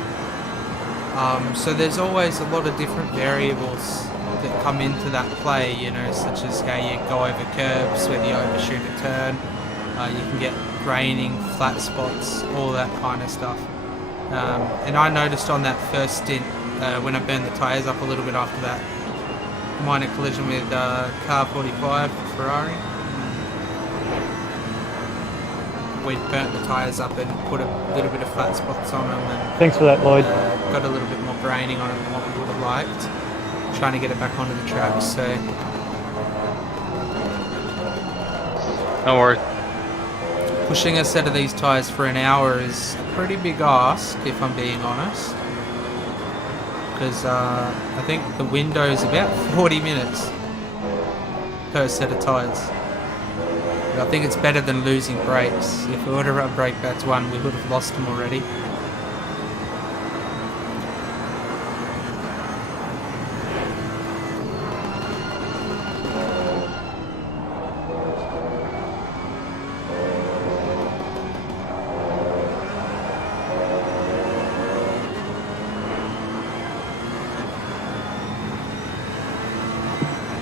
So there's always a lot of different variables that come into that play, you know, such as how you go over curbs, whether you overshoot a turn, you can get graining, flat spots, all that kind of stuff. And I noticed on that first stint, when I burned the tyres up a little bit after that minor collision with car 45 Ferrari, we'd burnt the tyres up and put a little bit of flat spots on them, and thanks for that, Lloyd. Got a little bit more graining on it than what we would have liked. Trying to get it back onto the track, so... No worries. pushing a set of these tyres for an hour is a pretty big ask, if I'm being honest. Because I think the window is about 40 minutes per set of tyres. But I think it's better than losing brakes. If we would have run brake pads 1, we would have lost them already.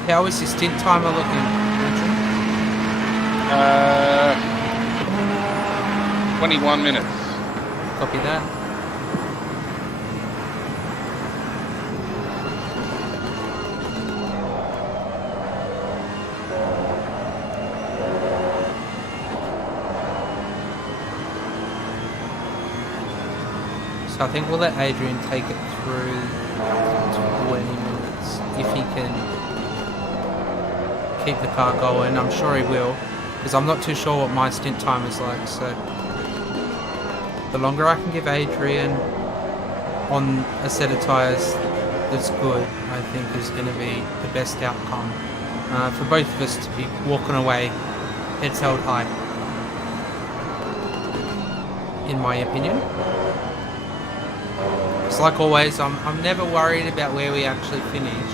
How is your stint timer looking, Andrew? 21 minutes. Copy that. So I think we'll let Adrian take it through 20 minutes if he can keep the car going. I'm sure he will, because I'm not too sure what my stint time is like, so the longer I can give Adrian on a set of tyres that's good, I think is going to be the best outcome for both of us to be walking away heads held high, in my opinion. It's like always, I'm never worried about where we actually finish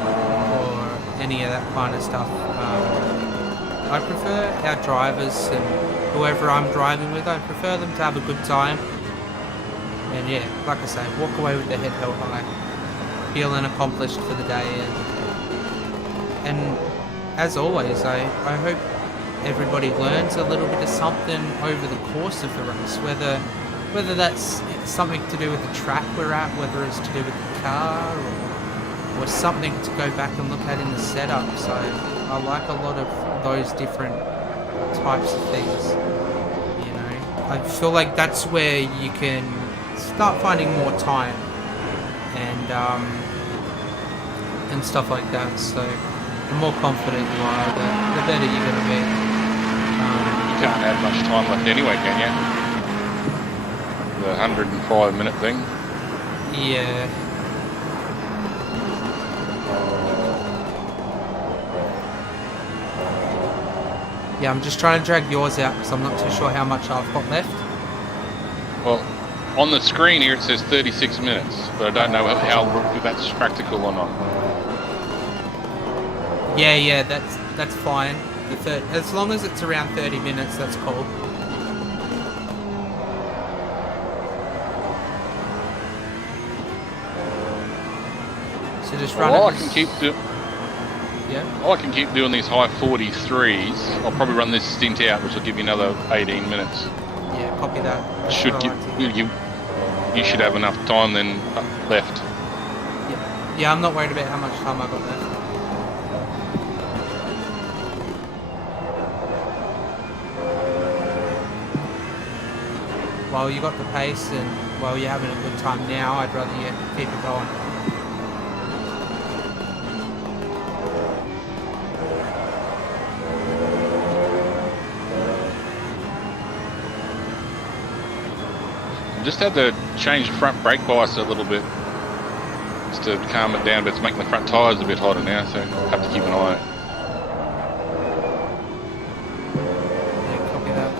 or any of that kind of stuff. I prefer our drivers and whoever I'm driving with, I prefer them to have a good time. And yeah, like I say, walk away with their head held high, feeling accomplished for the day. And as always, I hope everybody learns a little bit of something over the course of the race, whether that's something to do with the track we're at, whether it's to do with the car, or something to go back and look at in the setup. So I like a lot of those different types of things, you know. I feel like that's where you can start finding more time and stuff like that. So the more confident you are, the better you're going to be. You can't have much time left anyway, can you? The 105-minute thing. Yeah. Yeah, I'm just trying to drag yours out because I'm not too sure how much I've got left. Well, on the screen here it says 36 minutes, but I don't know how if that's practical or not. Yeah, that's fine. As long as it's around 30 minutes, that's cool. So just run. Well, I can keep doing. Yeah. I can keep doing these high 43s. I'll probably run this stint out, which will give you another 18 minutes. Yeah, copy that. Should give you should have enough time then left. Yeah, I'm not worried about how much time I got left. While you got the pace and while you're having a good time now, I'd rather you keep it going. Just had to change the front brake bias a little bit just to calm it down, but it's making the front tyres a bit hotter now, so I have to keep an eye on it. Yeah, copy that.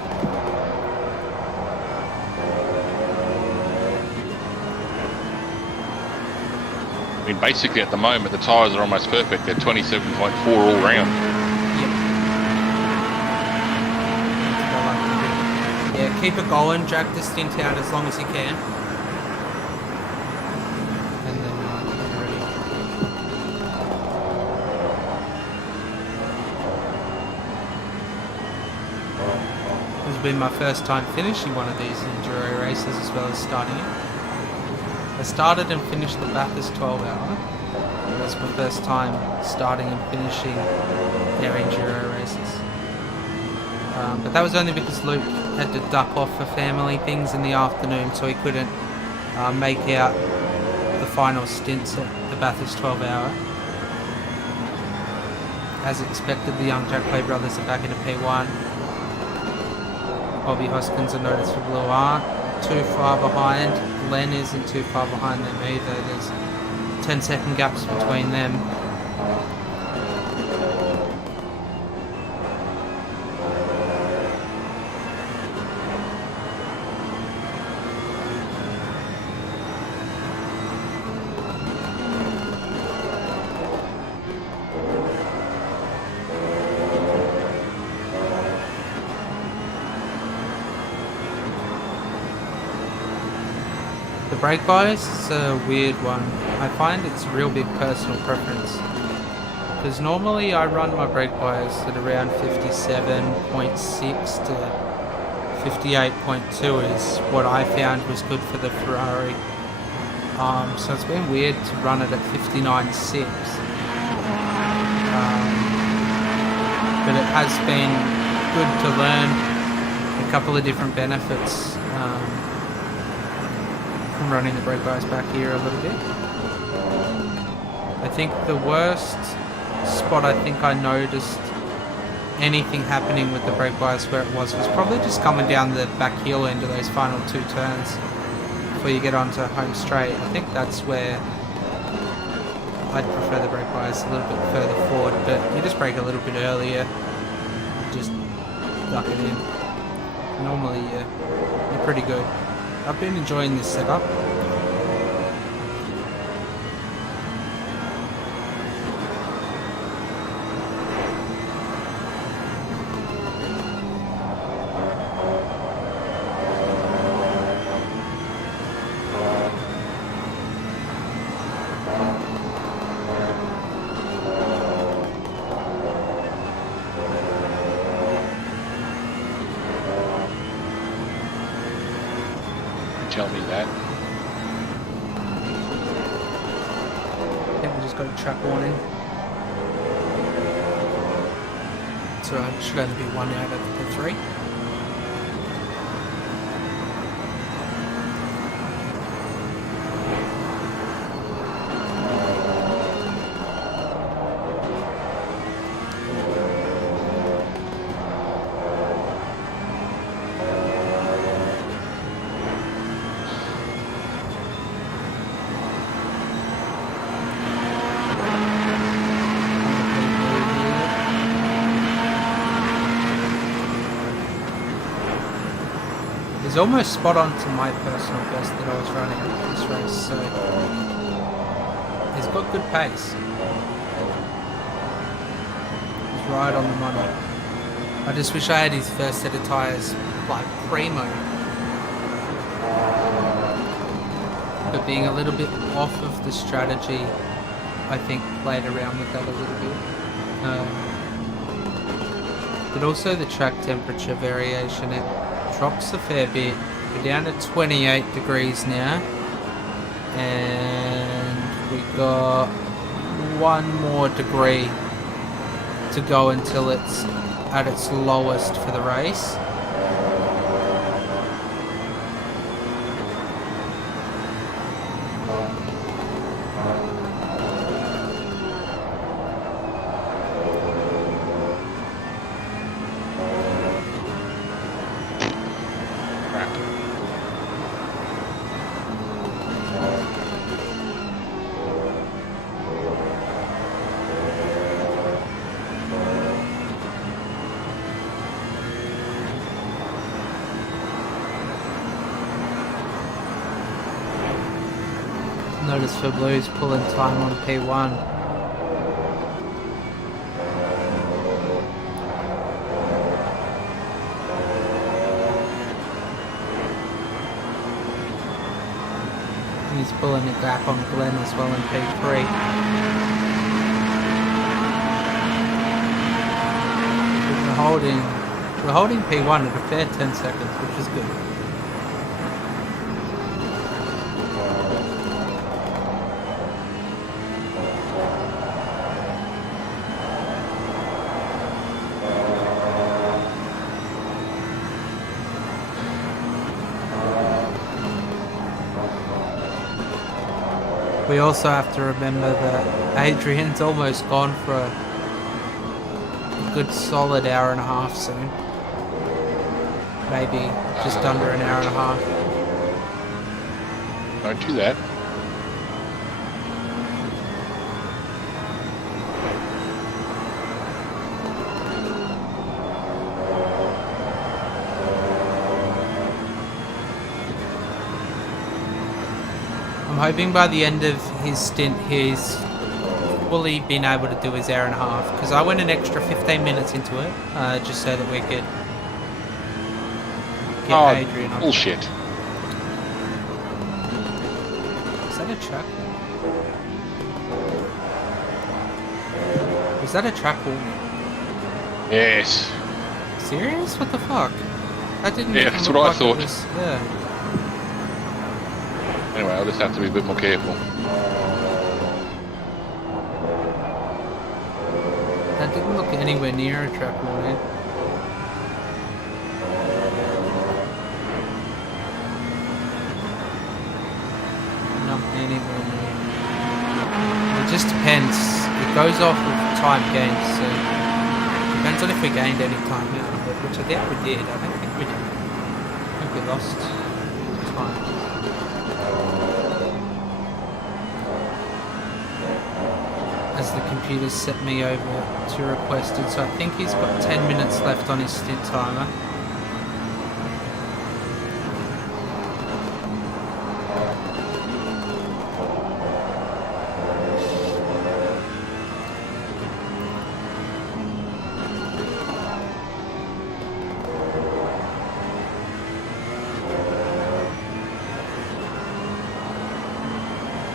I mean, basically at the moment the tyres are almost perfect. They're 27.4 all round. Yeah, keep it going, drag the stint out as long as you can. And then you're ready. This has been my first time finishing one of these Enduro races as well as starting it. I started and finished the Bathurst 12-hour. It was my first time starting and finishing their Enduro races. But that was only because Luke had to duck off for family things in the afternoon, so he couldn't make out the final stints at the Bathurst 12-hour. As expected, the young Jackley brothers are back into P1. Bobby Hoskins and Notice for Blue aren't too far behind. Glenn isn't too far behind them either. There's 10-second gaps between them. Brake bias is a weird one. I find it's a real big personal preference. Because normally I run my brake bias at around 57.6 to 58.2 is what I found was good for the Ferrari. So it's been weird to run it at 59.6. But it has been good to learn a couple of different benefits. Running the brake bias back here a little bit. I think the worst spot I think I noticed anything happening with the brake bias where it was probably just coming down the back hill into those final 2 turns before you get onto home straight. I think that's where I'd prefer the brake bias a little bit further forward, but you just brake a little bit earlier, just duck it in. Normally you're pretty good. I've been enjoying this setup. Tell me that. I think we just got a track warning. So it should only be 1 out of the 3. It's almost spot on to my personal best that I was running at this race, so he's got good pace. He's right on the money. I just wish I had his first set of tyres like primo. But being a little bit off of the strategy, I think played around with that a little bit. But also the track temperature variation, it drops a fair bit. We're down to 28 degrees now, and we got 1 more degree to go until it's at its lowest for the race. Notice for Blues pulling time on P1. And he's pulling a gap on Glenn as well in P3. We're holding P1 at a fair 10 seconds, which is good. We also have to remember that Adrian's almost gone for a good solid hour and a half soon. maybe just under an hour and a half. Don't do that. I'm hoping by the end of his stint he's fully been able to do his hour and a half, because I went an extra 15 minutes into it, just so that we could get Adrian on. Bullshit. Is that a track? Is that a track wall? Yes. Serious? What the fuck? That didn't. Yeah, that's what I thought. Yeah. Anyway, I'll just have to be a bit more careful. That didn't look anywhere near a track wall there. Not anywhere near. It just depends. It goes off with time gains, so depends on if we gained any time out of it, which I think we did. I don't think we did. I think we lost time. As the computer set me over to requested, so I think he's got 10 minutes left on his stint timer.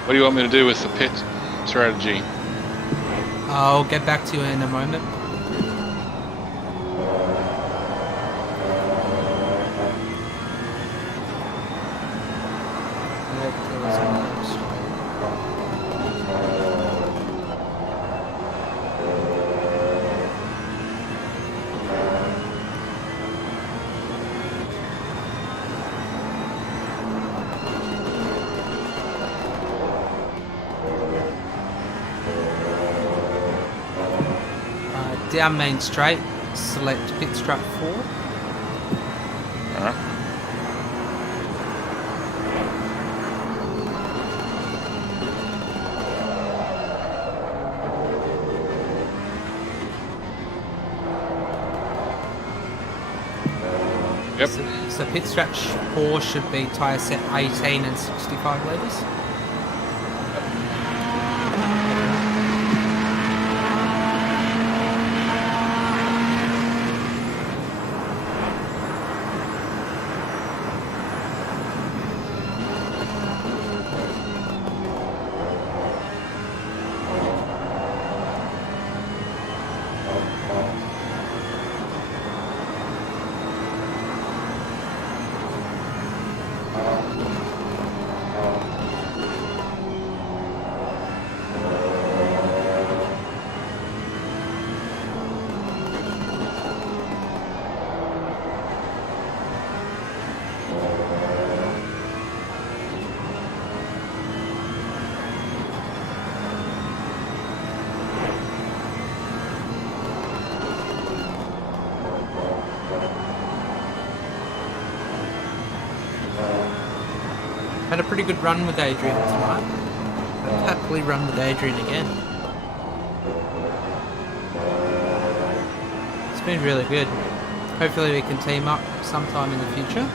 What do you want me to do with the pit strategy? I'll get back to you in a moment. Down main straight, select pit strap 4. Yep. So pit strap 4 should be tyre set 18 and 65 litres. Had a pretty good run with Adrian tonight. I'd happily run with Adrian again. It's been really good. Hopefully we can team up sometime in the future.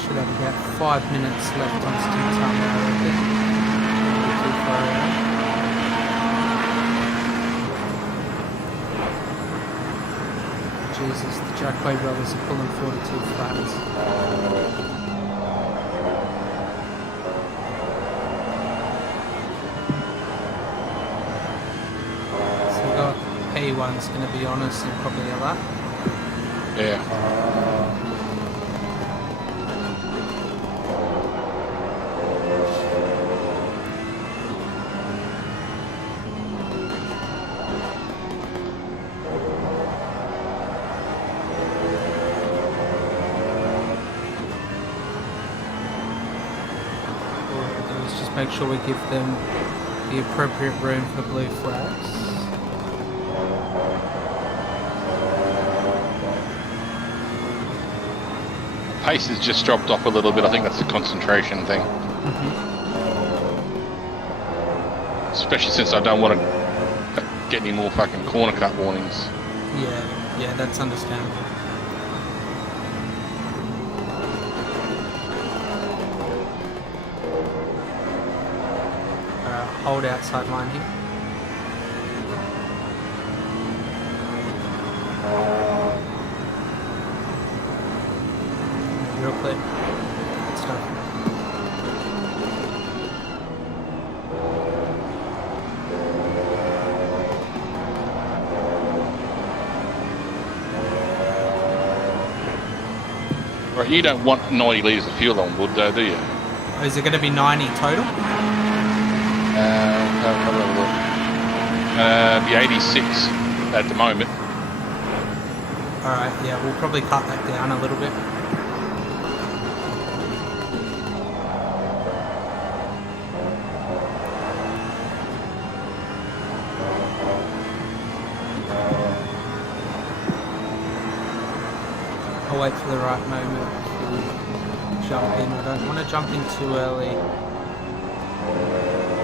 Should have about 5 minutes left on stint time now, I reckon. Not too far out. Jesus, the Jackway brothers are pulling 42 flats. So we got P1 one's going to be on us in probably a lap. Yeah. Just make sure we give them the appropriate room for blue flags. Pace has just dropped off a little bit. I think that's a concentration thing. Especially since I don't want to get any more fucking corner cut warnings. Yeah, that's understandable. Hold outside line here. Real clear. Good stuff. Right, you don't want 90 litres of fuel on board though, do you? Oh, is it going to be 90 total? Be 86 at the moment. Alright, yeah, we'll probably cut that down a little bit. I'll wait for the right moment to jump in. I don't want to jump in too early,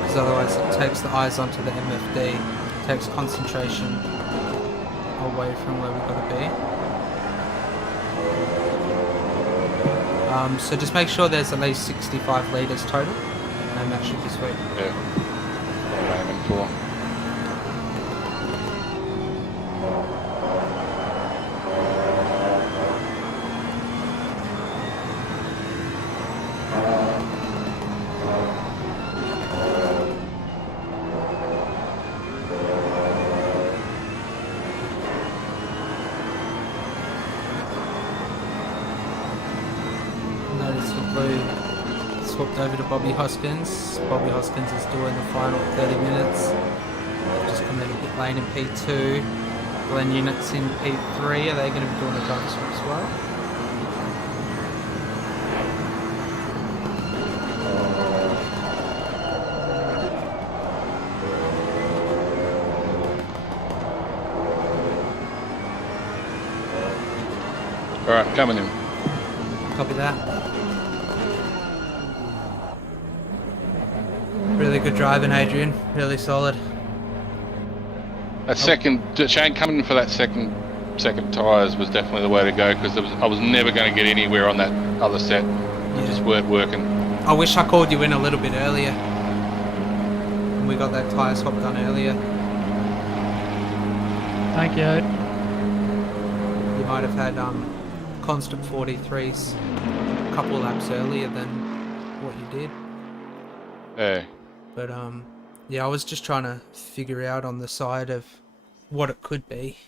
because otherwise it takes the eyes onto the MFD, takes concentration away from where we've got to be. So just make sure there's at least 65 litres total, and that should be sweet. Yeah, what I'm aiming for. Swapped over to Bobby Hoskins. Bobby Hoskins is doing the final 30 minutes. They've just come in a pit lane in P2. Glenn Units in P3. Are they going to be doing a driver swap as well? Alright, coming in. Copy that. Really good driving, Adrian. Really solid. That second, Shane coming in for that second tyres was definitely the way to go, because I was never going to get anywhere on that other set. It just weren't working. I wish I called you in a little bit earlier. And we got that tyre swap done earlier. Thank you. You might have had constant 43s a couple laps earlier than what you did. Yeah. But yeah, I was just trying to figure out on the side of what it could be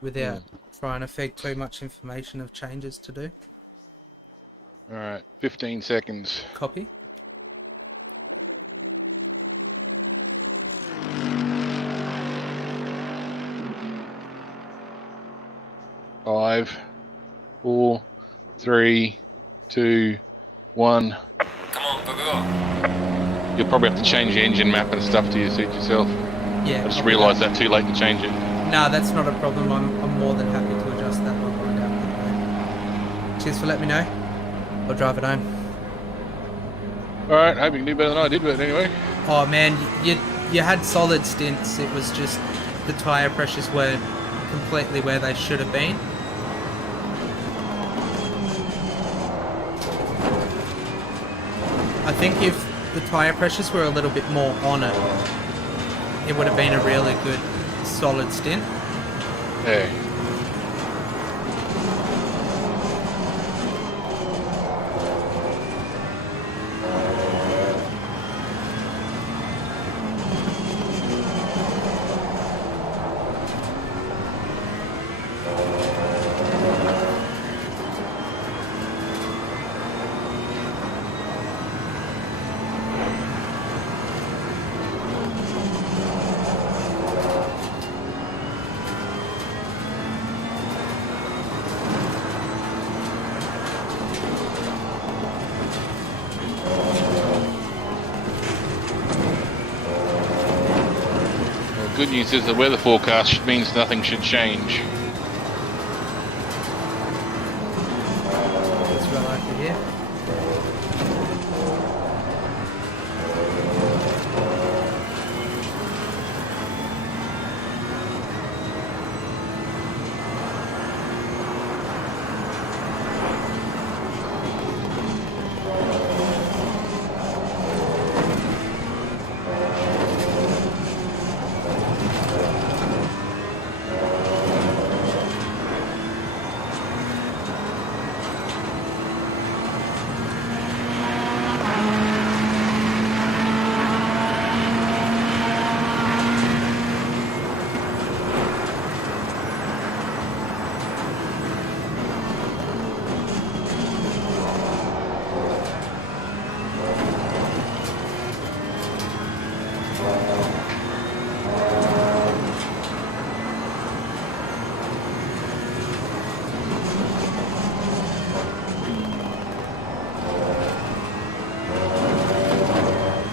without trying to feed too much information of changes to do. Alright, 15 seconds. Copy. Five, 4, 3, 2, 1. Come on, go, go, go. You'll probably have to change the engine map and stuff to suit yourself. Yeah. I just realised that too late to change it. No, that's not a problem. I'm more than happy to adjust that one right out. Cheers for letting me know. I'll drive it home. Alright, hope you can do better than I did, but anyway. Oh man, you had solid stints. It was just the tyre pressures weren't completely where they should have been. I think if the tyre pressures were a little bit more on it, it would have been a really good solid stint. Yeah. good news is the weather forecast means nothing should change. That's what I like to hear.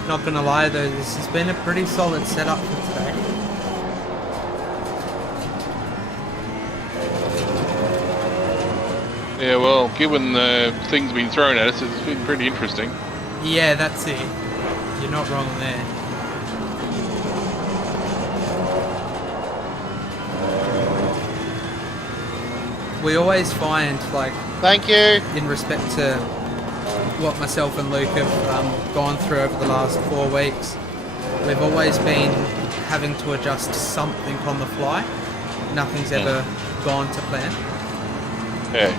Not gonna lie though, this has been a pretty solid setup for today. Yeah, well, given the things being thrown at us, it's been pretty interesting. Yeah, that's it. You're not wrong there. We always find, like, thank you, in respect to what myself and Luke have gone through over the last 4 weeks, we've always been having to adjust something on the fly. Nothing's ever gone to plan. Yeah.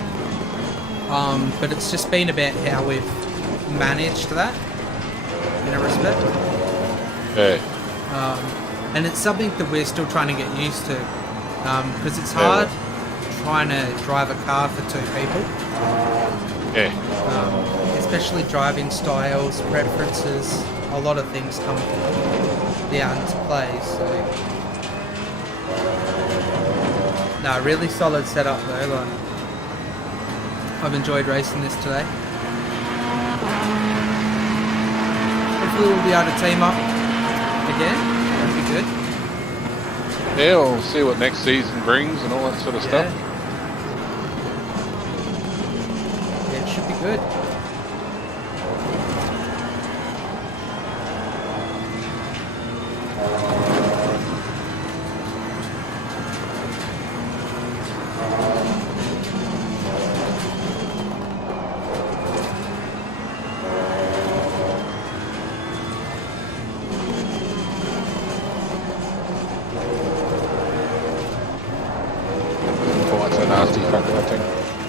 But it's just been about how we've managed that, in a respect. Yeah. And it's something that we're still trying to get used to, because it's hard trying to drive a car for 2 people. Yeah. Especially driving styles, preferences, a lot of things come down into play. So, no, really solid setup though. Like, I've enjoyed racing this today. Hopefully we'll be able to team up again. That'd be good. Yeah, we'll see what next season brings and all that sort of stuff. Yeah, it should be good.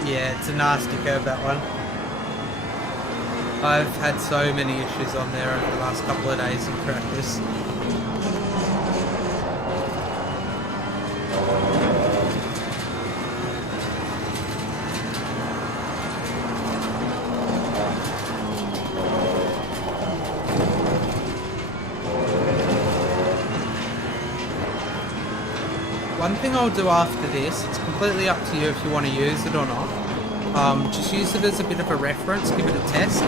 Yeah, it's a nasty curve, that one. I've had so many issues on there over the last couple of days in practice. One thing I'll do after this, it's completely up to you if you want to use it or not. Just use it as a bit of a reference, give it a test.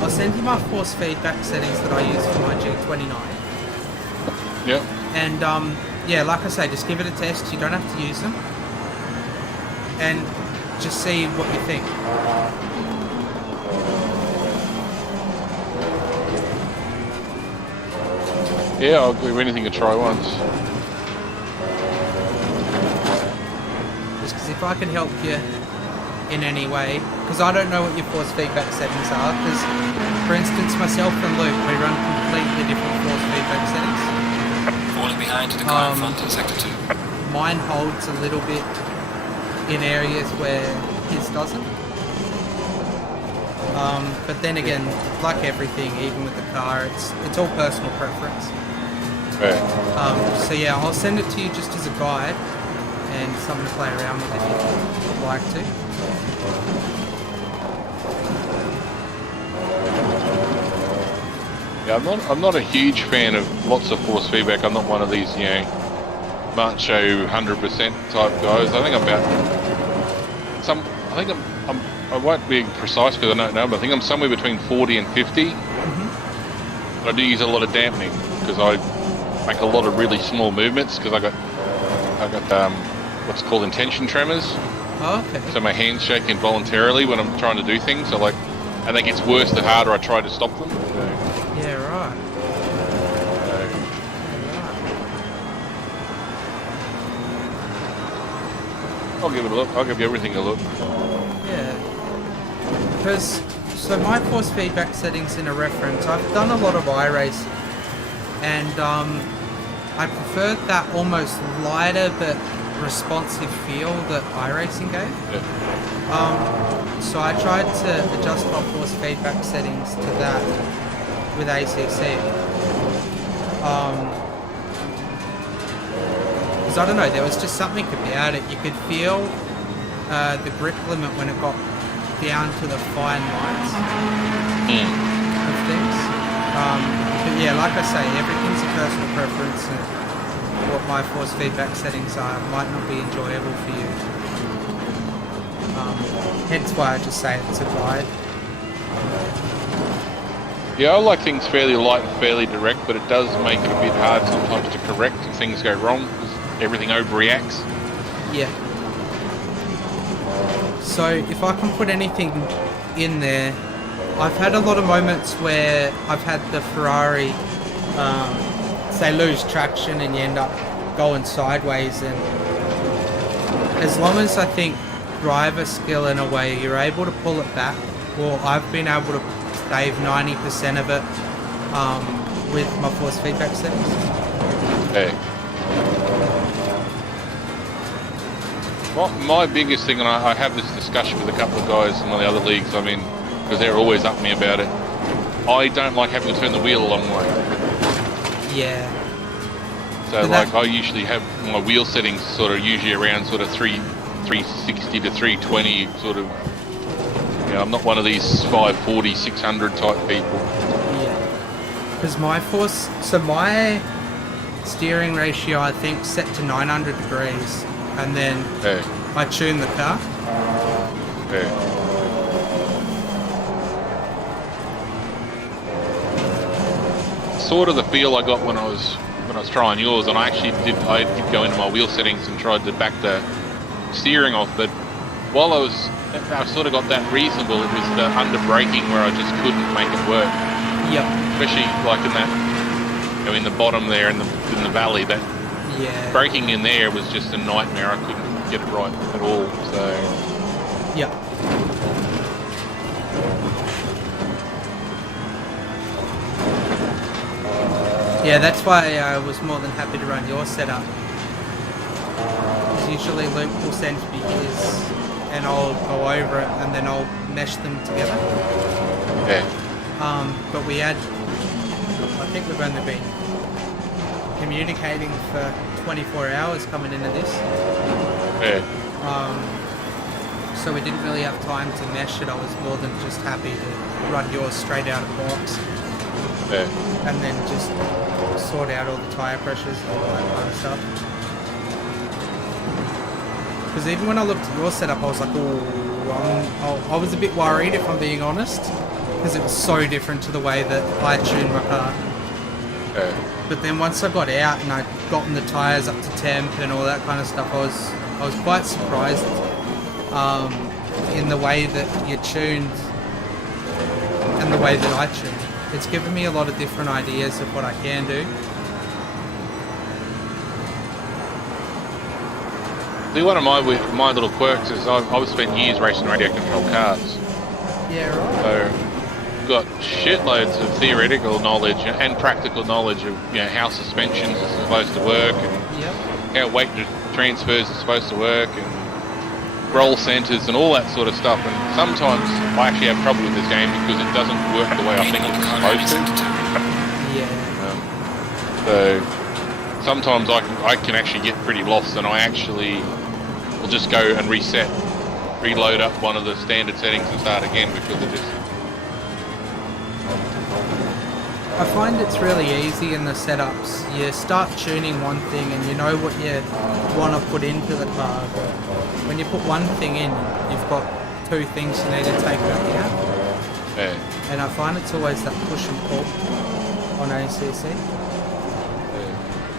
I'll send you my force feedback settings that I use for my G29. Yep. And yeah, like I say, just give it a test. You don't have to use them. And just see what you think. Yeah, I'll give anything a try once. Just because if I can help you in any way, because I don't know what your force feedback settings are, because for instance myself and Luke, we run completely different force feedback settings. Falling behind to the car in front in sector 2. Mine holds a little bit in areas where his doesn't. But then again, like everything, even with the car, it's all personal preference. Right. So yeah, I'll send it to you just as a guide and something to play around with if you'd like to. Yeah, I'm not a huge fan of lots of force feedback. I'm not one of these, macho 100% type guys. I think I'm about I won't be precise because I don't know, but I think I'm somewhere between 40 and 50. But I do use a lot of dampening because I make a lot of really small movements because I got what's called intention tremors. Oh, okay. So my hands shake involuntarily when I'm trying to do things. So and it gets worse the harder I try to stop them. So, yeah, right. I'll give it a look. I'll give everything a look. Yeah. Because, so my force feedback settings in a reference, I've done a lot of iRacing, and I preferred that almost lighter but responsive feel that iRacing gave. Yeah. So I tried to adjust my force feedback settings to that with ACC. Because I don't know, there was just something about it. You could feel the grip limit when it got down to the fine lines of things. But yeah, like I say, everything's a personal preference, and what my force feedback settings are might not be enjoyable for you. Hence why I just say it's a guide. Yeah, I like things fairly light and fairly direct, but it does make it a bit hard sometimes to correct if things go wrong, because everything overreacts. Yeah. So if I can put anything in there, I've had a lot of moments where I've had the Ferrari, say, lose traction and you end up going sideways, and as long as I think driver skill in a way, you're able to pull it back. Well, I've been able to save 90% of it with my force feedback settings. Okay. My biggest thing, and I have this discussion with a couple of guys in one of the other leagues I'm in, because they're always up me about it. I don't like having to turn the wheel a long way. Yeah. So I usually have my wheel settings sort of usually around sort of 360 to 320 sort of. I'm not one of these 540, 600 type people. Yeah. Because my steering ratio, I think, set to 900 degrees, and then I tune the car. Sort of the feel I got when I was trying yours, and I did go into my wheel settings and tried to back the steering off, but while I sort of got that reasonable, it was the under braking where I just couldn't make it work. Yep. Especially like in that, in the bottom there in the valley, that braking in there was just a nightmare. I couldn't get it right at all. So. Yep. Yeah, that's why I was more than happy to run your setup. Usually Luke will send me his, and I'll go over it, and then I'll mesh them together. Yeah. But I think we've only been communicating for 24 hours coming into this. Yeah. So we didn't really have time to mesh it. I was more than just happy to run yours straight out of box. Yeah. And then just sort out all the tyre pressures and all that kind of stuff. Because even when I looked at your setup, I was like, I was a bit worried, if I'm being honest, because it was so different to the way that I tuned my car. Yeah. But then once I got out and I'd gotten the tyres up to temp and all that kind of stuff, I was quite surprised in the way that you tuned and the way that I tuned. It's given me a lot of different ideas of what I can do. See, one of my little quirks is I've spent years racing radio control cars. Yeah, right. So got shitloads of theoretical knowledge and practical knowledge of how suspensions are supposed to work, and how weight transfers are supposed to work, and roll centers and all that sort of stuff. And sometimes I actually have trouble with this game because it doesn't work the way I think it's supposed to. So sometimes I can actually get pretty lost, and I actually will just go and reload up one of the standard settings and start again because it just. I find it's really easy in the setups. You start tuning one thing and you know what you want to put into the car. But when you put one thing in, you've got two things you need to take back out. Yeah. And I find it's always that push and pull on ACC.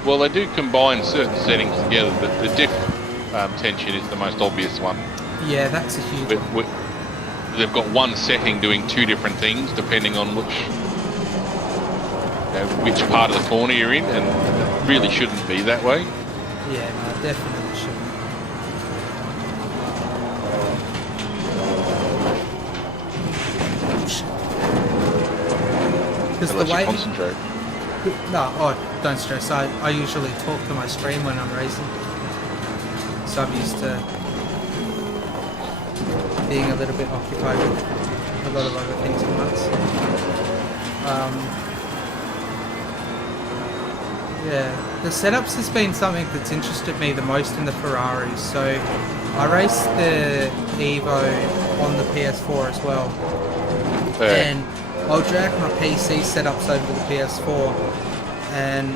Well, they do combine certain settings together. The diff tension is the most obvious one. Yeah, that's a huge one. They've got one setting doing two different things depending on which part of the corner you're in, and it really shouldn't be that way. Yeah, no, definitely shouldn't. Because the way... concentrate. No, don't stress. I usually talk to my stream when I'm racing. So I'm used to being a little bit occupied with a lot of other things at once. Yeah, the setups has been something that's interested me the most in the Ferraris. So I raced the Evo on the PS4 as well. And I'll drag my PC setups over to the PS4, and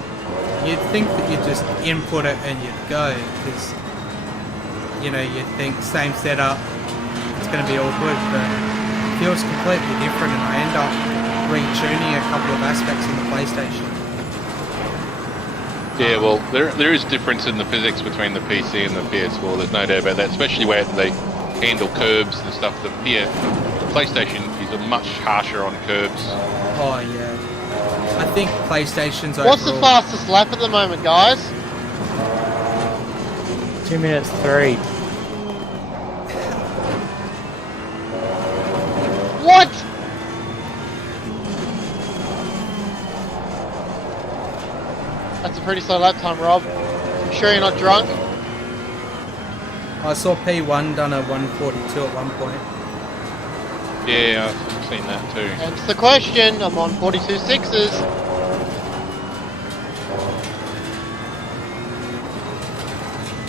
you'd think that you'd just input it and you'd go, because you'd think same setup, it's going to be all good, but it feels completely different, and I end up retuning a couple of aspects in the PlayStation. Yeah, well, there is difference in the physics between the PC and the PS4. There's no doubt about that, especially where they handle curbs and stuff. The PlayStation is much harsher on curbs. Oh yeah, I think PlayStation's overall... What's the fastest lap at the moment, guys? 2 minutes 3. What? That's a pretty slow lap time, Rob. You sure you're not drunk? I saw P1 done a 142 at one point. Yeah, I've seen that too. Hence the question, I'm on 42.6s.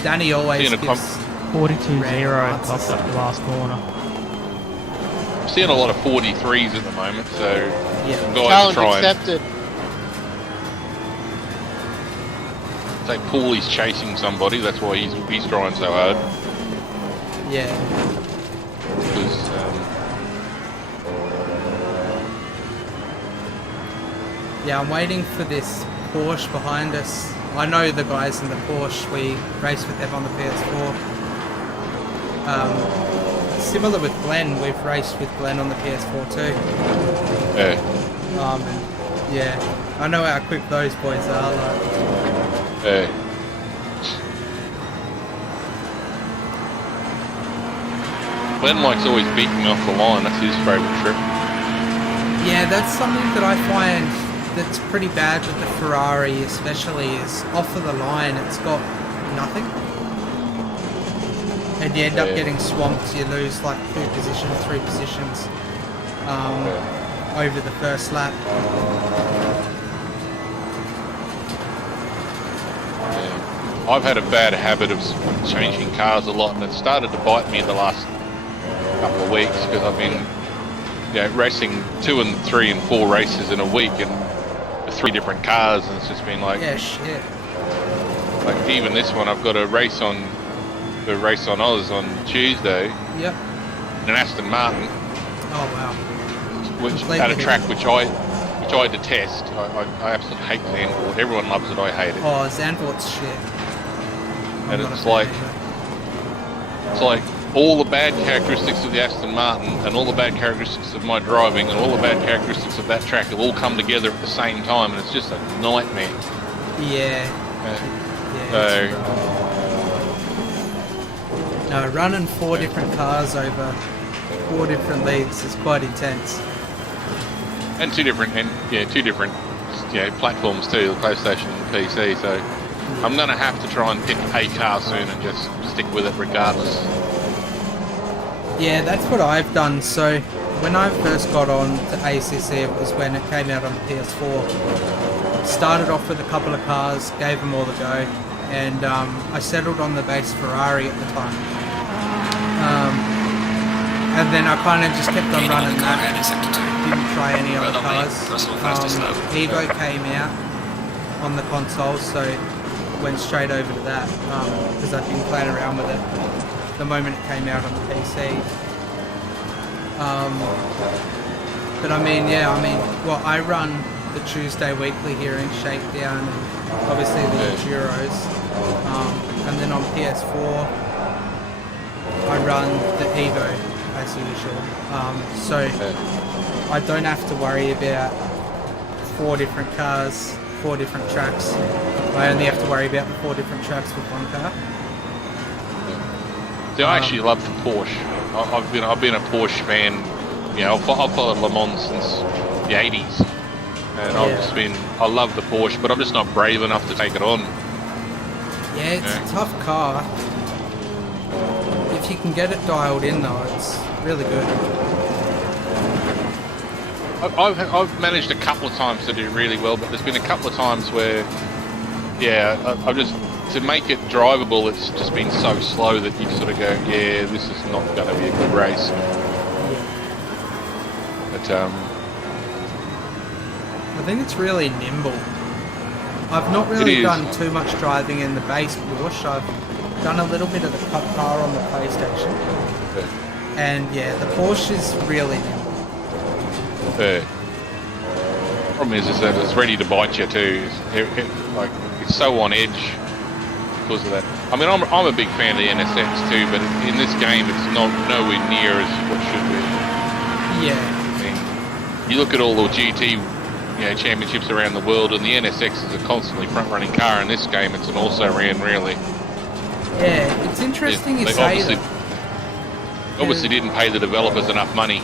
Danny always gives 42.0 popped up the last corner. I'm seeing a lot of 43s at the moment, so yeah. Challenge accepted. Say Paulie's chasing somebody, that's why he's trying so hard. Yeah. Because yeah, I'm waiting for this Porsche behind us. I know the guys in the Porsche, we raced with them on the PS4. Similar with Glenn, we've raced with Glenn on the PS4 too. Yeah. And yeah, I know how quick those boys are. Like. Yeah. Glenn likes always beating off the line, that's his favourite trip. Yeah, that's something that I find that's pretty bad with the Ferrari especially, is off of the line it's got nothing. And you end up getting swamped, you lose like 2 positions, 3 positions over the first lap. I've had a bad habit of changing cars a lot, and it started to bite me in the last couple of weeks because I've been racing 2 and 3 and 4 races in a week and 3 different cars, and it's just been like, yeah, shit. Like even this one, I've got a race on Oz on Tuesday. Yep. In an Aston Martin. Oh wow. Which at a track which I detest. I absolutely hate Zandvoort. Everyone loves it. I hate it. Oh, Zandvoort's shit. And it's like all the bad characteristics of the Aston Martin and all the bad characteristics of my driving and all the bad characteristics of that track have all come together at the same time, and it's just a nightmare. Yeah. So no, running 4 different cars over 4 different leagues is quite intense. And two different platforms too, the PlayStation and the PC. So I'm gonna have to try and pick a car soon and just stick with it regardless. Yeah, that's what I've done. So when I first got on to ACC, it was when it came out on the PS4. Started off with a couple of cars, gave them all a go, and I settled on the base Ferrari at the time. And then I kind of just kept on running that. Didn't try any other cars. Evo came out on the console, so went straight over to that because I'd been playing around with it the moment it came out on the PC. But I mean, I run the Tuesday weekly here in Shakedown, and obviously the Enduros. And then on PS4, I run the Evo as usual. So I don't have to worry about 4 different cars, 4 different tracks. I only have to worry about the 4 different tracks with one car. See, I actually love the Porsche. I've been a Porsche fan. You know, I've followed Le Mans since the 80s, and I love the Porsche, but I'm just not brave enough to take it on. Yeah, it's a tough car. If you can get it dialed in though, it's really good. I've managed a couple of times to do really well, but there's been a couple of times where, I've just, to make it drivable, it's just been so slow that you sort of go, yeah, this is not going to be a good race. But I think it's really nimble. I've not really done too much driving in the base Porsche. I've done a little bit of the Cup car on the PlayStation. And yeah, the Porsche is really nimble. Problem is that it's ready to bite you too. It's so on edge because of that. I mean, I'm a big fan of the NSX too, but in this game, it's nowhere near as what should be. Yeah. I mean, you look at all the GT, championships around the world, and the NSX is a constantly front-running car. In this game, it's an also-ran, really. Yeah, it's interesting you say that. Obviously didn't pay the developers enough money.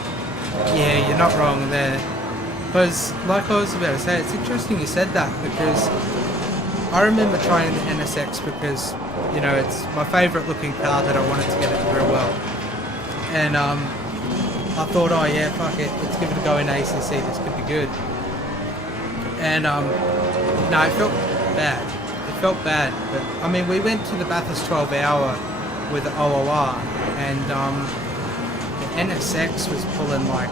Yeah, you're not wrong there. Because, like I was about to say, it's interesting you said that, because I remember trying the NSX because, it's my favourite looking car that I wanted to get it real well. And I thought, oh yeah, fuck it, let's give it a go in ACC, this could be good. And no, it felt bad. It felt bad, but I mean, we went to the Bathurst 12 hour with the OOR, and the NSX was pulling like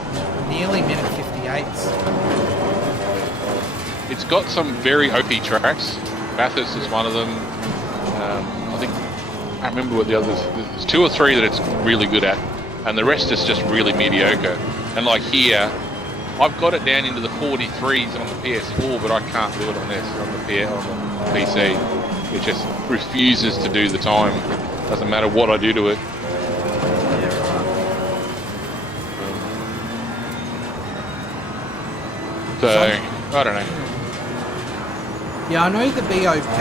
nearly minute 58s. It's got some very OP tracks. Bathurst is one of them. I can't remember what the others. There's 2 or 3 that it's really good at, and the rest is just really mediocre. And like here, I've got it down into the 43s on the PS4, but I can't do it on this on the PC. It just refuses to do the time. Doesn't matter what I do to it. So I don't know. Yeah, I know the BOP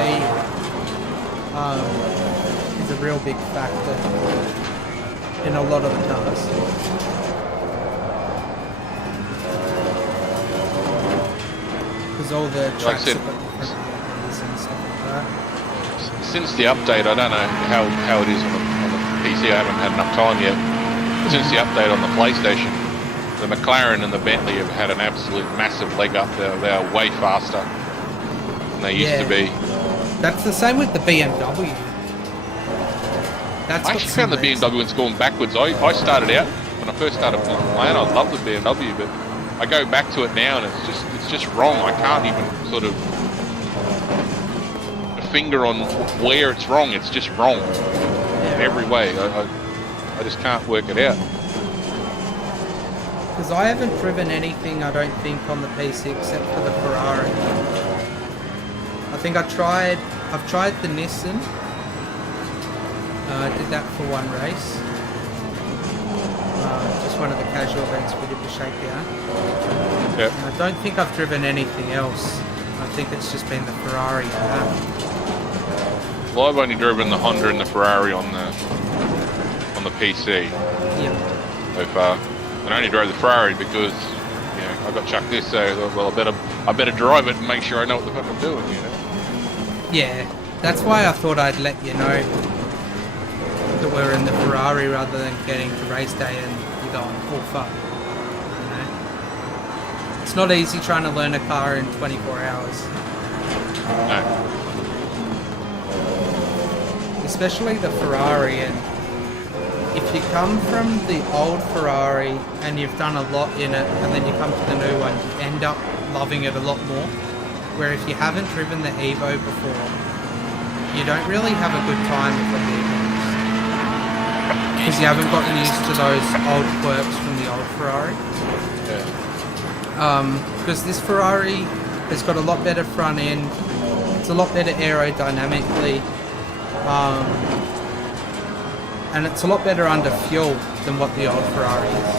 is a real big factor in a lot of the cars. Because all the tracks have got different ones and stuff like that. Since the update, I don't know how it is on the PC. I haven't had enough time yet. But since the update on the PlayStation, the McLaren and the Bentley have had an absolute massive leg up. They are way faster than they used to be. That's the same with the BMW. I actually found the BMW one's gone backwards. I started out, when I first started playing, I loved the BMW, but I go back to it now and it's just wrong. I can't even sort of finger on where it's wrong. It's just wrong in every way. I just can't work it out. Because I haven't driven anything, I don't think, on the PC except for the Ferrari. I think I've tried the Nissan. I did that for one race. Just one of the casual events we did the Shakedown. Yep. I don't think I've driven anything else. I think it's just been the Ferrari for that. Well, I've only driven the Honda and the Ferrari on the PC so far. And I only drove the Ferrari because I got chucked this, so I thought, well, I better drive it and make sure I know what the fuck I'm doing. Yeah, that's why I thought I'd let you know that we're in the Ferrari rather than getting to race day and you're going, oh fuck. It's not easy trying to learn a car in 24 hours. No. Especially the Ferrari, and if you come from the old Ferrari and you've done a lot in it and then you come to the new one, you end up loving it a lot more. Where if you haven't driven the Evo before, you don't really have a good time with the Evos. Because you haven't gotten used to those old quirks from the old Ferrari. Because this Ferrari It's got a lot better front end. It's a lot better aerodynamically. And it's a lot better under fuel than what the old Ferrari is.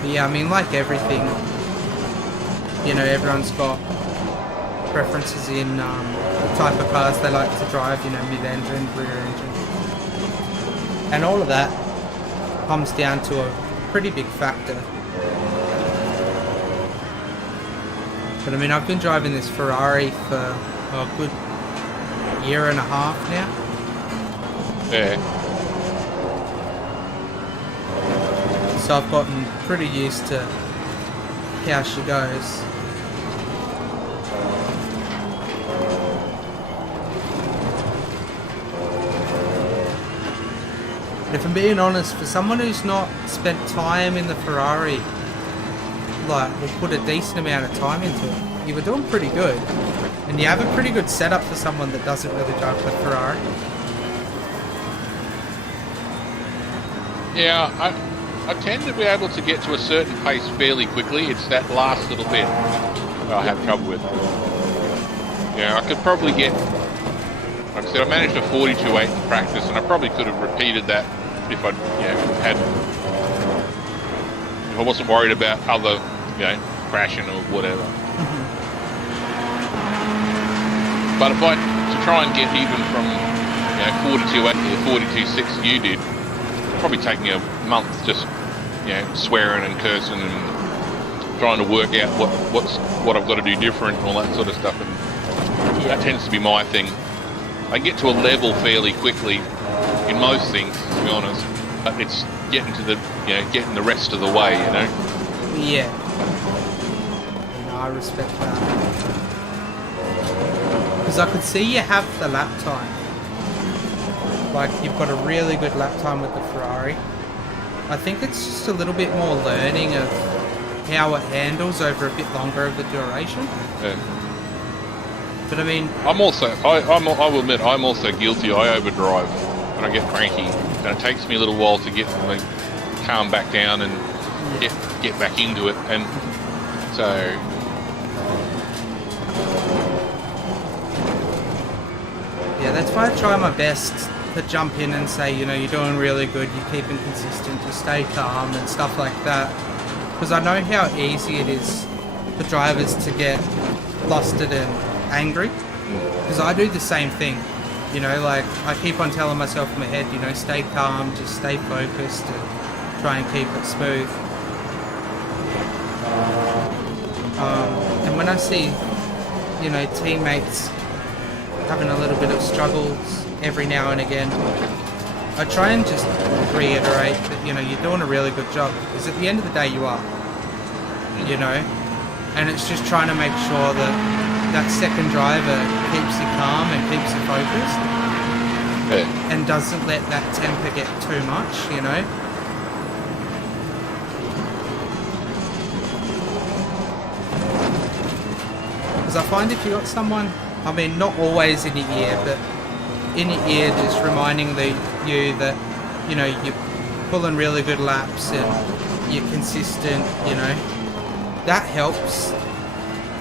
But yeah, I mean, like everything, you know, everyone's got preferences in the type of cars they like to drive, you know, mid-engine, rear engine. And all of that comes down to a pretty big factor. But I mean, I've been driving this Ferrari for a good year and a half now. Yeah. So I've gotten pretty used to how she goes. And if I'm being honest, for someone who's not spent time in the Ferrari, like, will put a decent amount of time into it, you were doing pretty good. And you have a pretty good setup for someone that doesn't really drive the Ferrari. Yeah, I tend to be able to get to a certain pace fairly quickly. It's that last little bit that I have trouble with. Yeah, I could probably get, like I said, I managed a 42.8 in practice, and I probably could have repeated that if I, if I wasn't worried about other, crashing or whatever. But if I to try and get even from 42.8 to the 42.6 you did, it'd probably take me a month just swearing and cursing and trying to work out what I've got to do different and all that sort of stuff. And that tends to be my thing. I get to a level fairly quickly in most things, to be honest. But it's getting to the getting the rest of the way, Yeah. I respect that. Because I could see you have the lap time. Like, you've got a really good lap time with the Ferrari. I think it's just a little bit more learning of how it handles over a bit longer of the duration. Yeah. But I mean, I will admit, I'm also guilty. I overdrive and I get cranky, and it takes me a little while to calm back down and get back into it. And so, yeah, that's why I try my best to jump in and say, you're doing really good, you're keeping consistent, you stay calm and stuff like that. Because I know how easy it is for drivers to get flustered and angry. Because I do the same thing. Like, I keep on telling myself in my head, stay calm, just stay focused and try and keep it smooth. And when I see, teammates having a little bit of struggles every now and again, I try and just reiterate that, you're doing a really good job. Because at the end of the day, you are. And it's just trying to make sure that that second driver keeps you calm and keeps you focused. Yeah. And doesn't let that temper get too much, Because I find if you got someone, I mean, not always in your ear, but in your ear just reminding you that, you're pulling really good laps and you're consistent, that helps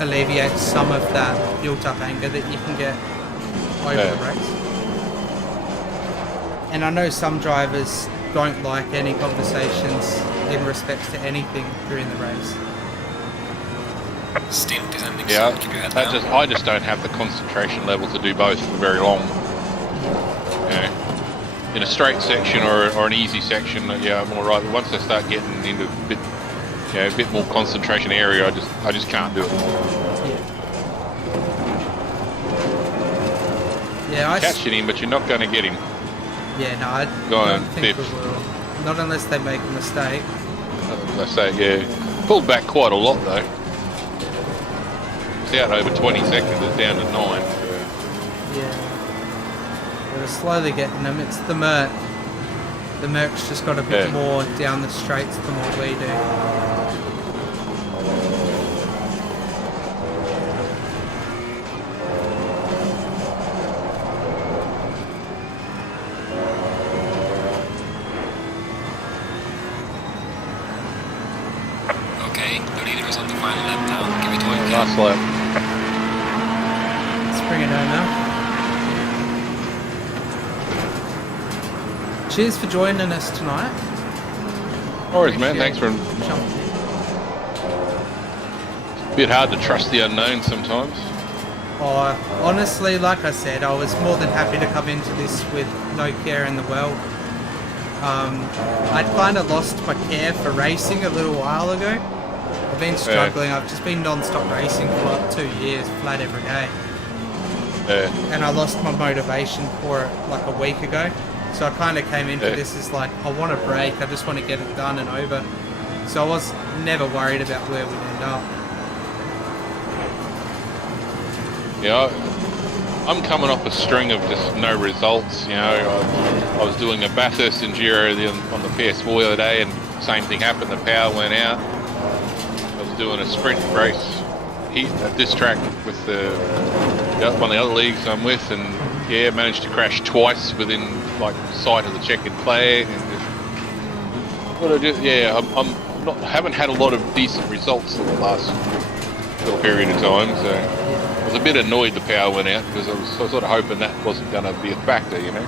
alleviate some of that built-up anger that you can get over the race. And I know some drivers don't like any conversations in respects to anything during the race. Stint is ending, yeah, so keep your head down. I just don't have the concentration level to do both for very long. In a straight section or an easy section, I'm all right. But once I start getting into a bit more concentration area, I just can't do it. Yeah, catching him, but you're not going to get him. Yeah, no, I don't think we will. Not unless they make a mistake. I say, yeah, pulled back quite a lot though. It's out over 20 seconds. It's down to 9. So. Yeah, we're slowly getting them. It's the Merc. The Merc's just got a bit more down the straights than what we do. Okay, the leader is on the final lap now. Give it to him. Last lap. Let's bring it home now. Cheers for joining us tonight. No worries, man. Thanks for... jumping. A bit hard to trust the unknown sometimes. Oh, honestly, like I said, I was more than happy to come into this with no care in the world. I'd kind of lost my care for racing a little while ago. I've been struggling. I've just been non-stop racing for like 2 years, flat every day. And I lost my motivation for it like a week ago. So I kind of came into this as like, I want a break. I just want to get it done and over. So I was never worried about where we'd end up. Yeah, I'm coming off a string of just no results. You know, I was doing a Bathurst Enduro on the PS4 the other day, and same thing happened. The power went out. I was doing a sprint race heat at this track with one of the other leagues I'm with, and yeah, managed to crash twice within like sight of the checkered flag. And just, what I do, yeah, I haven't had a lot of decent results in the last little period of time, so I was a bit annoyed the power went out because I was sort of hoping that wasn't going to be a factor, you know.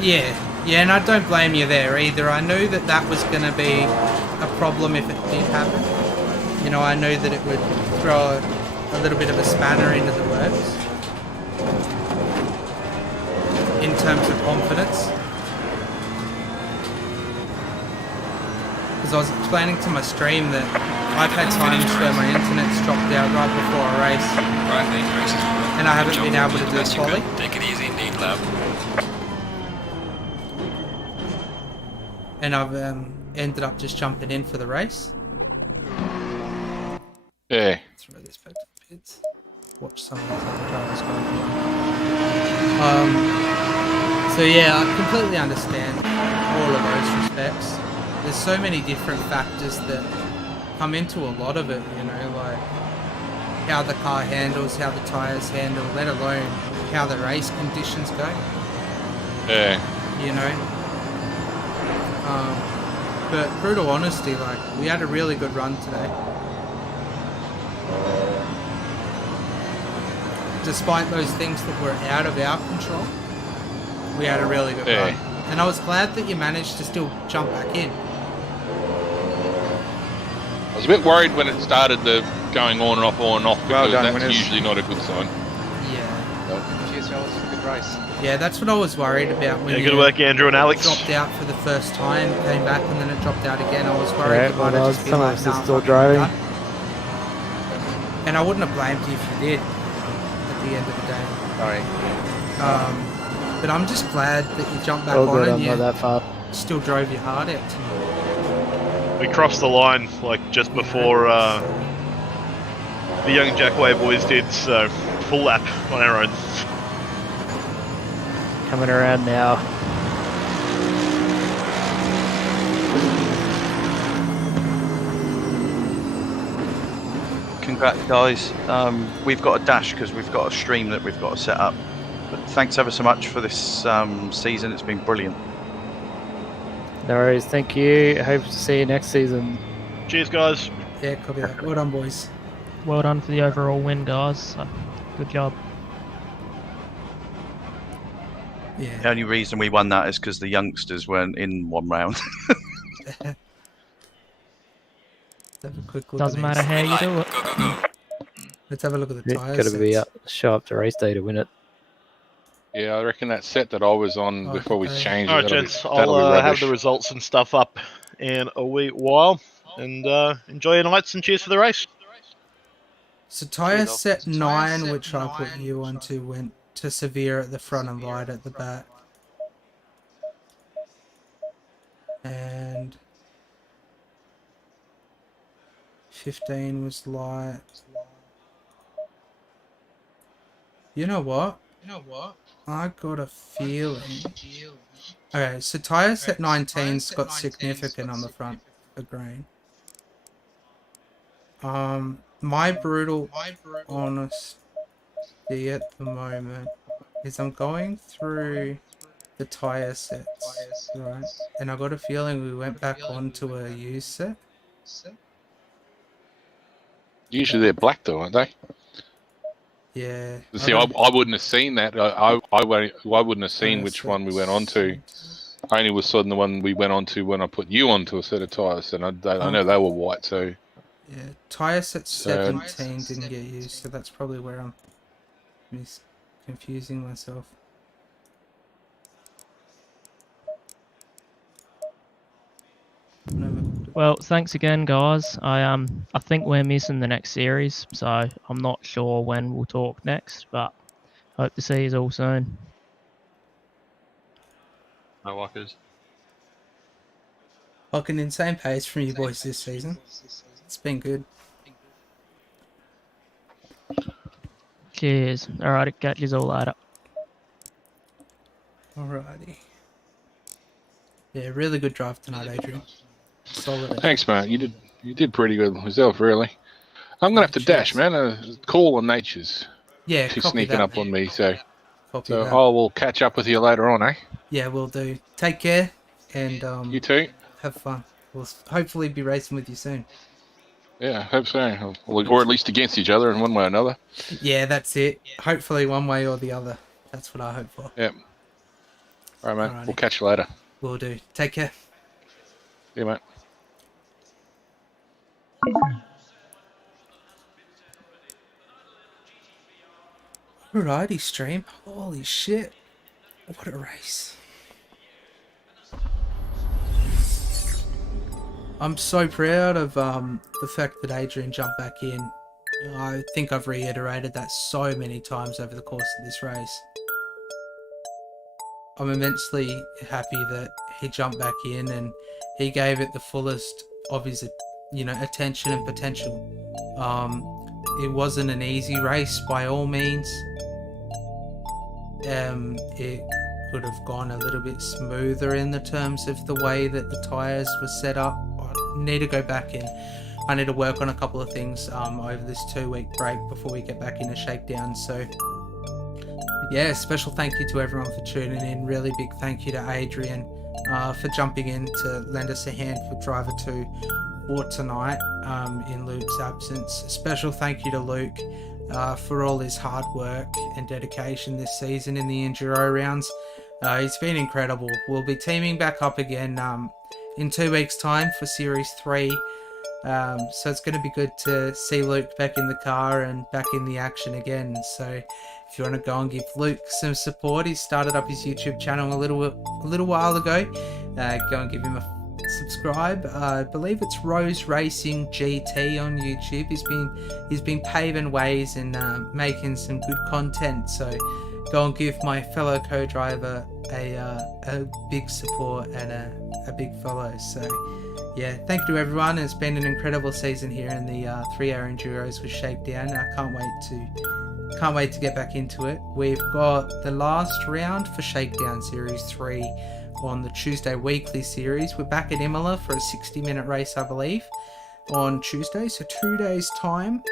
Yeah, and I don't blame you there either. I knew that that was going to be a problem if it did happen. You know, I knew that it would throw a little bit of a spanner into the works in terms of confidence. Because I was explaining to my stream that I've had times where my internet's dropped out right before a race, and I haven't been able to do a quali. Take it easy in the lap. And I've ended up just jumping in for the race. Yeah. Throw this back to the pits. Watch some of these other drivers go along. So yeah, I completely understand all of those respects. There's so many different factors that come into a lot of it, you know, like how the car handles, how the tyres handle, let alone how the race conditions go. Yeah. You know? But brutal honesty, like, we had a really good run today. Despite those things that were out of our control, we had a really good run. And I was glad that you managed to still jump back in. I was a bit worried when it started the going on and off, because that's usually not a good sign. Yeah. Cheers, fellas. Good race. Yeah, that's what I was worried about when good work, Andrew and Alex. Dropped out for the first time, came back, and then it dropped out again. I was worried Yeah, it might have just been like, nah, still fucking driving. done. And I wouldn't have blamed you if you did at the end of the day. Sorry. But I'm just glad that you jumped back Oh, on good, and I'm you not that far. still drove your heart out tonight. We crossed the line like just before the young Jackway boys did, so full lap on our own. Coming around now. Congrats, guys. We've got a dash because we've got a stream that we've got to set up. But thanks ever so much for this season. It's been brilliant. No worries, thank you. Hope to see you next season. Cheers, guys. Yeah, copy that. Well done, boys. Well done for the overall win, guys. Good job. Yeah. The only reason we won that is because the youngsters weren't in one round. Let's have a quick look Doesn't at matter these. how you do it. Let's have a look at the tyres. Got to be up, show up to race day to win it. Yeah, I reckon that set that I was on before we changed. Alright, gents, I'll have the results and stuff up in a wee while, and enjoy your nights and cheers for the race. So tyre set 9, which I put you onto, went to severe at the front and light at the back. And 15 was light. You know what? I got a feeling. Okay, so tyre set 19's got significant on the front for green. My brutal honesty at the moment is I'm going through the tyre sets, right? And I got a feeling we went back onto a used set. Usually they're black though, aren't they? Yeah. See, I wouldn't have seen that. I wouldn't have seen which one we went on to. I only was on the one we went on to when I put you onto a set of tyres, and I know they were white too. Yeah, tyre set 17 didn't get used, so that's probably where I'm confusing myself. Well, thanks again, guys. I think we're missing the next series, so I'm not sure when we'll talk next, but hope to see you all soon. No walkers. Like an insane pace from you boys this season. It's been good. Cheers. Alright, catch you all later. Alrighty. Yeah, really good drive tonight, Adrian. Solid. Thanks, mate. You did pretty good yourself, really. I'm gonna have to dash, man. Call on nature's. Yeah, she's copy sneaking that, up on me, so Copy that. I will catch up with you later on, eh? Yeah, we'll do. Take care, and you too. Have fun. We'll hopefully be racing with you soon. Yeah, I hope so. Or at least against each other in one way or another. Yeah, that's it. Hopefully one way or the other. That's what I hope for. Yep. All right, mate. Alrighty. We'll catch you later. Will do. Take care. See you, mate. Alrighty, stream. Holy shit. What a race. I'm so proud of the fact that Adrian jumped back in. I think I've reiterated that so many times over the course of this race. I'm immensely happy that he jumped back in and he gave it the fullest of his, attention and potential. It wasn't an easy race by all means. It could have gone a little bit smoother in the terms of the way that the tyres were set up. I need to go back in. I need to work on a couple of things over this 2-week break before we get back into Shakedown. So yeah, special thank you to everyone for tuning in. Really big thank you to Adrian for jumping in to lend us a hand for Driver 2 for tonight in Luke's absence. A special thank you to Luke for all his hard work and dedication this season in the Enduro rounds. He's been incredible. We'll be teaming back up again in 2 weeks' time for Series 3. So it's going to be good to see Luke back in the car and back in the action again. So if you want to go and give Luke some support, he started up his YouTube channel a little while ago. Go and give him a subscribe. I believe it's Rose Racing GT on YouTube. He's been paving ways and making some good content. So go and give my fellow co-driver a big support and a big follow. So yeah, thank you to everyone. It's been an incredible season here in the 3-hour Enduros with Shakedown. I can't wait to get back into it. We've got the last round for Shakedown Series 3 on the Tuesday weekly series. We're back at Imola for a 60-minute race, I believe, on Tuesday, so 2 days' time.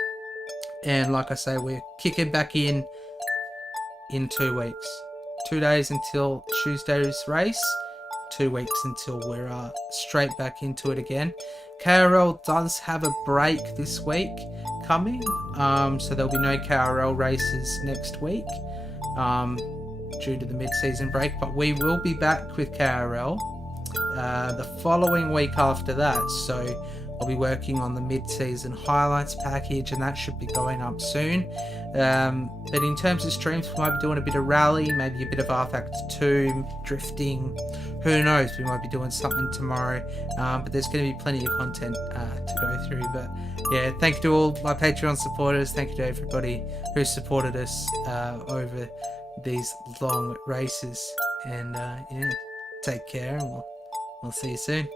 And like I say, we're kicking back in 2 weeks. 2 days until Tuesday's race. 2 weeks until we're straight back into it again. KRL does have a break this week coming, so there'll be no KRL races next week due to the mid-season break, but we will be back with KRL the following week after that. So I'll be working on the mid-season highlights package, and that should be going up soon. But in terms of streams, we might be doing a bit of rally, maybe a bit of R-Factor 2, drifting, who knows, we might be doing something tomorrow, but there's going to be plenty of content to go through. But yeah, thank you to all my Patreon supporters, thank you to everybody who supported us over these long races, and yeah, take care, and we'll see you soon.